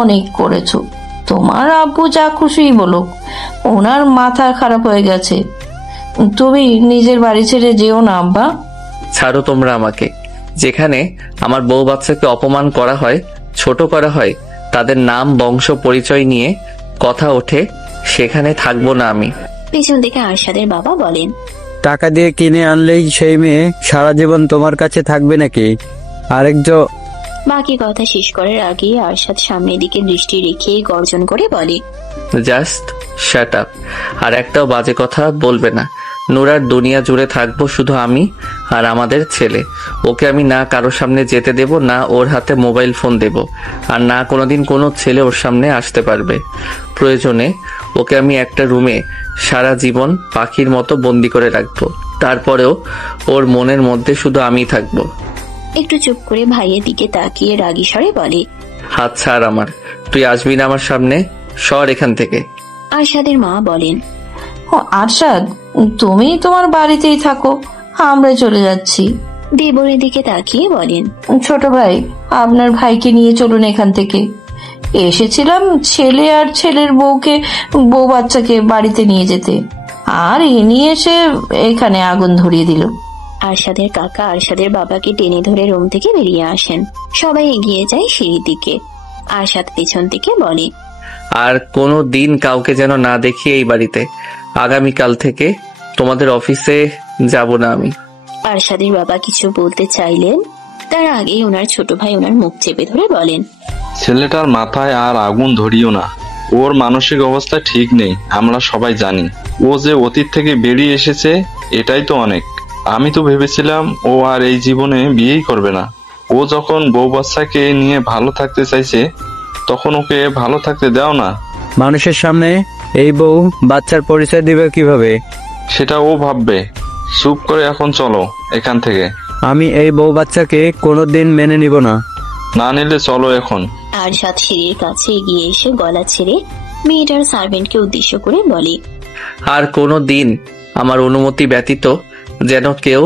অনেক করেছো। তোমার আব্বু যা খুশি বলুক, ওনার মাথা খারাপ হয়ে গেছে। তুমি নিজের বাড়ি ছেড়ে যেও না আব্বা। ছাড়ো তোমরা আমাকে। যেখানে আমার বউ বাচ্চাকে অপমান করা হয়, ছোট করা হয়, তাদের নাম বংশ পরিচয় নিয়ে কথা ওঠে, সেখানে থাকবো না আমি। পেছন থেকে আরশাদের বাবা বলেন, টাকা দিয়ে কিনে আনলেই সেই মেয়ে সারা জীবন তোমার কাছে থাকবে নাকি? আরেকজন বাকি কথা শেষ করার আগে আরশাদ সামনের দিকে দৃষ্টি রেখে গর্জন করে বলে, জাস্ট শাট আপ। আর একটাও বাজে কথা বলবে না। নুরার দুনিয়া জুড়ে থাকবো শুধু আমি আর আমাদের ছেলে। ওকে আমি না কারো সামনে যেতে দেব, না ওর হাতে মোবাইল ফোন দেব, আর না কোনোদিন কোনো ছেলে ওর সামনে আসতে পারবে। প্রয়োজনে ওকে আমি একটা রুমে সারা জীবন পাখির মতো বন্দি করে রাখবো। তারপরেও ওর মনের মধ্যে শুধু আমি থাকবো। একটু চুপ করে ভাইয়ের দিকে তাকিয়ে রাগী স্বরে বলে, হাত ছাড় আমার। তুই আসবি না আমার সামনে, সর এখান থেকে। আরশাদের মা বলেন, ও আরশাদ, তুমি তোমার বাড়িতেই থাকো, আমরা চলে যাচ্ছি। দেবরের দিকে তাকিয়ে বলেন, ছোট ভাই, আপনার ভাইকে নিয়ে চলুন এখান থেকে। এসেছিলাম ছেলে আর ছেলের বউ বাচ্চাকে বাড়িতে নিয়ে যেতে, আর ইনি এসে এখানে আগুন ধরিয়ে দিল। আরশাদের কাকা আরশাদের বাবাকে টেনে ধরে রুম থেকে বেরিয়ে আসেন। সবাই এগিয়ে যায় সিঁড়ির দিকে। আরশাদ পেছন থেকে বলে, আর কোনো দিন কাউকে যেন না দেখি এই বাড়িতে। আগামীকাল থেকে তোমাদের অফিসে যাব না আমি। আরশাদের বাবা কিছু বলতে চাইলেন, তার আগেই ওনার ছোট ভাই ওনার মুখ চেপে ধরে বলেন, ছেলেটার মাথায় আর আগুন ধরিও না। ওর মানসিক অবস্থা ঠিক নেই, আমরা সবাই জানি। ও যে অতীত থেকে বেরিয়ে এসেছে এটাই তো অনেক। আমি তো ভেবেছিলাম ও আর এই জীবনে বিয়েই করবে না। ও যখন বউ বাচ্চাকে নিয়ে ভালো থাকতে চাইছে তখন ওকে ভালো থাকতে দাও না। মানুষের সামনে এই বউ বাচ্চার পরিচয় দিবে কিভাবে? সেটা ও ভাববে। চুপ করে এখন চলো এখান থেকে। আমি এই বউ বাচ্চাকে কোনোদিন মেনে নিব না। না নিলে চলো এখন। আরশাদ সিঁড়ির কাছে এগিয়ে এসে গলা ছেড়ে মেয়েটার সার্ভেন্টকে উদ্দেশ্য করে বলে, আর কোনো দিন আমার অনুমতি ব্যতীত যেন কেউ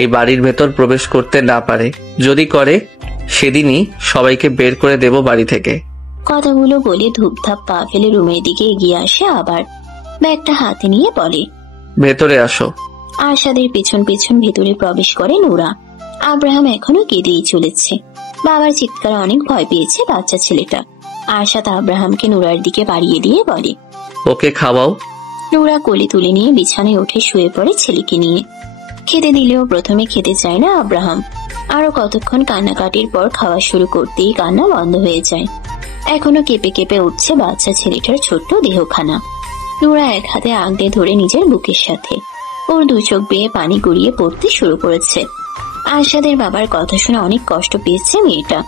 এই বাড়ির ভেতর প্রবেশ করতে না পারে। যদি করে সেদিনই সবাইকে বের করে দেব বাড়ি থেকে। কথাগুলো বলে ধূপধাপ পা ফেলে রুমের দিকে এগিয়ে আসে, আবার ব্যাগটা হাতে নিয়ে বলে, ভেতরে আসো। আরশাদের পেছন পেছন ভেতরে প্রবেশ করে নোরা। আব্রাহাম এখনো কেঁদেই চলেছে। বাবার চিৎকার অনেক ভয় পেয়েছে বাচ্চা ছেলেটা। আরশাদ আব্রাহামকে নোরার দিকে বাড়িয়ে দিয়ে বলে, ওকে খাওয়াও। নোরা কোলে তুলে নিয়ে বিছানায় উঠে শুয়ে পড়ে ছেলেকে নিয়ে। খেতে দিলেও প্রথমে খেতে চায় না আব্রাহাম। আরো কতক্ষণ কান্নাকাটির পর খাওয়া শুরু করতেই কান্না বন্ধ হয়ে যায়। এখনো কেঁপে কেঁপে উঠছে বাচ্চা ছেলেটার ছোট্ট দেহখানা। নোরা এক হাতে আগলে ধরে নিজের বুকের সাথে। ওর দু চোখ বেয়ে পানি গড়িয়ে পড়তে শুরু করেছে। আরশাদের বাবার কথা শুনে অনেক কষ্ট পেয়েছে মেয়েটা।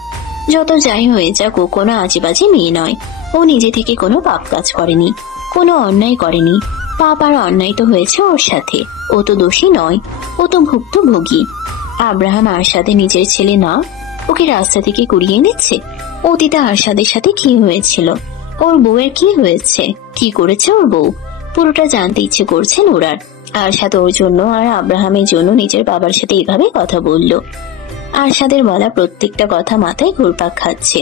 যত যাই হয়ে যাক, ও কোনো আজেবাজে মেয়ে নয়। ও নিজে থেকে কোনো পাপ কাজ করেনি, কোনো অন্যায় করেনি। পাপ আর অন্যায় তো হয়েছে ওর সাথে। ও তো দোষী নয়, ও তো ভুক্তভোগী। আব্রাহাম আরশাদের নিজের ছেলে না, ওকে রাস্তা থেকে কুড়িয়ে নিচ্ছে। অতীতে আরশাদের সাথে কি হয়েছিল, ওর বউয়ের কি হয়েছে, কি করেছে ওর বউ, পুরোটা জানতে ইচ্ছে করছে নোরার। আরশাদ ওর জন্য আর আব্রাহামের জন্য নিজের বাবার সাথে এভাবে কথা বলল। আরশাদের বলা প্রত্যেকটা কথা মাথায় ঘুরপাক খাচ্ছে।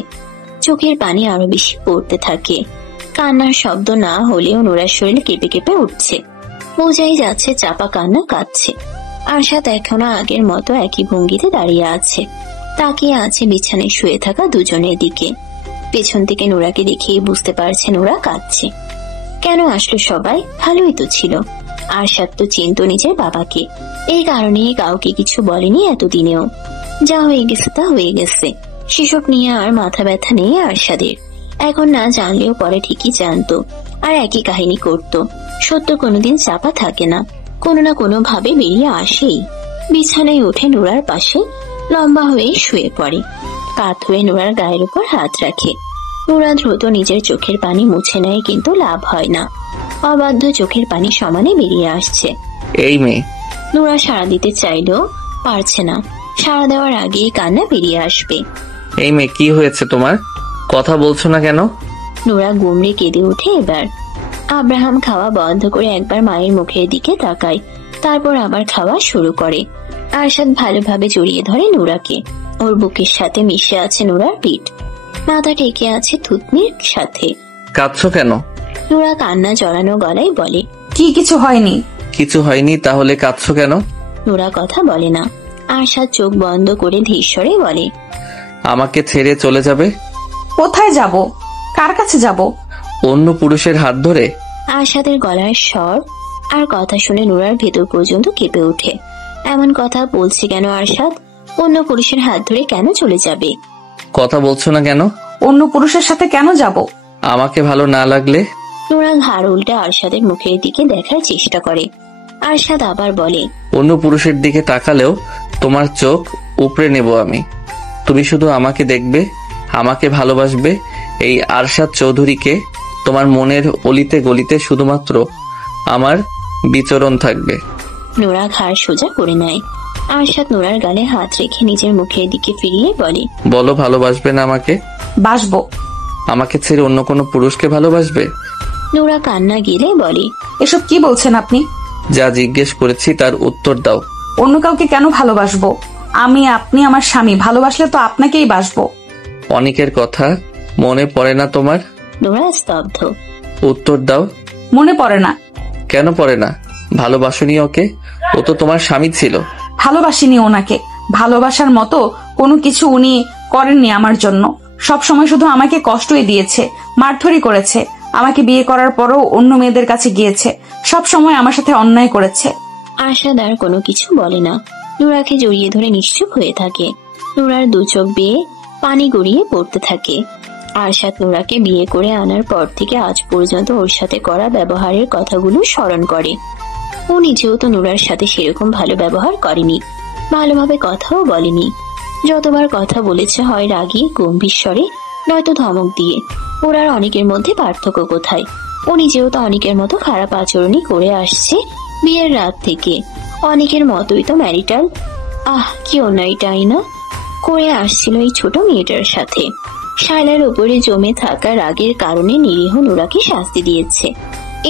চোখের পানি আরো বেশি পড়তে থাকে। কান্নার শব্দ না হলেও নোরার শরীর কেঁপে কেঁপে উঠছে। বোঝাই যাচ্ছে চাপা কান্না কাঁদছে। আরশাদ এখনো আগের মতো একই ভঙ্গিতে দাঁড়িয়ে আছে, তাকিয়ে আছে বিছানায় শুয়ে থাকা দুজনের দিকে। পেছন থেকে নোরাকে দেখেই বুঝতে পারছে নোরা কাঁদছে। কেন আসলো সবাই? ভালোই তো ছিল। আরশাদ তো চিনত নিজের বাবাকে, এই কারণেই কাউকে কিছু বলেনি এতদিনেও। যা হয়ে গেছে তা হয়ে গেছে, সেসব নিয়ে আর মাথা ব্যথা নেই আরশাদের। এখন না জানলেও পরে ঠিকই জানতো, আর একই কাহিনী করত। সত্য কোনোদিন চাপা থাকে না, কোনো না কোনো ভাবে বেরিয়ে আসেই। বিছানায় উঠে নোরার পাশে লম্বা হয়ে শুয়ে পড়ে। কাত হয়ে নোরার গায়ের উপর হাত রাখে। নোরা দ্রুত নিজের চোখের পানি মুছে নেয়, কিন্তু লাভ হয় না। অবাধ্য চোখের পানি সমানে বেরিয়ে আসছে। এই মেয়ে। নোরা সাড়া দিতে চাইলেও পারছে না। সাড়া দেওয়ার আগেই কান্না বেরিয়ে আসবে। এই মেয়ে, কি হয়েছে তোমার? কথা বলছো না কেন? নোরা গুমড়ে কেঁদে ওঠে এবার। আব্রাহাম খাওয়া বন্ধ করে একবার মায়ের মুখের দিকে তাকায়, তারপর আবার খাওয়া শুরু করে। আরশাদ ভালোভাবে জড়িয়ে ধরে নোরাকে। ওর বুকের সাথে মিশে আছে নোরার পিঠ, মাথা টেকে আছে থুতনির সাথে। কাঁদছো কেন? নোরা কান্না জড়ানো গলায় বলে, কি কিছু হয়নি। কিছু হয়নি, তাহলে কাঁদছো কেন? নোরা কথা বলে না। আরশাদ চোখ বন্ধ করে ধীর স্বরে বলে, আমাকে ছেড়ে চলে যাবে? কোথায় যাব? কার কাছে যাব? অন্য পুরুষের হাত ধরে? আরশাদের গলার স্বর আর কথা শুনে নোরার ভেতর পর্যন্ত কেঁপে ওঠে। এমন কথা বলছে কেন আরশাদ? অন্য পুরুষের হাত ধরে কেন চলে যাবে? কথা বলছো না কেন? অন্য পুরুষের সাথে কেন যাব? আমাকে ভালো না লাগলে? নোরা ঘাড় উল্টে আরশাদের মুখের দিকে দেখার চেষ্টা করে। আরশাদ আবার বলে, অন্য পুরুষের দিকে তাকালেও তোমার চোখ উপড়ে নেব আমি। তুমি শুধু আমাকে দেখবে, আমাকে ভালোবাসবে। এই আরশাদ চৌধুরীকে তোমার মনের অলিতে গলিতে শুধুমাত্র আমার বিচরণ থাকবে। নোরা ঘাড় সোজা করে নেয়। আরশাদ নোরার গালে হাত রেখে নিজের মুখের দিকে ফিরিয়ে বলে, বলো, ভালোবাসবে না আমাকে? বাসবো। আমাকে ছেড়ে অন্য কোনো পুরুষকে ভালোবাসবে? নোরা কান্না গিলে বলে, এসব কি বলছেন আপনি? যা জিজ্ঞেস করেছি তার উত্তর দাও। অন্য কাউকে কেন ভালোবাসবো? আপনি আমার স্বামী, ভালোবাসলে তো আপনাকেই বাসবো। অনেকের কথা মনে পড়ে না তোমার? নোরা স্তব্ধ। উত্তর দাও। মনে পড়ে না। কেন পড়ে না? ভালোবাসনি ওকে? ও তো তোমার স্বামী ছিল। ভালোবাসিনি ওনাকে। ভালোবাসার মতো কোনো কিছু উনি করেননি আমার জন্য। সব সময় শুধু আমাকে কষ্টই দিয়েছে, মারধরি করেছে। আমাকে বিয়ে করার পরও অন্য মেয়েদের কাছে গিয়েছে, সব সময় আমার সাথে অন্যায় করেছে। আরশাদ আর কোনো কিছু বলে না, নোরাকে জড়িয়ে ধরে নিশ্চুপ হয়ে থাকে। নোরার দু চোখ বেয়ে পানি গড়িয়ে পড়তে থাকে। আরশাদ নোরাকে বিয়ে করে আনার পর থেকে আজ পর্যন্ত ওর সাথে করা ব্যবহারের কথাগুলো স্মরণ করে। ও নিজেও তো নোরার সাথে সেরকম ভালো ব্যবহার করেনি, ভালোভাবে কথাও বলেনি। যতবার কথা বলেছে হয় রাগী গম্ভীর স্বরে, নয়তো ধমক দিয়ে। ওর আর অনেকের মধ্যে পার্থক্য কোথায়? ও নিজেও তো অনেকের মতো খারাপ আচরণই করে আসছে বিয়ের রাত থেকে অনেকের মতোই তো ম্যারিটাল কি অন্যায়টাই না করে আসছিল এই ছোট মেয়েটার সাথে। শায়লার উপরে জমে থাকা রাগের কারণে নিরীহ নুরাকে শাস্তি দিয়েছে।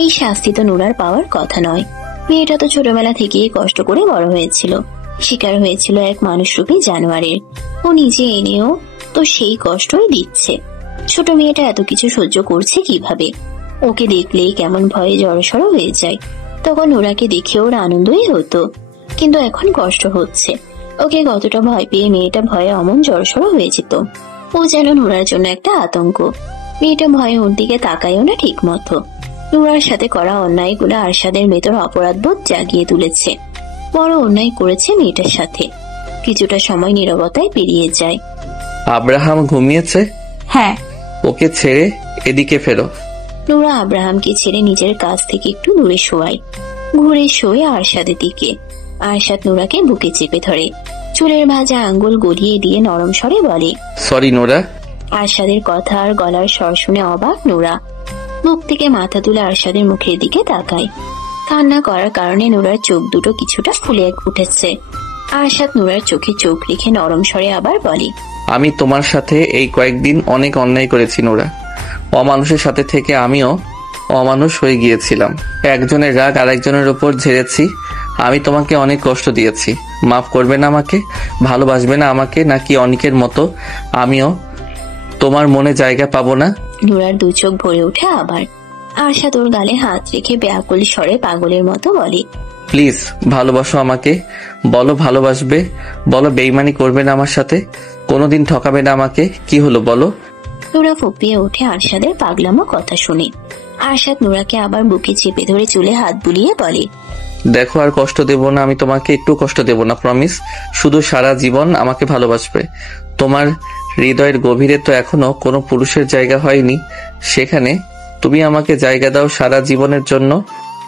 এই শাস্তি তো নুরার পাওয়ার কথা নয়। মেয়েটা তো ছোটবেলা থেকেই কষ্ট করে বড় হয়েছিল, শিকার হয়েছিল এক মানুষরূপী জানোয়ারের। ও নিজে এনেও তো সেই কষ্টই দিচ্ছে। ছোট মেয়েটা এত কিছু সহ্য করছে কিভাবে? ওকে দেখলেই কেমন ভয়ে জড়সড় হয়ে যায়। তখন নুরাকে দেখে ওর আনন্দই হতো, কিন্তু এখন কষ্ট হচ্ছে। ওকে কতটা ভয় পেয়ে মেয়েটা ভয়ে অমন জড়সড় হয়ে যেত। ও যেন নুরার জন্য একটা আতঙ্ক। মেয়েটা ভয়ে ওর দিকে তাকায়ও না ঠিক মতো। নুরার সাথে করা অন্যায়গুলো আরশাদের ভেতর অপরাধবোধ জাগিয়ে তুলেছে। বড় অন্যায় করেছে মেয়েটার সাথে। কিছুটা সময় নীরবতায় পেরিয়ে যায়। আব্রাহাম ঘুমিয়েছে? হ্যাঁ। ওকে ছেড়ে এদিকে ফেরো। নুরা আব্রাহামকে ছেড়ে নিজের কাছ থেকে একটু দূরে শোয়ায়। ঘুরে শোয় আরশাদের দিকে। আরশাদ নুরাকে বুকে চেপে ধরে, চুলের ভাজা আঙ্গুল গলিয়ে দিয়ে নরম স্বরে বলে, সরি নোরা। আরশাদের কথা আর গলার স্বর শুনে অবাক নুরা। মুখ থেকে মাথা তুলে আরশাদের মুখের দিকে তাকায়। কান্না করার কারণে নুরার চোখ দুটো কিছুটা ফুলে উঠেছে। আরশাদ নুরার চোখে চোখ রেখে নরম স্বরে আবার বলে, আমি তোমার সাথে এই কয়েকদিন অনেক অন্যায় করেছি নোরা। অমানুষের সাথে থেকে আমিও অমানুষ হয়ে গিয়েছিলাম। একজনের রাগ আরেকজনের উপর ঝেড়েছি। আমি তোমাকে অনেক কষ্ট দিয়েছি। মাফ করবে না আমাকে? ভালোবাসবে না আমাকে? নাকি অনেকের মতো আমিও তোমার মনে জায়গা পাবো না? নুরার দু চোখ ভরে ওঠে আবার। আরশাদ ওর গালে হাত রেখে ব্যাকুল স্বরে পাগলের মতো বলে, প্লিজ ভালোবাসো আমাকে। বলো ভালোবাসবে। বলো বেইমানি করবে না আমার সাথে। কোনোদিন ঠকাবে না আমাকে। কি হলো বলো? নুরা ফুপিয়ে ওঠে আরশাদের পাগলামো কথা শুনে। আরশাদ নুরাকে আবার বুকে চেপে ধরে চুলে হাত বুলিয়ে বলে, দেখো আর কষ্ট দেব না আমি তোমাকে, একটু কষ্ট দেব না, প্রমিস। শুধু সারা জীবন আমাকে ভালোবাসবে। তোমার হৃদয়ের গভীরে তো এখনো কোনো পুরুষের জায়গা হয়নি, সেখানে তুমি আমাকে জায়গা দাও সারা জীবনের জন্য।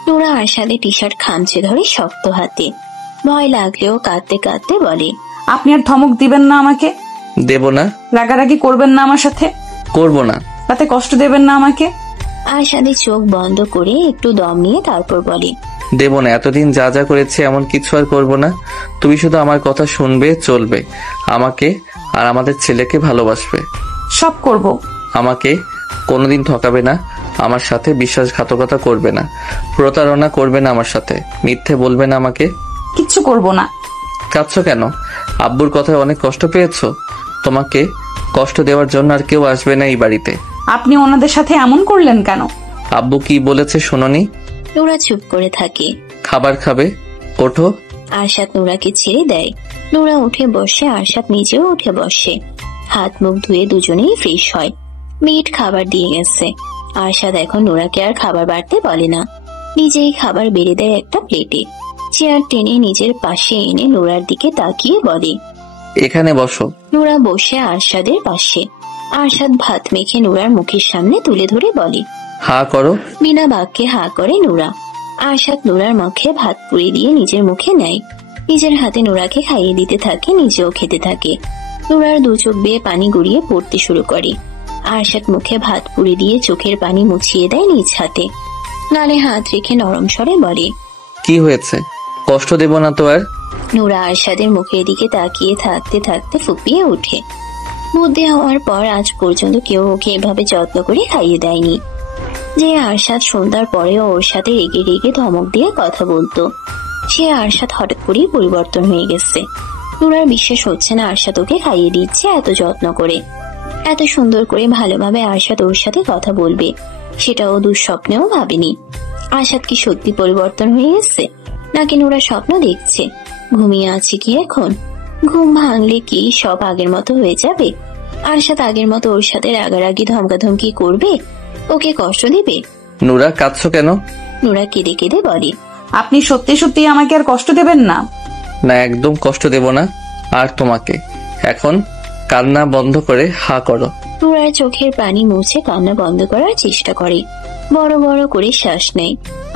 নুরা আরশাদের টি শার্ট খামচে ধরে শক্ত হাতে। ভয় লাগলেও কাঁদতে কাঁদতে বলে, আপনি আর ধমক দিবেন না আমাকে? দেব না। রাগারাগি করবেন না আমার সাথে? করবো না। তাতে কষ্ট দেবেন না আমাকে? আরশাদের চোখ বন্ধ করে একটু দম নিয়ে তারপর বলে, দেব না। এতদিন যা যা করেছে এমন কিছু আর করবো না। তুমি শুধু আমার কথা শুনবে, চলবে, আমাকে আর আমাদের ছেলেকে ভালোবাসবে। সব করব। আমাকে কোনোদিন ঠকাবে না, আমার সাথে বিশ্বাসঘাতকতা করবে না, প্রতারণা করবে না আমার সাথে, মিথ্যে বলবে না আমাকে। কিচ্ছু করব না। কাঁদছো কেন? আব্বুর কথায় অনেক কষ্ট পেয়েছো? তোমাকে কষ্ট দেওয়ার জন্য আর কেউ আসবে না এই বাড়িতে। আপনি ওনাদের সাথে এমন করলেন কেন? আব্বু কি বলেছে শোনোনি? নুরা চুপ করে থাকে। খাবার খাবে? ওঠো। আরশাদ নুরাকে ছেড়ে দেয়। নুরা উঠে বসে, আরশাদ নিজেও উঠে বসে। হাত মুখ ধুয়ে দুজনেই ফ্রেশ হয়। মেয়েট খাবার দিয়ে গেছে। আরশাদ এখন নুরাকে আর খাবার বাড়তে বলে না, নিজেই খাবার বেড়ে দেয় একটা প্লেটে। চেয়ার টেনে নিজের পাশে এনে নুরার দিকে তাকিয়ে বলে, এখানে বসো। নুরা বসে আরশাদের পাশে। আরশাদ ভাত মেখে নুরার মুখের সামনে তুলে ধরে বলে, হা করো। বিনা বাক্যে হা করে নুরা। আরশাদ নুরার মুখে ভাত পুড়ে দিয়ে নিজের মুখে নেয়। নিজের হাতে নুরাকে খাইয়ে দিতে থাকে, নিজেও খেতে থাকে। নুরার দু চোখ বেয়ে পানি গড়িয়ে পড়তে শুরু করে। আরশাদ মুখে ভাত পুড়ে দিয়ে চোখের পানি মুছিয়ে দেয় নিজ হাতে। গালে হাত রেখে নরম স্বরে বলে, কি হয়েছে? কষ্ট দেব না তো আর? নুরা আরশাদের মুখের দিকে তাকিয়ে থাকতে থাকতে ফুপিয়ে ওঠে। বুদ্ধি হওয়ার পর আজ পর্যন্ত কেউ ওকে এভাবে যত্ন করে খাইয়ে দেয়নি। যে আরশাদ সন্ধ্যার পরেও ওর সাথে রেগে রেগে ধমক দিয়ে কথা বলতো, সে আরশাদ হঠাৎ করেই পরিবর্তন হয়ে গেছে। নুরার বিশ্বাস হচ্ছে না আরশাদ ওকে খাইয়ে দিচ্ছে এত যত্ন করে, এত সুন্দর করে ভালোভাবে আরশাদ ওর সাথে কথা বলবে, সেটাও দুঃস্বপ্নেও ভাবেনি। আরশাদ কি সত্যি পরিবর্তন হয়ে গেছে, নাকি নুরা স্বপ্ন দেখছে? ঘুমিয়ে আছে কি এখন? ঘুম ভাঙলে কি সব আগের মতো হয়ে যাবে? আরশাদ আগের মতো ওর সাথে রাগারাগি ধমকাধমকি করবে, ওকে কষ্ট দিবে? নুরা কাঁদছো কেন? নুরা কেঁদে কেঁদে বলে, আপনি সত্যি সত্যি আমাকে আর কষ্ট দেবেন না? না, একদম কষ্ট দেব না। আর তোমাকে এখন কান্না বন্ধ করে হা করো। নুরার চোখের পানি মুছে কান্না বন্ধ করার চেষ্টা করে। বড় বড় করে শ্বাস নেয়।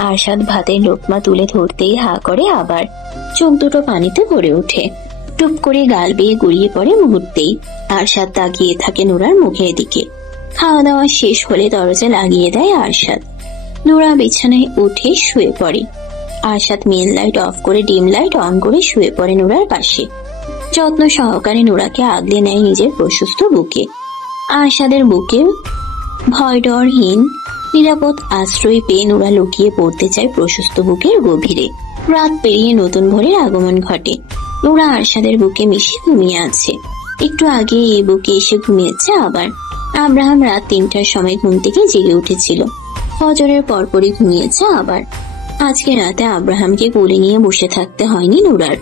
আরশাদ ভাতের লোকমা তুলে ধরতেই হা করে আবার। চোখ দুটো পানিতে ভরে ওঠে। টুপ করে গাল বেয়ে গড়িয়ে পড়ে মুহূর্তেই। আরশাদ তাকিয়ে থাকে নুরার মুখের দিকে। খাওয়া দাওয়া শেষ হলে দরজা লাগিয়ে দেয় আরশাদ। নুরা বিছানায় উঠে শুয়ে পড়ে। আরশাদ মেন লাইট অফ করে ডিম লাইট অন করে শুয়ে পড়ে নুরার পাশে। যত্ন সহকারে নুরাকে আগলে নেয় নিজের প্রশস্ত বুকে। আরশাদের বুকে ভয় ডরহীন নিরাপদ আশ্রয় পেয়ে নুরা লুকিয়ে পড়তে চায় প্রশস্ত বুকের গভীরে। রাত পেরিয়ে নতুন ভোরের আগমন ঘটে। নুরা আরশাদের বুকে মিশে ঘুমিয়ে আছে। একটু আগে এই বুকে এসে ঘুমিয়েছে আবার। আব্রাহাম রাত 3টার সময় ঘুম থেকে জেগে উঠেছিল। ফজরের পরপরই ঘুমিয়েছে আবার। আজকে রাতে আব্রাহামকে কোলে নিয়ে বসে থাকতে হয়নি নুরার।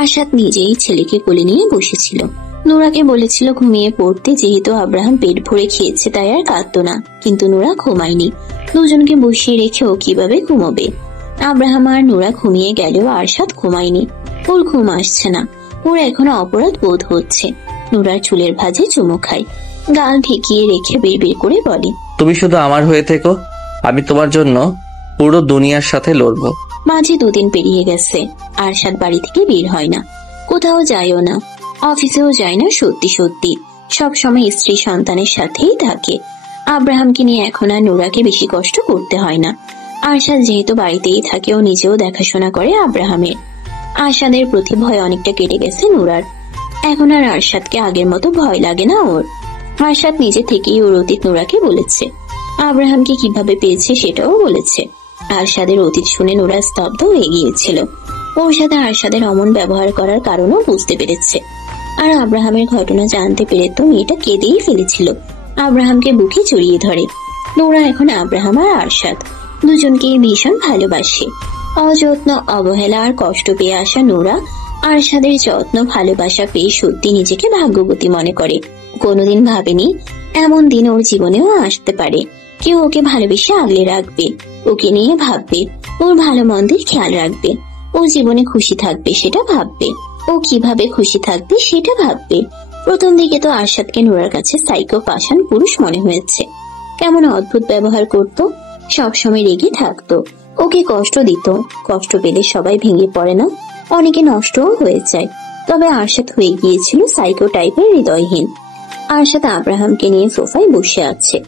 আরশাদ নিজেই ছেলেকে কোলে নিয়ে বসেছিল। নুরাকে বলেছিল ঘুমিয়ে পড়তে, যেহেতু আব্রাহাম পেট ভরে খেয়েছে তাই আর কাঁদতো না। কিন্তু নুরা ঘুমায়নি। দুজনকে বসিয়ে রেখে ও কিভাবে ঘুমোবে? আব্রাহাম আর নুরা ঘুমিয়ে গেলেও আরশাদ ঘুমায়নি। ওর ঘুম আসছে না। ওর এখনো অপরাধ বোধ হচ্ছে। নুরার চুলের ভাঁজে চুমু খায়, গাল ঢেকিয়ে রেখে বিড়বিড় করে বলে, তুমি শুধু আমার হয়ে থেকো, আমি তোমার জন্য পুরো দুনিয়ার সাথে লড়বো। মাঝে 2 দিন পেরিয়ে গেছে। আরশাদ বাড়ি থেকে বের হয় না, কোথাও যায়ও না, অফিসেও যায় না। সত্যি সত্যি সব সময় স্ত্রী সন্তানের সাথেই থাকে। আব্রাহামকে নিয়ে এখন আর নুরাকে বেশি কষ্ট করতে হয় না। আরশাদ যেহেতু বাড়িতেই থাকে, ও নিজেও দেখাশোনা করে আব্রাহামের। আরশাদের প্রতি ভয় অনেকটা কেটে গেছে নুরার। এখন আর আরশাদকে আগের মতো ভয় লাগে না ওর। আরশাদ নিজে থেকেই ওর অতীত নুরাকে বলেছে। আব্রাহামকে কিভাবে পেয়েছে সেটাও বলেছে। আরশাদের অতীত শুনে নুরা স্তব্ধ হয়ে গিয়েছিল। ওর সাথে আরশাদের অমন ব্যবহার করার কারণও বুঝতে পেরেছে। আর আব্রাহামের ঘটনা জানতে পেরে তো মেয়েটা কেঁদেই ফেলেছিল। আব্রাহামকে বুকে জড়িয়ে ধরে। নুরা এখন আব্রাহাম আর আরশাদ দুজনকেই ভীষণ ভালোবাসে। অযত্ন, অবহেলা আর কষ্ট পেয়ে আসা নুরা আরশাদের যত্ন, ভালোবাসা পেয়ে সত্যি নিজেকে ভাগ্যবতী মনে করে। কোনোদিন ভাবেনি এমন দিন ওর জীবনেও আসতে পারে। কেউ ওকে ভালোবেসে আগলে রাখবে, ওকে নিয়ে ভাববে, ওর ভালো মন্দের খেয়াল রাখবে, ও জীবনে খুশি থাকবে সেটা ভাববে, ও কিভাবে খুশি থাকবে সেটা ভাববে। প্রথম দিকে তো আরশাদকে নুরার কাছে সাইকো পাষাণ পুরুষ মনে হয়েছে। কেমন অদ্ভুত ব্যবহার করত, সবসময় রেগে থাকতো, ওকে কষ্ট দিত। কষ্ট পেলে সবাই ভেঙে পড়ে না, অনেকে নষ্টও হয়ে যায়। তবে আরশাদ হয়ে গিয়েছিল সাইকো টাইপের হৃদয়হীন। আরশাদ আব্রাহামকে নিয়ে সোফায় বসে আছে।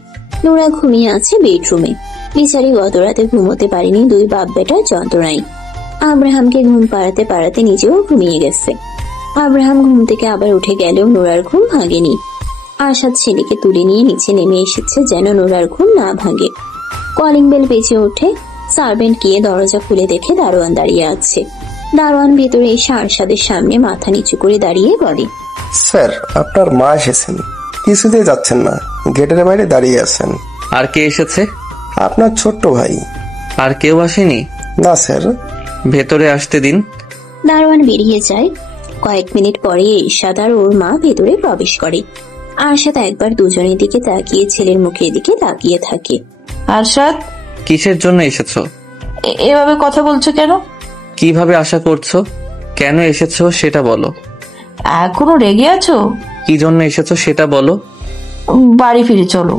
নুরা ঘুমিয়ে আছে বেডরুমে। বিচারি গত রাতে ঘুমোতে পারেনি 2 বাপ বেটার যন্ত্রণায়। আব্রাহামকে ঘুম পাড়াতে পাড়াতে নিজেও ঘুমিয়ে গেছে। আব্রাহাম ঘুম থেকে আবার উঠে গেলেও নুরার ঘুম ভাঙেনি। আরশাদ ছেলেকে তুলে নিয়ে নিচে নেমে এসেছে যেন নুরার ঘুম না ভাঙে। কলিং বেল বেজে ওঠে। সার্ভেন্ট গিয়ে দরজা খুলে দেখে দারোয়ান দাঁড়িয়ে আছে। দারোয়ান ভেতরে এসে আরশাদের সামনে মাথা নিচু করে দাঁড়িয়ে বলে, স্যার আপনার মা এসেছেন, কিছুতেই যাচ্ছেন না, গেটের বাইরে দাঁড়িয়ে আছেন। আর কে এসেছে? আপনার ছোট্ট ভাই। আর কেউ আসেনি? না স্যার। ভেতরে আসতে দিন। দারোয়ান বেরিয়ে যায়। কয়েক মিনিট পরে ইরশাদ আর ওর মা ভেতরে প্রবেশ করে। আরশাদ একবার দুজনের দিকে তাকিয়ে ছেলের মুখের দিকে তাকিয়ে থাকে। আরশাদ, কিসের জন্য এসেছো? এভাবে কথা বলছো কেন? কিভাবে আশা করছো? কেন এসেছো সেটা বলো। এখনো রেগে আছো? কি জন্য এসেছো সেটা বলো। বাড়ি ফিরে চলো।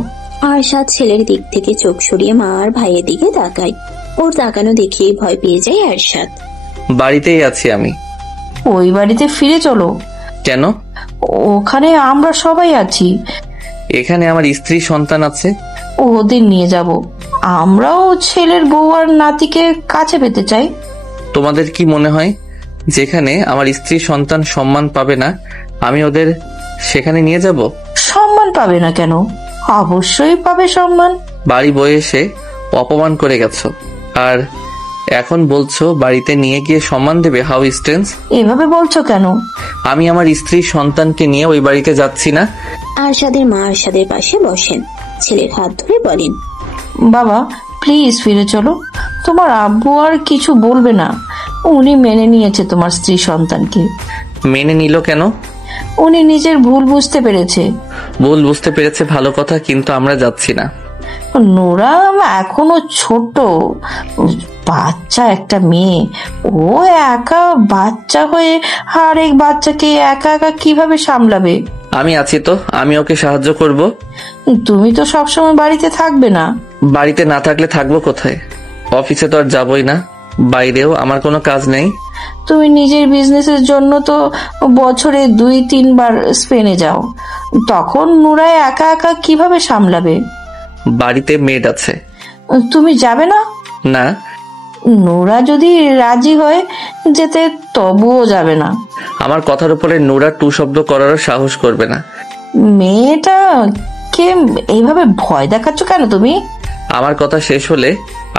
আরশাদ ছেলের দিক থেকে চোখ সরিয়ে মা আর ভাইয়ের দিকে তাকায়। ওর তাকানো দেখিয়ে ভয় পেয়ে যায় আরশাদ। বাড়িতেই আছি আমি। ওই বাড়িতে ফিরে চলো। কেন? ওখানে আমরা সবাই আছি। এখানে আমার স্ত্রী সন্তান আছে। ওদের নিয়ে যাব। আমরাও ছেলের বউ আর নাতিকে কাছে পেতে চাই। তোমাদের কি মনে হয় যেখানে আমার স্ত্রী সন্তান সম্মান পাবে না আমি ওদের সেখানে নিয়ে যাব? সম্মান পাবে না কেন? অবশ্যই পাবে সম্মান। বাড়ি বয়ে এসে অপমান করে গেছো, আর এখন বলছো বাড়িতে নিয়ে গিয়ে সম্মান দেবে? How strange. এভাবে বলছো কেন? আমি আমার স্ত্রী সন্তানকে নিয়ে ওই বাড়িতে যাচ্ছি না। আরশাদের মা আরশাদের পাশে বসেন, ছেলের হাত ধরে বলেন, বাবা প্লিজ ফিরে চলো। তোমার আব্বু আর কিছু বলবে না। উনি মেনে নিয়েছে তোমার স্ত্রী সন্তানকে। মেনে নিল কেন? উনি নিজের ভুল বুঝতে পেরেছে। ভুল বুঝতে পেরেছে ভালো কথা, কিন্তু আমরা যাচ্ছি না। নোরা এখনো ছোট বাচ্চা, একটা মেয়ে, ও একা বাচ্চা হয়ে আর এক বাচ্চাকে একা একা কিভাবে সামলাবে? আমি আছি তো, আমি ওকে সাহায্য করব। তুমি তো সবসময় বাড়িতে থাকবে না। বাড়িতে না থাকলে থাকবো কোথায়? অফিসে তো আর যাবই না, বাইরেও আমার কোনো কাজ নেই। তুমি নিজের বিজনেসের জন্য তো বছরে 2-3 বার স্পেনে যাও, তখন নুরায় একা একা কিভাবে সামলাবে? বাড়িতে মেড আছে। তুমি যাবে না? না, নোরা যদি রাজি হয় যেতে তবুও যাবে না। আমার কথার উপরে নোরা টু শব্দ করারও সাহস করবে না। মেয়েটা কে এইভাবে ভয় দেখাচ্ছ কেন তুমি? আমার কথা শেষ হলে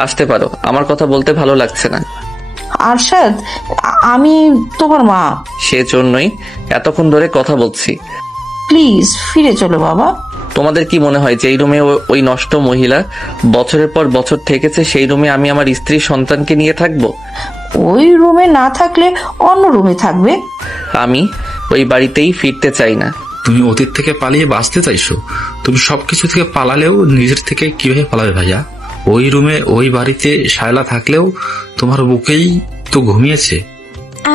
আসতে পারো, আমার কথা বলতে ভালো লাগছে না। আরশাদ, আমি তোমার মা। সেজন্যই এতক্ষণ ধরে কথা বলছি। প্লিজ ফিরে চলো বাবা। তোমাদের কি মনে হয় যে এই রুমে ওই নষ্ট মহিলা বছরের পর বছর থেকেছে, সেই রুমে আমি আমার স্ত্রী সন্তানকে নিয়ে থাকবো? ওই রুমে না থাকলে অন্য রুমে থাকবে। আমি ওই বাড়িতেই ফিরতে চাই না। তুমি অতীত থেকে পালিয়ে বাঁচতে চাইছো? তুমি সবকিছু থেকে পালালেও নিজের থেকে কিভাবে পালাবে ভাইয়া? ওই রুমে ওই বাড়িতে শায়লা থাকলেও তোমার বুকেই তো ঘুমিয়েছে।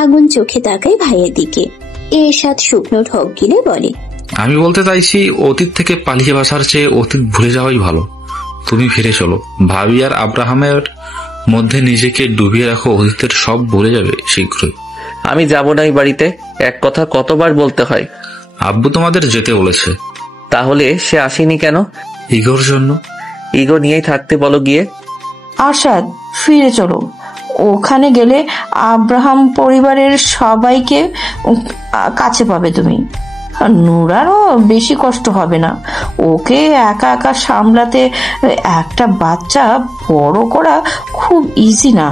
আগুন চোখে তাকায় ভাইয়ের দিকে। এরশাদ শুকনো ঢোক গিলে বলে, আমি বলতে চাইছি অতীত থেকে পালিয়ে বাঁচার চেয়ে অতীত ভুলে যাওয়াই ভালো। তুমি ফিরে চলো। ভাবি আর আব্রাহামের মধ্যে নিজেকে ডুবিয়ে রাখো, অতীতের সব ভুলে যাবে শীঘ্রই। আমি যাব না এই বাড়িতে। এক কথা কতবার বলতে হয়? আব্বু তোমাদের যেতে বলেছে। তাহলে সে আসেনি কেন? ইগোর জন্য। ইগো নিয়েই থাকতে বলো গিয়ে। আরশাদ, ফিরে চলো। ওখানে গেলে আব্রাহাম পরিবারের সবাইকে কাছে পাবে তুমি। নুরারও বেশি কষ্ট হবে না। ওকে একা একা সামলাতে একটা বাচ্চা বড় করা খুব ইজি না।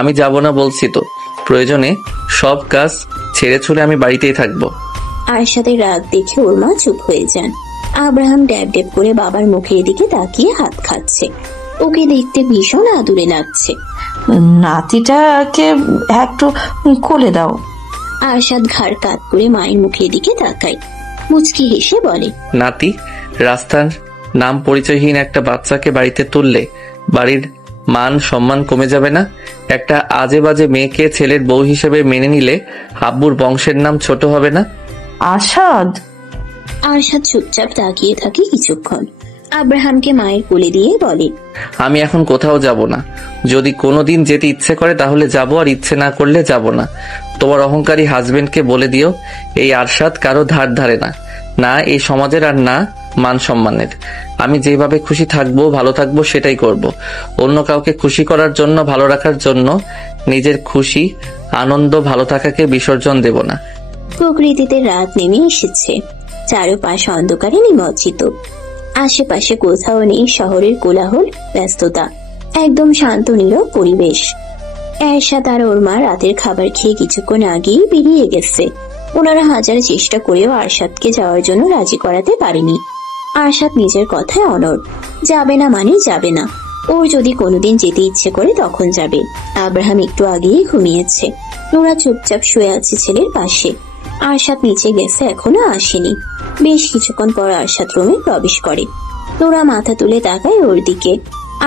আমি যাব না বলছি তো। প্রয়োজনে সব কাজ ছেড়ে ছুড়ে আমি বাড়িতেই থাকবো। আরশাদের রাগ দেখে ওর মা চুপ হয়ে যান। আব্রাহাম ড্যাব ড্যাব করে বাবার মুখের দিকে তাকিয়ে হাত খাচ্ছে। ওকে দেখতে ভীষণ আদুরে লাগছে। নাতিটাকে একটু কোলে দাও। আরশাদ ঘাড় কাত করে মায়ের মুখের দিকে তাকায়। মুচকি হেসে বলে, নাতি? রাস্তার নাম পরিচয়হীন একটা বাচ্চাকে বাড়িতে তুললে বাড়ির মান সম্মান কমে যাবে না? একটা আজে বাজে মেয়েকে ছেলের বউ হিসেবে মেনে নিলে আব্বুর বংশের নাম ছোট হবে না? আরশাদ। আরশাদ চুপচাপ তাকিয়ে থাকে কিছুক্ষণ। আব্রাহামকে মায়ের কোলে দিয়ে বলে, আমি এখন কোথাও যাব না। যদি কোনোদিন যেতে ইচ্ছে করে তাহলে যাব, আর ইচ্ছে না করলে যাব না। তোমার অহংকারী হাজবেন্ডকে বলে দিও এই আরশাদ কারো ধার ধারে না, না এই সমাজের আর না মান সম্মানের। আমি যেভাবে খুশি থাকবো, ভালো থাকবো, সেটাই করব। অন্য কাউকে খুশি করার জন্য, ভালো রাখার জন্য নিজের খুশি, আনন্দ, ভালো থাকাকে বিসর্জন দেব না। প্রকৃতিতে রাত নেমে এসেছে। চারপাশ অন্ধকারে নিমজ্জিত। আশেপাশে কোথাও নেই শহরের কোলাহল, ব্যস্ততা। একদম শান্ত নীরব পরিবেশ। এরশাদ আর ওর মা রাতের খাবার খেয়ে কিছুক্ষণ আগেই বেরিয়ে গেছে। ওনারা হাজার চেষ্টা করেও আরশাদকে যাওয়ার জন্য রাজি করাতে পারেনি। আরশাদ নিজের কথায় অনড়। যাবে না মানে যাবে না। ওর যদি কোনোদিন যেতে ইচ্ছে করে তখন যাবে। আব্রাহাম একটু আগেই ঘুমিয়েছে। নোরা চুপচাপ শুয়ে আছে ছেলের পাশে। আরশাদ নিচে গেছে, এখনো আসেনি। বেশ কিছুক্ষণ পর আরশাদ রুমে প্রবেশ করে। নোরা মাথা তুলে তাকায় ওর দিকে।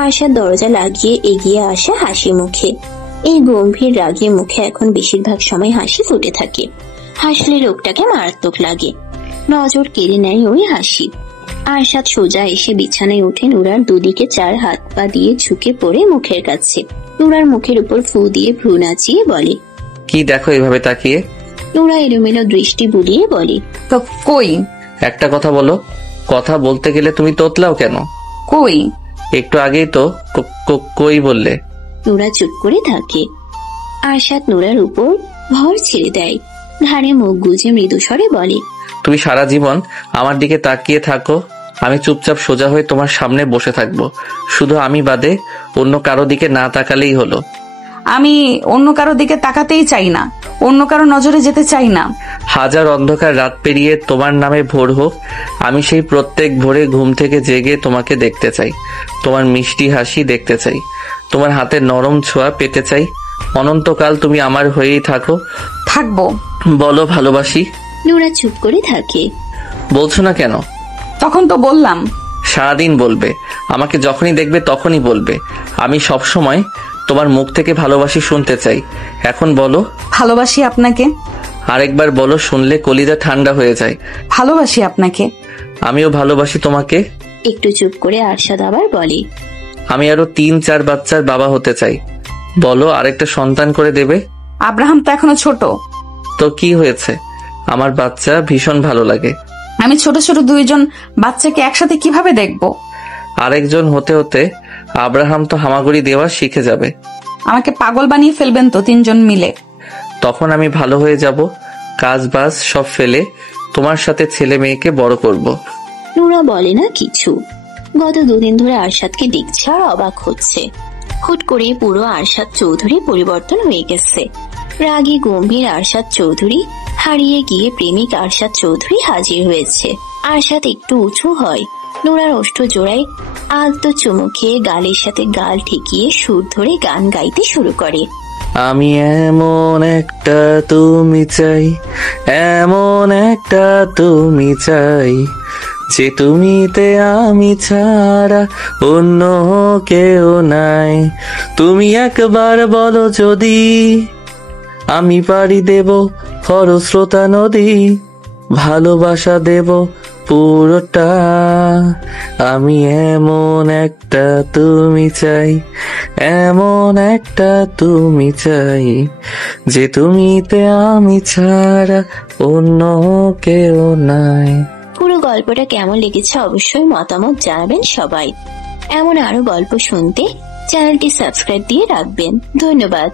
আরশাদ দরজা লাগিয়ে এগিয়ে আসে হাসি মুখে। এই গম্ভীর রাগী মুখে এখন বেশিরভাগ সময় হাসি ফুটে থাকে। হাসলে লোকটাকে মারাত্মক লাগে। নজর কেড়ে নেয় ওই হাসি। আরশাদ সোজা এসে বিছানায় উঠে নুরার দুদিকে চার হাত পা দিয়ে ঝুঁকে পড়ে মুখের কাছে। নুরার মুখের উপর ফু দিয়ে ভ্রু নাচিয়ে বলে, কি দেখো এভাবে তাকিয়ে? নুরা এলোমেলো দৃষ্টি বুলিয়ে বলে, তো কই? একটা কথা বলো। কথা বলতে গেলে তুমি তোতলাও কেন? কই? একটু আগেই তো কই বললে। নুরা চুপ করে থাকে। আরশাদ নুরার উপর ভর ছেড়ে দেয়। ঘাড়ে মুখ গুজে মৃদু স্বরে বলে, তুমি সারা জীবন আমার দিকে তাকিয়ে থাকো, আমি চুপচাপ সোজা হয়ে তোমার সামনে বসে থাকবো। শুধু আমি বাদে অন্য কারো দিকে না তাকালেই হলো। আমি অন্য কারো দিকে তাকাতেই চাই না, অন্য কারো নজরে যেতে চাই না। হাজার অন্ধকার রাত পেরিয়ে তোমার নামে ভোর হোক, আমি সেই প্রত্যেক ভোরে ঘুম থেকে জেগে তোমাকে দেখতে চাই। তোমার মিষ্টি হাসি দেখতে চাই, তোমার হাতের নরম ছোঁয়া পেতে চাই। অনন্তকাল তুমি আমার হয়েই থাকো। থাকবো। বলো ভালোবাসি। নুরা চুপ করে থাকে। বলছো না কেন? তখন তো বললাম। সারাদিন বলবে, আমাকে যখনই দেখবে তখনই বলবে। আমি সব সময় তোমার মুখ থেকে ভালোবাসি শুনতে চাই। এখন বলো। ভালোবাসি আপনাকে। আরেকবার বলো, শুনলে কলিজা ঠান্ডা হয়ে যায়। ভালোবাসি আপনাকে। আমিও ভালোবাসি তোমাকে। একটু চুপ করে আরশাদ আবার বলে, আমি আরো 3-4 বাচ্চার বাবা হতে চাই। বলো, আরেকটা সন্তান করে দেবে? আব্রাহাম তো এখনো ছোট। তো কি হয়েছে, আমার বাচ্চা ভীষণ ভালো লাগে। আমি ছোট ছোট 2জন বাচ্চাকে একসাথে কিভাবে দেখবো? আরেকজন হতে হতে আব্রাহাম তো হামাগুড়ি দেওয়া শিখে যাবে। আমাকে পাগল বানিয়ে ফেলবেন তো 3 জন মিলে। তখন আমি ভালো হয়ে যাব, কাজ বাজ সব ফেলে তোমার সাথে ছেলে মেয়েকে বড় করব। নুরা বলে না কিছু। গত 2 দিন ধরে আরশাদকে দেখছে আর অবাক হচ্ছে। হুট করে পুরো আরশাদ চৌধুরী পরিবর্তন হয়ে গেছে। রাগী গম্ভীর আরশাদ চৌধুরী হারিয়ে গিয়ে প্রেমিক আরশাদ চৌধুরী হাজির হয়েছে। আরশাদ একটু উঁচু হয়, নুরার ওষ্ঠ জোড়ায় আলতো চুমু খেয়ে গালের সাথে গাল ঠেকিয়ে সুর ধরে গান গাইতে শুরু করে। আমি এমন একটা তুমি চাই, এমন একটা তুমি চাই, যে তুমিতে আমি ছাড়া অন্য কেউ নাই। তুমি একবার বলো যদি, আমি পাড়ি দেব খরস্রোতা নদী, ভালোবাসা দেব পুরোটা। আমি এমন একটা তুমি চাই, এমন একটা তুমি চাই, যে তুমিতে আমি ছাড়া অন্য কেউ নাই। পুরো গল্পটা কেমন লেগেছে অবশ্যই মতামত জানাবেন সবাই। এমন আরো গল্প শুনতে চ্যানেলটি সাবস্ক্রাইব দিয়ে রাখবেন। ধন্যবাদ।